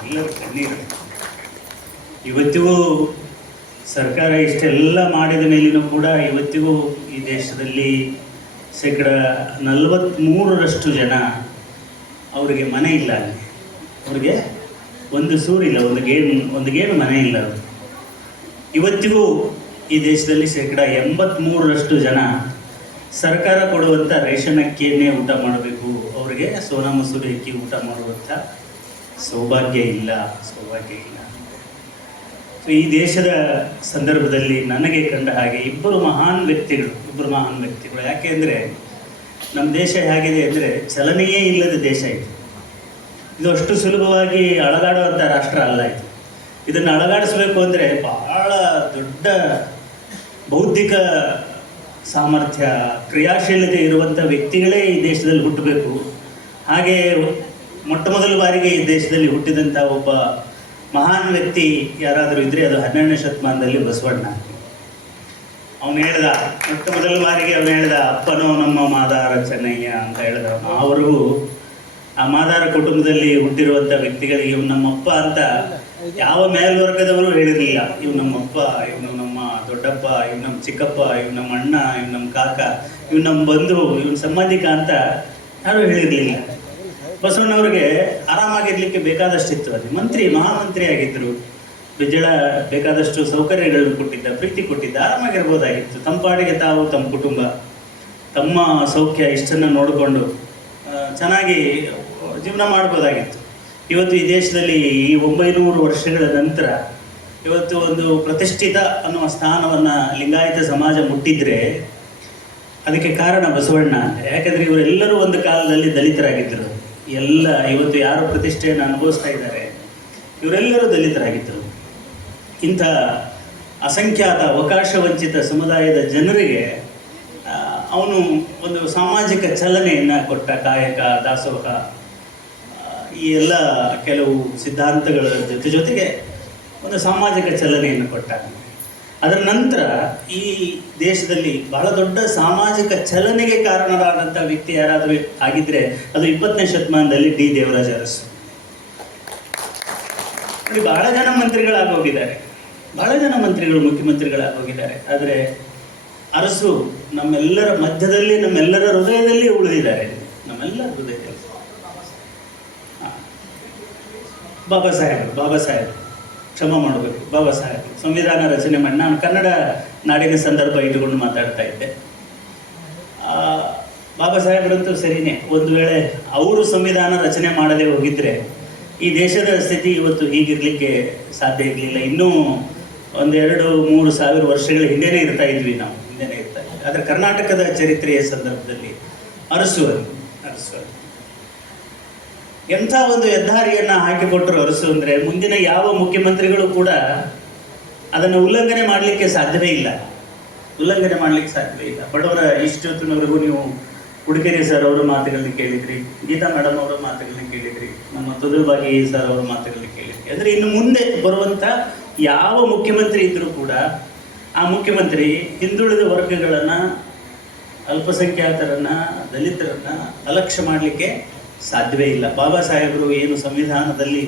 ಎಲ್ಲರ ಕಣ್ಣೀರು. ಇವತ್ತಿಗೂ ಸರ್ಕಾರ ಇಷ್ಟೆಲ್ಲ ಮಾಡಿದ ಮೇಲಿನೂ ಕೂಡ ಇವತ್ತಿಗೂ ಈ ದೇಶದಲ್ಲಿ 43% ಜನ ಅವರಿಗೆ ಮನೆ ಇಲ್ಲ. ಅವ್ರಿಗೆ ಒಂದು ಸೂರಿಲ್ಲ, ಒಂದು ಗೇಣು ಮನೆ ಇಲ್ಲ. ಅವರು ಇವತ್ತಿಗೂ ಈ ದೇಶದಲ್ಲಿ 83% ಜನ ಸರ್ಕಾರ ಕೊಡುವಂಥ ರೇಷನ್ ಅಕ್ಕಿಯನ್ನೇ ಊಟ ಮಾಡಬೇಕು. ಅವರಿಗೆ ಸೋನಾ ಮಸೂರಿ ಅಕ್ಕಿ ಊಟ ಮಾಡುವಂಥ ಸೌಭಾಗ್ಯ ಇಲ್ಲ. ಸೊ ಈ ದೇಶದ ಸಂದರ್ಭದಲ್ಲಿ ನನಗೆ ಕಂಡ ಹಾಗೆ ಇಬ್ಬರು ಮಹಾನ್ ವ್ಯಕ್ತಿಗಳು. ಯಾಕೆ ಅಂದರೆ ನಮ್ಮ ದೇಶ ಹೇಗಿದೆ ಅಂದರೆ ಚಲನೆಯೇ ಇಲ್ಲದ ದೇಶ ಇದು ಅಷ್ಟು ಸುಲಭವಾಗಿ ಅಳಗಾಡುವಂಥ ರಾಷ್ಟ್ರ ಅಲ್ಲ ಇದು. ಇದನ್ನು ಅಳಗಾಡಿಸ್ಬೇಕು ಅಂದರೆ ಬಹಳ ದೊಡ್ಡ ಬೌದ್ಧಿಕ ಸಾಮರ್ಥ್ಯ, ಕ್ರಿಯಾಶೀಲತೆ ಇರುವಂಥ ವ್ಯಕ್ತಿಗಳೇ ಈ ದೇಶದಲ್ಲಿ ಹುಟ್ಟಬೇಕು. ಹಾಗೆ ಮೊಟ್ಟ ಮೊದಲ ಬಾರಿಗೆ ಈ ದೇಶದಲ್ಲಿ ಹುಟ್ಟಿದಂಥ ಒಬ್ಬ ಮಹಾನ್ ವ್ಯಕ್ತಿ ಯಾರಾದರೂ ಇದ್ದರೆ ಅದು 12ನೇ ಶತಮಾನದಲ್ಲಿ ಬಸವಣ್ಣ. ಅವನು ಹೇಳ್ದ, ಮೊಟ್ಟ ಮೊದಲ ಬಾರಿಗೆ ಅವನು ಹೇಳ್ದ, ಅಪ್ಪನೋ ನಮ್ಮ ಮಾದಾರ ಚೆನ್ನಯ್ಯ ಅಂತ ಹೇಳ್ದ. ಅವ್ರಿಗೂ ಆ ಮಾದಾರ ಕುಟುಂಬದಲ್ಲಿ ಹುಟ್ಟಿರುವಂಥ ವ್ಯಕ್ತಿಗಳಿಗೆ ಇವ್ನು ನಮ್ಮಪ್ಪ ಅಂತ ಯಾವ ಮೇಲ್ವರ್ಗದವರು ಹೇಳಿರಲಿಲ್ಲ. ಇವ್ ನಮ್ಮಪ್ಪ, ಇವನು ನಮ್ಮ ದೊಡ್ಡಪ್ಪ, ಇವ್ ನಮ್ಮ ಚಿಕ್ಕಪ್ಪ, ಇವ್ ನಮ್ಮ ಅಣ್ಣ, ಇವ್ ನಮ್ಮ ಕಾಕ, ಇವ್ ನಮ್ಮ ಬಂಧು, ಇವನ್ ಸಂಬಂಧಿಕ ಅಂತ ಯಾರೂ ಹೇಳಿರಲಿಲ್ಲ. ಬಸವಣ್ಣವ್ರಿಗೆ ಆರಾಮಾಗಿರ್ಲಿಕ್ಕೆ ಬೇಕಾದಷ್ಟಿತ್ತು. ಅದು ಮಹಾಮಂತ್ರಿ ಆಗಿದ್ದರು. ಬಿಜ್ಜಳ ಬೇಕಾದಷ್ಟು ಸೌಕರ್ಯಗಳನ್ನು ಕೊಟ್ಟಿದ್ದ, ಪ್ರೀತಿ ಕೊಟ್ಟಿದ್ದ, ಆರಾಮಾಗಿರ್ಬೋದಾಗಿತ್ತು. ತಂಪಾಡಿಗೆ ತಾವು, ತಮ್ಮ ಕುಟುಂಬ, ತಮ್ಮ ಸೌಖ್ಯ ಇಷ್ಟನ್ನು ನೋಡಿಕೊಂಡು ಚೆನ್ನಾಗಿ ಜೀವನ ಮಾಡ್ಬೋದಾಗಿತ್ತು. ಇವತ್ತು ಈ ದೇಶದಲ್ಲಿ ಈ 900 ವರ್ಷಗಳ ನಂತರ ಇವತ್ತು ಒಂದು ಪ್ರತಿಷ್ಠಿತ ಅನ್ನುವ ಸ್ಥಾನವನ್ನು ಲಿಂಗಾಯತ ಸಮಾಜ ಮುಟ್ಟಿದ್ರೆ ಅದಕ್ಕೆ ಕಾರಣ ಬಸವಣ್ಣ. ಯಾಕಂದರೆ ಇವರೆಲ್ಲರೂ ಒಂದು ಕಾಲದಲ್ಲಿ ದಲಿತರಾಗಿದ್ದರು. ಇವತ್ತು ಯಾರು ಪ್ರತಿಷ್ಠೆಯನ್ನು ಅನುಭವಿಸ್ತಾ ಇದ್ದಾರೆ, ಇವರೆಲ್ಲರೂ ದಲಿತರಾಗಿದ್ದರು. ಇಂಥ ಅಸಂಖ್ಯಾತ ಅವಕಾಶ ವಂಚಿತ ಸಮುದಾಯದ ಜನರಿಗೆ ಅವನು ಒಂದು ಸಾಮಾಜಿಕ ಚಲನೆಯನ್ನು ಕೊಟ್ಟ. ಕಾಯಕ, ದಾಸೋಹ, ಈ ಎಲ್ಲ ಕೆಲವು ಸಿದ್ಧಾಂತಗಳ ಜೊತೆಗೆ ಒಂದು ಸಾಮಾಜಿಕ ಚಲನೆಯನ್ನು ಕೊಟ್ಟ. ಅದರ ನಂತರ ಈ ದೇಶದಲ್ಲಿ ಬಹಳ ದೊಡ್ಡ ಸಾಮಾಜಿಕ ಚಲನೆಗೆ ಕಾರಣರಾದಂಥ ವ್ಯಕ್ತಿ ಯಾರಾದರೂ ಆಗಿದ್ದರೆ ಅದು 20ನೇ ಶತಮಾನದಲ್ಲಿ ಡಿ ದೇವರಾಜ ಅರಸು. ನೋಡಿ, ಬಹಳ ಜನ ಮಂತ್ರಿಗಳಾಗೋಗಿದ್ದಾರೆ, ಬಹಳ ಜನ ಮಂತ್ರಿಗಳು ಮುಖ್ಯಮಂತ್ರಿಗಳಾಗೋಗಿದ್ದಾರೆ. ಆದರೆ ಅರಸು ನಮ್ಮೆಲ್ಲರ ಮಧ್ಯದಲ್ಲಿ, ನಮ್ಮೆಲ್ಲರ ಹೃದಯದಲ್ಲಿ ಉಳಿದಿದ್ದಾರೆ, ನಮ್ಮೆಲ್ಲರ ಹೃದಯದಲ್ಲಿ. ಬಾಬಾ ಸಾಹೇಬ್ ಕ್ಷಮ ಮಾಡಬೇಕು. ಬಾಬಾ ಸಾಹೇಬ್ ಸಂವಿಧಾನ ರಚನೆ ಮಾಡಿ, ನಾನು ಕನ್ನಡ ನಾಡಿನ ಸಂದರ್ಭ ಇಟ್ಟುಕೊಂಡು ಮಾತಾಡ್ತಾ ಇದ್ದೆ. ಬಾಬಾ ಸಾಹೇಬ್ರಂತೂ ಸರಿನೇ, ಒಂದು ವೇಳೆ ಅವರು ಸಂವಿಧಾನ ರಚನೆ ಮಾಡದೆ ಹೋಗಿದ್ರೆ ಈ ದೇಶದ ಸ್ಥಿತಿ ಇವತ್ತು ಹೀಗಿರಲಿಕ್ಕೆ ಸಾಧ್ಯ ಇರಲಿಲ್ಲ. ಇನ್ನೂ 1-2-3 ಸಾವಿರ ವರ್ಷಗಳ ಹಿಂದೆನೇ ಇರ್ತಾ ಇದ್ವಿ ನಾವು, ಆದರೆ ಕರ್ನಾಟಕದ ಚರಿತ್ರೆಯ ಸಂದರ್ಭದಲ್ಲಿ ಅರಸು ಎಂಥ ಒಂದು ಹೆದ್ದಾರಿಯನ್ನು ಹಾಕಿಕೊಟ್ಟರು ಅರಸು ಅಂದರೆ, ಮುಂದಿನ ಯಾವ ಮುಖ್ಯಮಂತ್ರಿಗಳು ಕೂಡ ಅದನ್ನು ಉಲ್ಲಂಘನೆ ಮಾಡಲಿಕ್ಕೆ ಸಾಧ್ಯವೇ ಇಲ್ಲ. ಬಡವರ ಇಷ್ಟೊತ್ತಿನವರೆಗೂ ನೀವು ಹುಡುಗೇರಿ ಸರ್ ಅವರ ಮಾತುಗಳನ್ನ ಕೇಳಿದ್ರಿ, ಗೀತಾ ಮೇಡಮ್ ಅವರ ಮಾತುಗಳನ್ನ ಕೇಳಿದ್ರಿ, ನಮ್ಮ ತುದುಲ್ಬಾಗಿ ಸರ್ ಅವರ ಮಾತುಗಳನ್ನ ಕೇಳಿದ್ರಿ. ಅಂದರೆ ಇನ್ನು ಮುಂದೆ ಬರುವಂಥ ಯಾವ ಮುಖ್ಯಮಂತ್ರಿ ಇದ್ದರೂ ಕೂಡ ಆ ಮುಖ್ಯಮಂತ್ರಿ ಹಿಂದುಳಿದ ವರ್ಗಗಳನ್ನು, ಅಲ್ಪಸಂಖ್ಯಾತರನ್ನು, ದಲಿತರನ್ನು ಅಲಕ್ಷ್ಯ ಮಾಡಲಿಕ್ಕೆ ಸಾಧ್ಯವೇ ಇಲ್ಲ. ಬಾಬಾ ಸಾಹೇಬರು ಏನು ಸಂವಿಧಾನದಲ್ಲಿ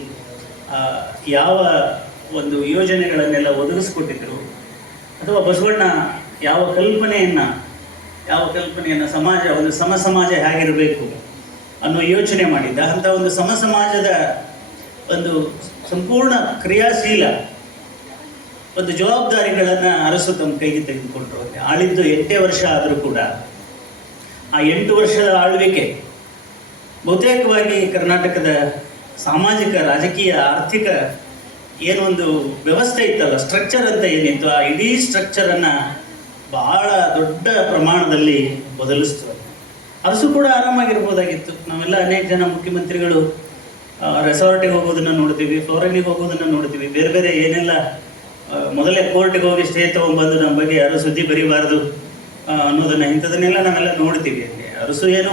ಯಾವ ಒಂದು ಯೋಜನೆಗಳನ್ನೆಲ್ಲ ಒದಗಿಸ್ಕೊಟ್ಟಿದ್ರು, ಅಥವಾ ಬಸವಣ್ಣ ಯಾವ ಕಲ್ಪನೆಯನ್ನು ಸಮಾಜ, ಒಂದು ಸಮ ಸಮಾಜ ಹೇಗಿರಬೇಕು ಅನ್ನೋ ಯೋಚನೆ ಮಾಡಿದ್ದ, ಅಂಥ ಒಂದು ಸಮ ಸಮಾಜದ ಒಂದು ಸಂಪೂರ್ಣ ಕ್ರಿಯಾಶೀಲ ಒಂದು ಜವಾಬ್ದಾರಿಗಳನ್ನು ಅರಸು ತಮ್ಮ ಕೈಗೆ ತೆಗೆದುಕೊಂಡ್ರು. ಆಳಿದ್ದು 8 ವರ್ಷ ಆದರೂ ಕೂಡ ಆ 8 ವರ್ಷದ ಆಳ್ವಿಕೆ ಬಹುತೇಕವಾಗಿ ಕರ್ನಾಟಕದ ಸಾಮಾಜಿಕ, ರಾಜಕೀಯ, ಆರ್ಥಿಕ ಏನೊಂದು ವ್ಯವಸ್ಥೆ ಇತ್ತಲ್ಲ, ಸ್ಟ್ರಕ್ಚರ್ ಅಂತ ಏನಿತ್ತು, ಆ ಇಡೀ ಸ್ಟ್ರಕ್ಚರನ್ನು ಬಹಳ ದೊಡ್ಡ ಪ್ರಮಾಣದಲ್ಲಿ ಬದಲಿಸ್ತು. ಅರಸು ಕೂಡ ಆರಾಮಾಗಿರ್ಬೋದಾಗಿತ್ತು. ನಾವೆಲ್ಲ ಅನೇಕ ಜನ ಮುಖ್ಯಮಂತ್ರಿಗಳು ರೆಸಾರ್ಟಿಗೆ ಹೋಗೋದನ್ನು ನೋಡ್ತೀವಿ, ಫಾರಿನಿಗೆ ಹೋಗೋದನ್ನು ನೋಡ್ತೀವಿ, ಬೇರೆ ಬೇರೆ ಏನೆಲ್ಲ ಮೊದಲೇ ಕೋರ್ಟಿಗೆ ಹೋಗಿ ಸ್ಟೇ ತೊಗೊಂಡ್ಬಂದು ನಮ್ಮ ಬಗ್ಗೆ ಯಾರು ಸುದ್ದಿ ಬರೀಬಾರ್ದು ಅನ್ನೋದನ್ನು, ಇಂಥದನ್ನೆಲ್ಲ ನಾವೆಲ್ಲ ನೋಡ್ತೀವಿ. ಅರಸು ಏನು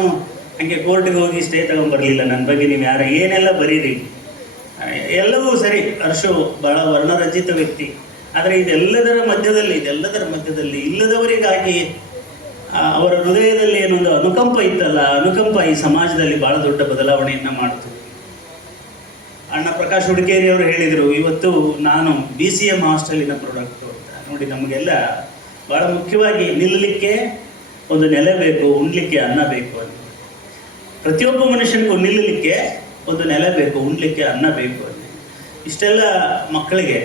ಹಂಗೆ ಕೋರ್ಟಿಗೆ ಹೋಗಿ ಸ್ಟೇ ತಗೊಂಡ್ಬರಲಿಲ್ಲ, ನನ್ನ ಬಗ್ಗೆ ನೀವು ಯಾರು ಏನೆಲ್ಲ ಬರೀರಿ, ಎಲ್ಲವೂ ಸರಿ. ಅರಸು ಬಹಳ ವರ್ಣರಂಜಿತ ವ್ಯಕ್ತಿ. ಆದರೆ ಇದೆಲ್ಲದರ ಮಧ್ಯದಲ್ಲಿ ಇಲ್ಲದವರಿಗಾಗಿ ಅವರ ಹೃದಯದಲ್ಲಿ ಏನೊಂದು ಅನುಕಂಪ ಇತ್ತಲ್ಲ, ಅನುಕಂಪ ಈ ಸಮಾಜದಲ್ಲಿ ಬಹಳ ದೊಡ್ಡ ಬದಲಾವಣೆಯನ್ನು ಮಾಡ್ತು. ಅಣ್ಣ ಪ್ರಕಾಶ್ ಹುಡುಗೇರಿ ಅವರು ಹೇಳಿದರು, ಇವತ್ತು ನಾನು BCM ಹಾಸ್ಟೆಲಿನ ಪ್ರಾಡಕ್ಟು ಅಂತ. ನೋಡಿ, ನಮಗೆಲ್ಲ ಭಾಳ ಮುಖ್ಯವಾಗಿ ನಿಲ್ಲಲಿಕ್ಕೆ ಒಂದು ನೆಲೆ ಬೇಕು, ಉಣ್ಲಿಕ್ಕೆ ಅನ್ನ ಬೇಕು ಅಂತ. ಪ್ರತಿಯೊಬ್ಬ ಮನುಷ್ಯನಿಗೂ ನಿಲ್ಲಲಿಕ್ಕೆ ಒಂದು ನೆಲೆ ಬೇಕು, ಉಣ್ಲಿಕ್ಕೆ ಅನ್ನ ಬೇಕು ಅಂತ. ಇಷ್ಟೆಲ್ಲ ಮಕ್ಕಳಿಗೆ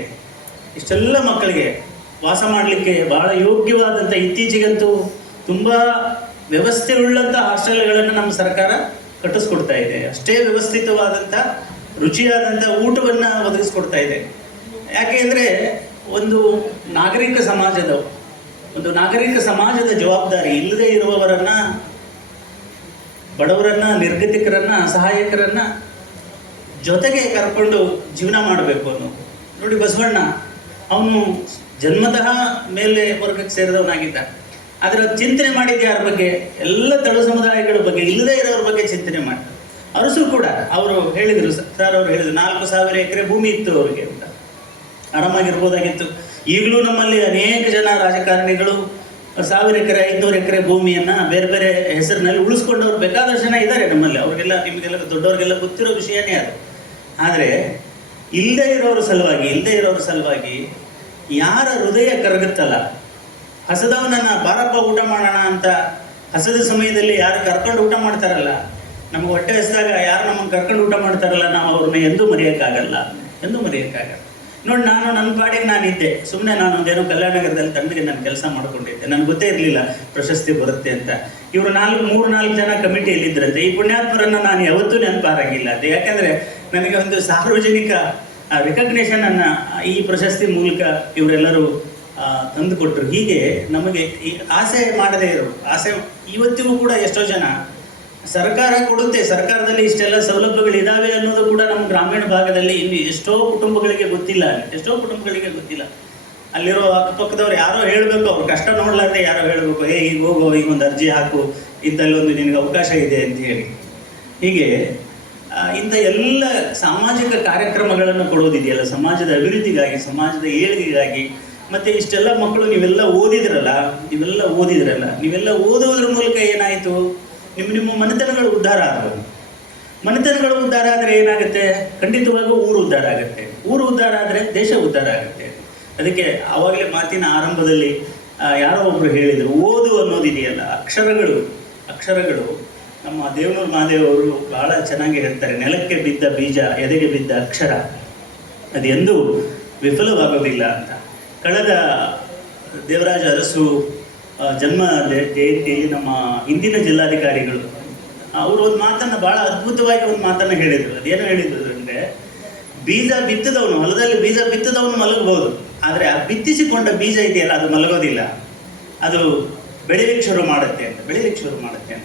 ವಾಸ ಮಾಡಲಿಕ್ಕೆ ಬಹಳ ಯೋಗ್ಯವಾದಂಥ, ಇತ್ತೀಚೆಗಂತೂ ತುಂಬ ವ್ಯವಸ್ಥೆ ಉಳ್ಳಂಥ ಹಾಸ್ಟೆಲ್ಗಳನ್ನು ನಮ್ಮ ಸರ್ಕಾರ ಕಟ್ಟಿಸ್ಕೊಡ್ತಾ ಇದೆ. ಅಷ್ಟೇ ವ್ಯವಸ್ಥಿತವಾದಂಥ, ರುಚಿಯಾದಂಥ ಊಟವನ್ನು ಒದಗಿಸ್ಕೊಡ್ತಾ ಇದೆ. ಯಾಕೆ ಅಂದರೆ ಒಂದು ನಾಗರಿಕ ಸಮಾಜದ ಜವಾಬ್ದಾರಿ ಇಲ್ಲದೆ ಇರುವವರನ್ನು, ಬಡವರನ್ನು, ನಿರ್ಗತಿಕರನ್ನು, ಅಸಹಾಯಕರನ್ನು ಜೊತೆಗೆ ಕರ್ಕೊಂಡು ಜೀವನ ಮಾಡಬೇಕು ಅನ್ನೋದು. ನೋಡಿ, ಬಸವಣ್ಣ ಅವನು ಜನ್ಮತಃ ಮೇಲೆ ವರ್ಗಕ್ಕೆ ಸೇರಿದವನಾಗಿದ್ದ. ಆದರೆ ಚಿಂತನೆ ಮಾಡಿದ್ದು ಯಾರ ಬಗ್ಗೆ? ಎಲ್ಲ ತಳು ಸಮುದಾಯಗಳ ಬಗ್ಗೆ, ಇಲ್ಲದೇ ಇರೋರ ಬಗ್ಗೆ ಚಿಂತನೆ ಮಾಡ್ತಾರೆ. ಅರಸು ಕೂಡ ಅವರು ಹೇಳಿದರು, ಸರ್ ಅವರು ಹೇಳಿದರು, 4,000 ಎಕರೆ ಭೂಮಿ ಇತ್ತು ಅವರಿಗೆ ಅಂತ, ಆರಾಮಾಗಿರ್ಬೋದಾಗಿತ್ತು. ಈಗಲೂ ನಮ್ಮಲ್ಲಿ ಅನೇಕ ಜನ ರಾಜಕಾರಣಿಗಳು 1,000 ಎಕರೆ 500 ಎಕರೆ ಭೂಮಿಯನ್ನು ಬೇರೆ ಬೇರೆ ಹೆಸರಿನಲ್ಲಿ ಉಳಿಸ್ಕೊಂಡವ್ರು ಬೇಕಾದಷ್ಟು ಜನ ಇದ್ದಾರೆ ನಮ್ಮಲ್ಲಿ. ಅವ್ರಿಗೆಲ್ಲ, ನಿಮಗೆಲ್ಲ ದೊಡ್ಡವ್ರಿಗೆಲ್ಲ ಗೊತ್ತಿರೋ ವಿಷಯನೇ ಅದು. ಆದರೆ ಇಲ್ಲದೇ ಇರೋರ ಸಲುವಾಗಿ ಯಾರ ಹೃದಯ ಕರಗುತ್ತಲ್ಲ, ಹಸದವನನ್ನು ಬಾರಪ್ಪ ಊಟ ಮಾಡೋಣ ಅಂತ ಹಸದ ಸಮಯದಲ್ಲಿ ಯಾರು ಕರ್ಕೊಂಡು ಊಟ ಮಾಡ್ತಾರಲ್ಲ, ನಮಗೆ ಹೊಟ್ಟೆ ಹಸಿದಾಗ ಯಾರು ನಮ್ಮನ್ನು ಕರ್ಕೊಂಡು ಊಟ ಮಾಡ್ತಾರಲ್ಲ, ನಾವು ಅವ್ರನ್ನ ಎಂದೂ ಮರೆಯೋಕ್ಕಾಗಲ್ಲ. ನೋಡಿ, ನಾನು ನನ್ನ ಪಾಡಿಗೆ ನಾನಿದ್ದೆ, ಸುಮ್ಮನೆ ನಾನು ಒಂದೇನೋ ಕಲ್ಯಾಣನಗರದಲ್ಲಿ ತಣ್ಣಗೆ ನಾನು ಕೆಲಸ ಮಾಡ್ಕೊಂಡಿದ್ದೆ. ನನಗೆ ಗೊತ್ತೇ ಇರಲಿಲ್ಲ ಪ್ರಶಸ್ತಿ ಬರುತ್ತೆ ಅಂತ. ಇವರು 3-4 ಜನ ಕಮಿಟಿಯಲ್ಲಿದ್ದರಂತೆ. ಈ ಪುಣ್ಯಾತ್ಮರನ್ನು ನಾನು ಯಾವತ್ತೂ ನೆನಪಾರಂಗಿಲ್ಲ ಅದು. ಯಾಕೆಂದರೆ ನನಗೆ ಒಂದು ಸಾರ್ವಜನಿಕ ರಿಕಗ್ನೇಷನನ್ನು ಈ ಪ್ರಶಸ್ತಿ ಮೂಲಕ ಇವರೆಲ್ಲರೂ ತಂದುಕೊಟ್ರು. ಹೀಗೆ ನಮಗೆ ಈ ಆಸೆ ಮಾಡದೇ ಇರೋ, ಆಸೆ ಇವತ್ತಿಗೂ ಕೂಡ ಎಷ್ಟೋ ಜನ ಸರ್ಕಾರ ಕೊಡುತ್ತೆ, ಸರ್ಕಾರದಲ್ಲಿ ಇಷ್ಟೆಲ್ಲ ಸೌಲಭ್ಯಗಳಿದಾವೆ ಅನ್ನೋದು ಕೂಡ ನಮ್ಮ ಗ್ರಾಮೀಣ ಭಾಗದಲ್ಲಿ ಇನ್ನು ಎಷ್ಟೋ ಕುಟುಂಬಗಳಿಗೆ ಗೊತ್ತಿಲ್ಲ. ಅಲ್ಲಿರೋ ಅಕ್ಕಪಕ್ಕದವ್ರು ಯಾರೋ ಹೇಳಬೇಕು, ಅವ್ರ ಕಷ್ಟ ನೋಡ್ಲಾರ್ದೆ ಯಾರೋ ಹೇಳಬೇಕು, ಈಗ ಹೋಗೋ, ಈಗ ಒಂದು ಅರ್ಜಿ ಹಾಕು, ಇಂಥಲ್ಲೊಂದು ನಿನಗೆ ಅವಕಾಶ ಇದೆ ಅಂತ ಹೇಳಿ. ಹೀಗೆ ಇಂಥ ಎಲ್ಲ ಸಾಮಾಜಿಕ ಕಾರ್ಯಕ್ರಮಗಳನ್ನು ಕೊಡೋದಿದೆಯಲ್ಲ, ಸಮಾಜದ ಅಭಿವೃದ್ಧಿಗಾಗಿ, ಸಮಾಜದ ಏಳಿಗೆಗಾಗಿ. ಮತ್ತು ಇಷ್ಟೆಲ್ಲ ಮಕ್ಕಳು ನೀವೆಲ್ಲ ಓದಿದ್ರಲ್ಲ, ನೀವೆಲ್ಲ ಓದುವುದ್ರ ಮೂಲಕ ಏನಾಯಿತು, ನಿಮ್ಮ ಮನೆತನಗಳು ಉದ್ಧಾರ ಆದವು. ಮನೆತನಗಳು ಉದ್ಧಾರ ಆದರೆ ಏನಾಗುತ್ತೆ? ಖಂಡಿತವಾಗೂ ಊರು ಉದ್ಧಾರ ಆಗುತ್ತೆ. ಊರು ಉದ್ಧಾರ ಆದರೆ ದೇಶ ಉದ್ಧಾರ ಆಗುತ್ತೆ. ಅದಕ್ಕೆ ಆವಾಗಲೇ ಮಾತಿನ ಆರಂಭದಲ್ಲಿ ಯಾರೋ ಒಬ್ಬರು ಹೇಳಿದರು, ಓದು ಅನ್ನೋದಿದೆಯಲ್ಲ, ಅಕ್ಷರಗಳು ನಮ್ಮ ದೇವನೂರು ಮಹಾದೇವ್ ಅವರು ಬಹಳ ಚೆನ್ನಾಗಿ ಹೇಳ್ತಾರೆ, ನೆಲಕ್ಕೆ ಬಿದ್ದ ಬೀಜ, ಎದೆಗೆ ಬಿದ್ದ ಅಕ್ಷರ ಅದು ಎಂದೂ ವಿಫಲವಾಗೋದಿಲ್ಲ ಅಂತ. ಕಳೆದ ದೇವರಾಜ ಅರಸು ಜನ್ಮ ಜಯಂತಿಯಲ್ಲಿ ನಮ್ಮ ಹಿಂದಿನ ಜಿಲ್ಲಾಧಿಕಾರಿಗಳು ಅವರು ಒಂದು ಮಾತನ್ನು, ಭಾಳ ಅದ್ಭುತವಾಗಿ ಒಂದು ಮಾತನ್ನು ಹೇಳಿದರು. ಅದೇನು ಹೇಳಿದ್ರು ಅಂದರೆ, ಬೀಜ ಬಿತ್ತಿದವನು, ಹೊಲದಲ್ಲಿ ಬೀಜ ಬಿತ್ತಿದವನು ಮಲಗಬಹುದು, ಆದರೆ ಆ ಬಿತ್ತಿಸಿಕೊಂಡ ಬೀಜ ಇದೆಯಲ್ಲ ಅದು ಮಲಗೋದಿಲ್ಲ, ಅದು ಬೆಳೀಲಿಕ್ಕೆ ಶುರು ಮಾಡುತ್ತೆ ಅಂತ.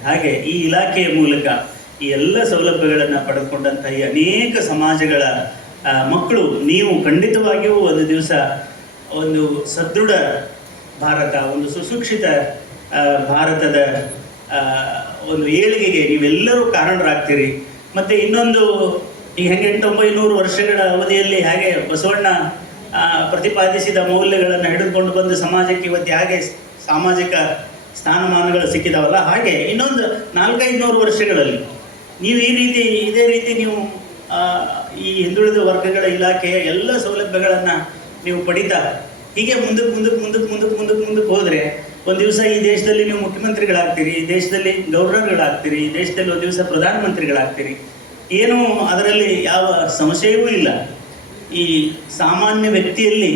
ಹಾಗೆ ಈ ಇಲಾಖೆಯ ಮೂಲಕ ಈ ಎಲ್ಲ ಸೌಲಭ್ಯಗಳನ್ನು ಪಡೆದುಕೊಂಡಂಥ ಈ ಅನೇಕ ಸಮಾಜಗಳ ಮಕ್ಕಳು, ನೀವು ಖಂಡಿತವಾಗಿಯೂ ಒಂದು ದಿವಸ ಒಂದು ಸದೃಢ ಭಾರತ, ಒಂದು ಸುಶಿಕ್ಷಿತ ಭಾರತದ ಒಂದು ಏಳಿಗೆಗೆ ನೀವೆಲ್ಲರೂ ಕಾರಣರಾಗ್ತೀರಿ. ಮತ್ತು ಇನ್ನೊಂದು, ಈ 800-900 ವರ್ಷಗಳ ಅವಧಿಯಲ್ಲಿ ಹಾಗೆ ಬಸವಣ್ಣ ಪ್ರತಿಪಾದಿಸಿದ ಮೌಲ್ಯಗಳನ್ನು ಹಿಡಿದುಕೊಂಡು ಬಂದು ಸಮಾಜಕ್ಕೆ ಇವತ್ತು ಹೇಗೆ ಸಾಮಾಜಿಕ ಸ್ಥಾನಮಾನಗಳು ಸಿಕ್ಕಿದಾವಲ್ಲ, ಹಾಗೆ ಇನ್ನೊಂದು 400-500 ವರ್ಷಗಳಲ್ಲಿ ನೀವು ಇದೇ ರೀತಿ ನೀವು ಈ ಹಿಂದುಳಿದ ವರ್ಗಗಳ ಇಲಾಖೆಯ ಎಲ್ಲ ಸೌಲಭ್ಯಗಳನ್ನು ನೀವು ಪಡಿತಾ ಹೀಗೆ ಮುಂದಕ್ಕೆ ಹೋದರೆ ಒಂದು ದಿವಸ ಈ ದೇಶದಲ್ಲಿ ನೀವು ಮುಖ್ಯಮಂತ್ರಿಗಳಾಗ್ತೀರಿ, ಈ ದೇಶದಲ್ಲಿ ಗವರ್ನರ್ಗಳಾಗ್ತೀರಿ, ಈ ದೇಶದಲ್ಲಿ ಒಂದು ದಿವಸ ಪ್ರಧಾನಮಂತ್ರಿಗಳಾಗ್ತೀರಿ. ಏನೂ ಅದರಲ್ಲಿ ಯಾವ ಸಂಶಯವೂ ಇಲ್ಲ. ಈ ಸಾಮಾನ್ಯ ವ್ಯಕ್ತಿಯಲ್ಲಿ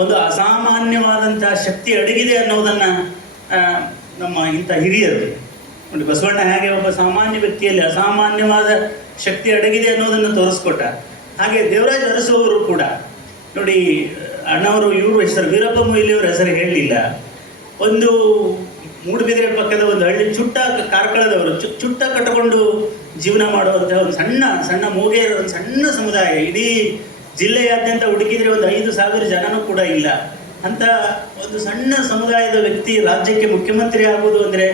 ಒಂದು ಅಸಾಮಾನ್ಯವಾದಂಥ ಶಕ್ತಿ ಅಡಗಿದೆ ಅನ್ನೋದನ್ನು ನಮ್ಮ ಇಂಥ ಹಿರಿಯರು ನೋಡಿ, ಬಸವಣ್ಣ ಹೇಗೆ ಒಬ್ಬ ಸಾಮಾನ್ಯ ವ್ಯಕ್ತಿಯಲ್ಲಿ ಅಸಾಮಾನ್ಯವಾದ ಶಕ್ತಿ ಅಡಗಿದೆ ಅನ್ನೋದನ್ನು ತೋರಿಸ್ಕೊಟ್ಟ. ಹಾಗೆ ದೇವರಾಜ ಅರಸು ಅವರು ಕೂಡ ನೋಡಿ, ಅಣ್ಣವರು ಇವರು ಹೆಸರು ವೀರಪ್ಪ ಮೊಯ್ಲಿಯವ್ರ ಹೆಸರು ಹೇಳಲಿಲ್ಲ. ಒಂದು ಮೂಡುಬಿದಿರೆ ಪಕ್ಕದ ಒಂದು ಹಳ್ಳಿ ಕಾರ್ಕಳದವರು ಚುಟ್ಟ ಕಟ್ಟಿಕೊಂಡು ಜೀವನ ಮಾಡುವಂಥ ಒಂದು ಸಣ್ಣ ಮೂಗೇರ ಒಂದು ಸಣ್ಣ ಸಮುದಾಯ, ಇಡೀ ಜಿಲ್ಲೆಯಾದ್ಯಂತ ಹುಡುಕಿದ್ರೆ ಒಂದು 5,000 ಜನನೂ ಕೂಡ ಇಲ್ಲ. ಅಂತ ಒಂದು ಸಣ್ಣ ಸಮುದಾಯದ ವ್ಯಕ್ತಿ ರಾಜ್ಯಕ್ಕೆ ಮುಖ್ಯಮಂತ್ರಿ ಆಗುವುದು ಅಂದರೆ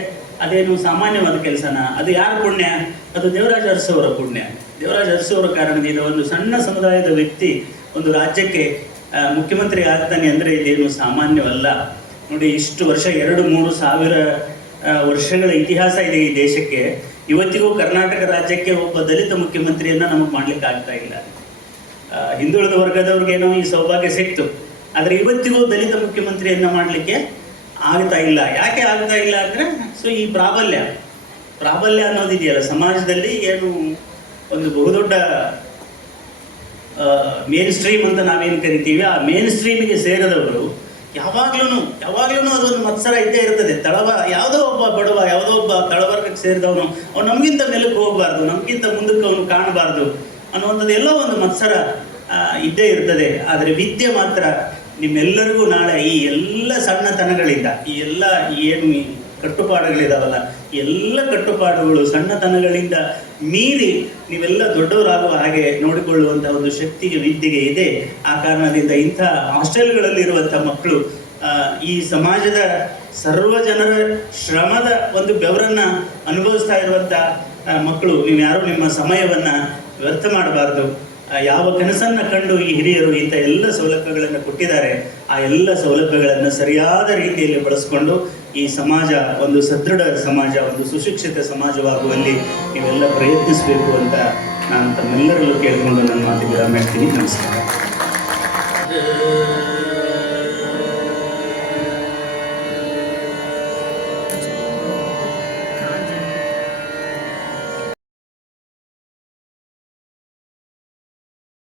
ಅದೇನು ಸಾಮಾನ್ಯವಾದ ಕೆಲಸನ? ಅದು ಯಾರ ಪುಣ್ಯ? ಅದು ದೇವರಾಜ ಅರಸು ಅವರ ಪುಣ್ಯ. ದೇವರಾಜ ಅರಸು ಅವರ ಕಾರಣದಿಂದ ಒಂದು ಸಣ್ಣ ಸಮುದಾಯದ ವ್ಯಕ್ತಿ ಒಂದು ರಾಜ್ಯಕ್ಕೆ ಮುಖ್ಯಮಂತ್ರಿ ಆಗ್ತಾನೆ ಅಂದರೆ ಇದೇನು ಸಾಮಾನ್ಯವಲ್ಲ. ನೋಡಿ, ಇಷ್ಟು ವರ್ಷ 2-3 ಸಾವಿರ ವರ್ಷಗಳ ಇತಿಹಾಸ ಇದೆ ಈ ದೇಶಕ್ಕೆ. ಇವತ್ತಿಗೂ ಕರ್ನಾಟಕ ರಾಜ್ಯಕ್ಕೆ ಒಬ್ಬ ದಲಿತ ಮುಖ್ಯಮಂತ್ರಿಯನ್ನು ನಮಗೆ ಮಾಡ್ಲಿಕ್ಕೆ ಆಗ್ತಾ ಇಲ್ಲ. ಹಿಂದುಳಿದ ವರ್ಗದವ್ರಿಗೇನೋ ಈ ಸೌಭಾಗ್ಯ ಸಿಕ್ತು, ಆದರೆ ಇವತ್ತಿಗೂ ದಲಿತ ಮುಖ್ಯಮಂತ್ರಿಯನ್ನು ಮಾಡಲಿಕ್ಕೆ ಆಗ್ತಾ ಇಲ್ಲ. ಯಾಕೆ ಆಗ್ತಾ ಇಲ್ಲ ಅಂದರೆ, ಸೊ ಈ ಪ್ರಾಬಲ್ಯ ಅನ್ನೋದಿದೆಯಲ್ಲ ಸಮಾಜದಲ್ಲಿ, ಏನು ಒಂದು ಬಹುದೊಡ್ಡ ಮೇನ್ ಸ್ಟ್ರೀಮ್ ಅಂತ ನಾವೇನು ಕರಿತೀವಿ, ಆ ಮೇನ್ ಸ್ಟ್ರೀಮಿಗೆ ಸೇರಿದವರು ಯಾವಾಗ್ಲೂ ಅದೊಂದು ಮತ್ಸರ ಇದ್ದೇ ಇರ್ತದೆ. ಯಾವುದೋ ಒಬ್ಬ ಬಡವ, ಯಾವುದೋ ಒಬ್ಬ ತಳವರ್ಗಕ್ಕೆ ಸೇರಿದವನು ಅವ್ನು ನಮಗಿಂತ ಮೇಲಕ್ಕೆ ಹೋಗಬಾರ್ದು, ನಮಗಿಂತ ಮುಂದಕ್ಕೆ ಅವನು ಕಾಣಬಾರ್ದು ಅನ್ನುವಂಥದ್ದು ಎಲ್ಲೋ ಒಂದು ಮತ್ಸರ ಇದ್ದೇ ಇರ್ತದೆ. ಆದರೆ ವಿದ್ಯೆ ಮಾತ್ರ ನಿಮ್ಮೆಲ್ಲರಿಗೂ ನಾಳೆ ಈ ಎಲ್ಲ ಸಣ್ಣತನಗಳಿಂದ, ಈ ಎಲ್ಲ ಏನು ಕಟ್ಟುಪಾಡುಗಳಿದಾವಲ್ಲ, ಈ ಎಲ್ಲ ಕಟ್ಟುಪಾಡುಗಳು ಸಣ್ಣತನಗಳಿಂದ ಮೀರಿ ನೀವೆಲ್ಲ ದೊಡ್ಡವರಾಗುವ ಹಾಗೆ ನೋಡಿಕೊಳ್ಳುವಂಥ ಒಂದು ಶಕ್ತಿಗೆ ವಿದ್ಯೆಗೆ ಇದೆ. ಆ ಕಾರಣದಿಂದ ಇಂಥ ಹಾಸ್ಟೆಲ್ಗಳಲ್ಲಿರುವಂಥ ಮಕ್ಕಳು ಈ ಸಮಾಜದ ಸರ್ವ ಜನರ ಶ್ರಮದ ಒಂದು ಬೆವರನ್ನು ಅನುಭವಿಸ್ತಾ ಇರುವಂಥ ಮಕ್ಕಳು, ನೀವು ಯಾರು ನಿಮ್ಮ ಸಮಯವನ್ನು ವ್ಯರ್ಥ ಮಾಡಬಾರ್ದು. ಯಾವ ಕನಸನ್ನು ಕಂಡು ಈ ಹಿರಿಯರು ಇಂಥ ಎಲ್ಲ ಸೌಲಭ್ಯಗಳನ್ನು ಕೊಟ್ಟಿದ್ದಾರೆ, ಆ ಎಲ್ಲ ಸೌಲಭ್ಯಗಳನ್ನು ಸರಿಯಾದ ರೀತಿಯಲ್ಲಿ ಬಳಸ್ಕೊಂಡು ಈ ಸಮಾಜ ಒಂದು ಸದೃಢ ಸಮಾಜ, ಒಂದು ಸುಶಿಕ್ಷಿತ ಸಮಾಜವಾಗುವಲ್ಲಿ ನೀವೆಲ್ಲ ಪ್ರಯತ್ನಿಸಬೇಕು ಅಂತ ನಾನು ತಮ್ಮೆಲ್ಲರಲ್ಲೂ ಕೇಳಿಕೊಂಡು ನನ್ನ ಮಾತಿಗೆ ವಿರಾಮ ಮಾಡ್ತೀನಿ. ನಮಸ್ಕಾರ.